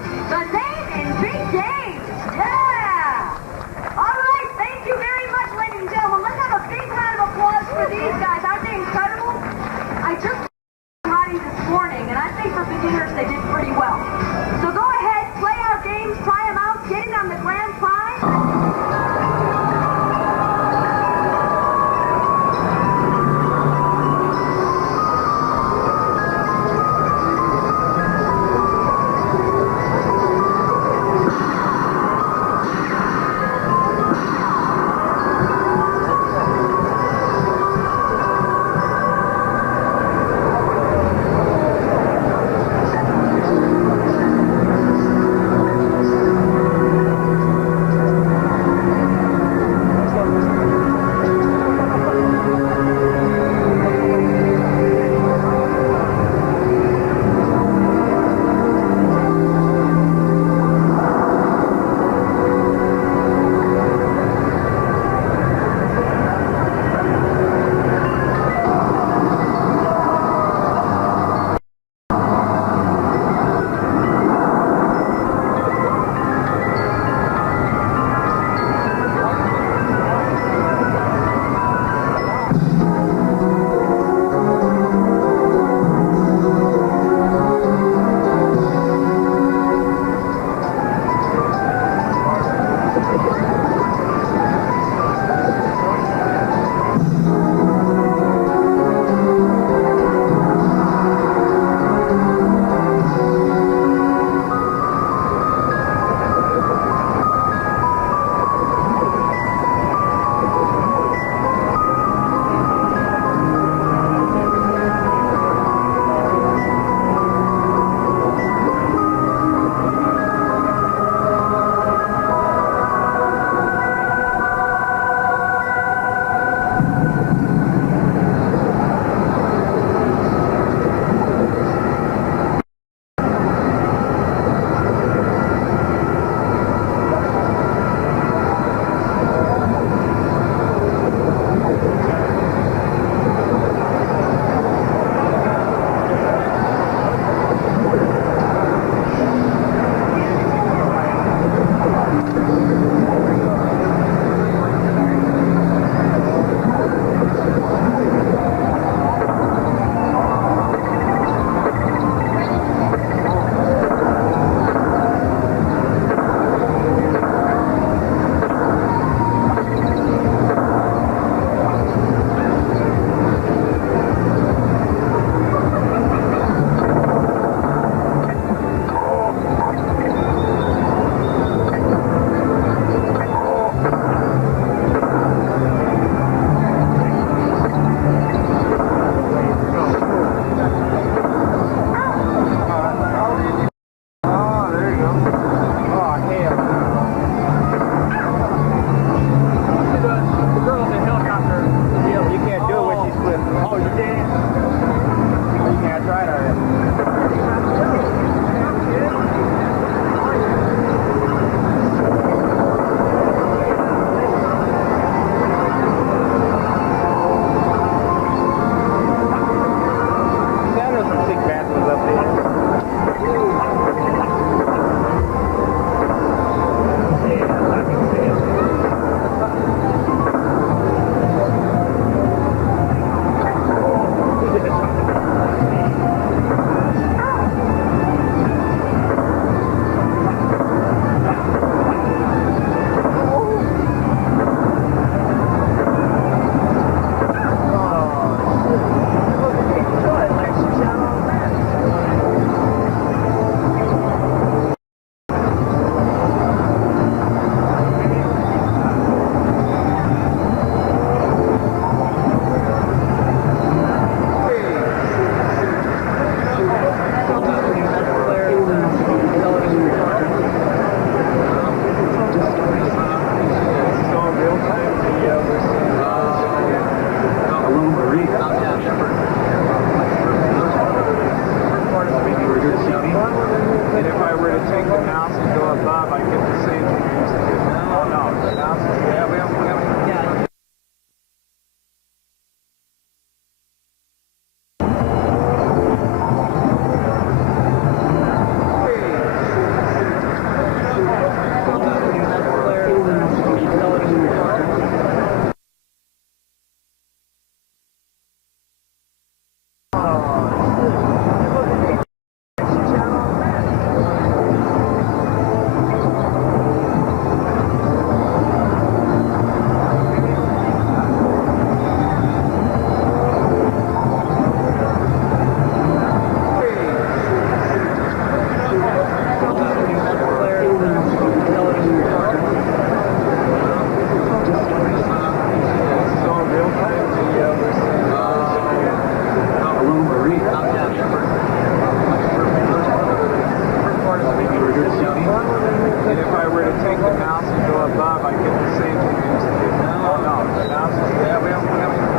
were to take the mouse and go above, I get the same thing I used to do. Oh, no. The mouse is... Yeah, we don't...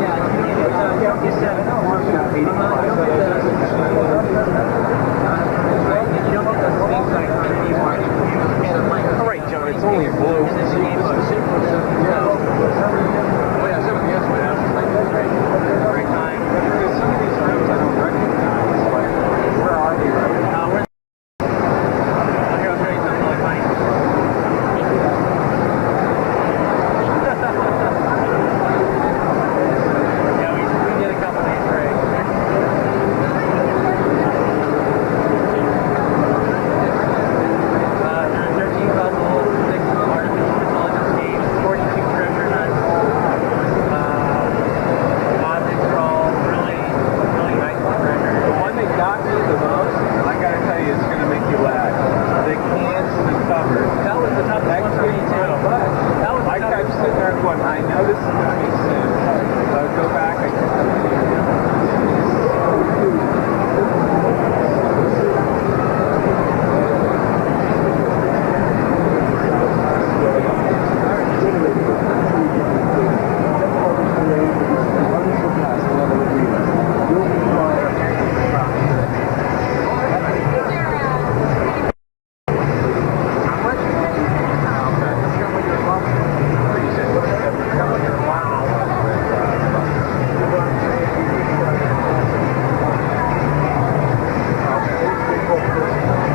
Yeah, you said it. All right, John, it's only blue.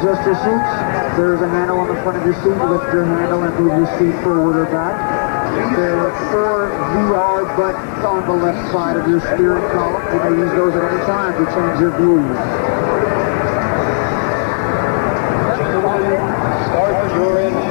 Adjust your seats. There's a handle on the front of your seat. Lift your handle and move your seat forward or back. There are 4 VR buttons on the left side of your steering column. You may use those at any time to change your views. Start your engine.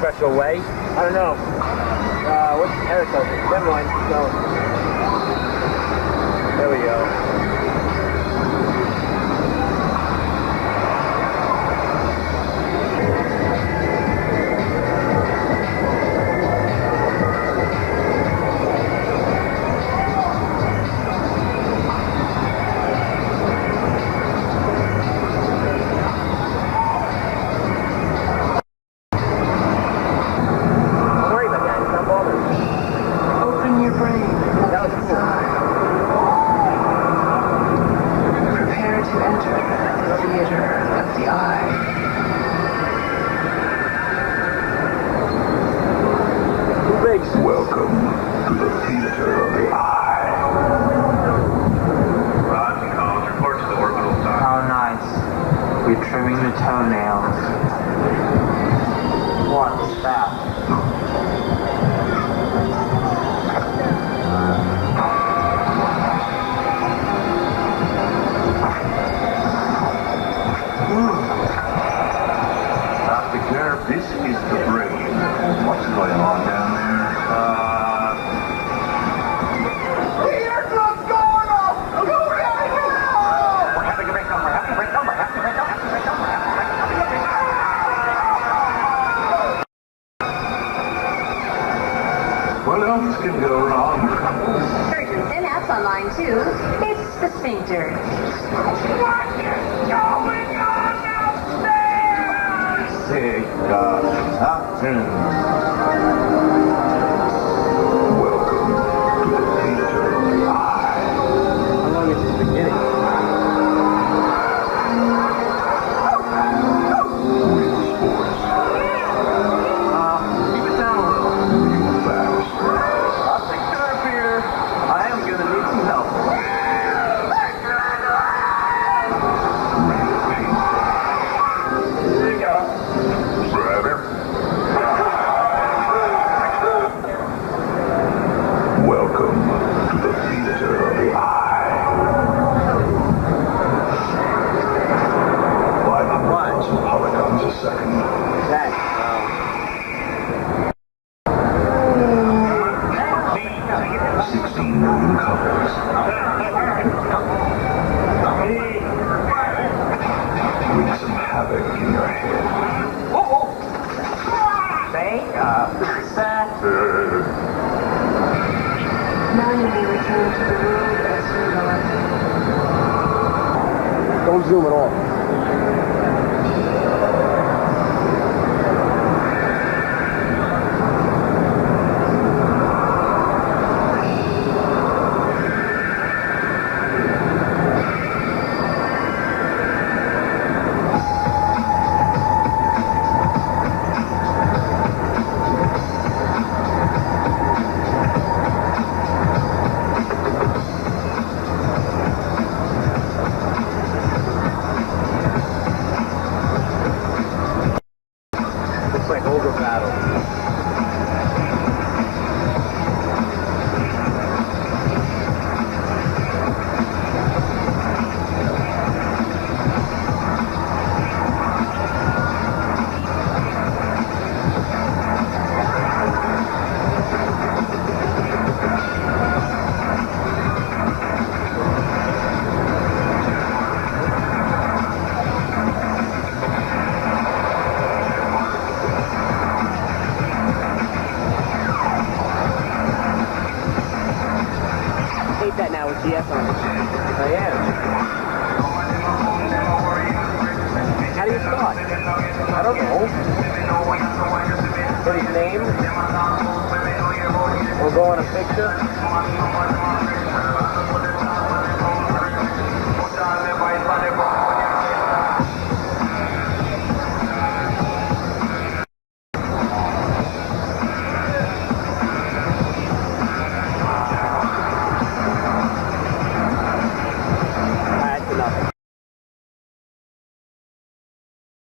special way. I don't know. What's Eric does it? Never mind. So, there we go. What else can go wrong? Surgeon Synapse on line 2. It's the sphincter. What is going on upstairs? Sick Captain. Welcome to the theater of the eye. How long is this beginning? Real sports. Keep it down. Real facts. I'll take care, Peter. I am gonna need some help. Real pain. There you go. Brother. Welcome to the theater of the eye. 500,000 polygons a second. That. 16 million colors. Wreak some havoc in your head. Now you may return to the road as you left. Don't zoom at all. Looks like ogre battle. Hate that now with GS on it. I am. How do you start? I don't know. Put his name? Or go on a picture?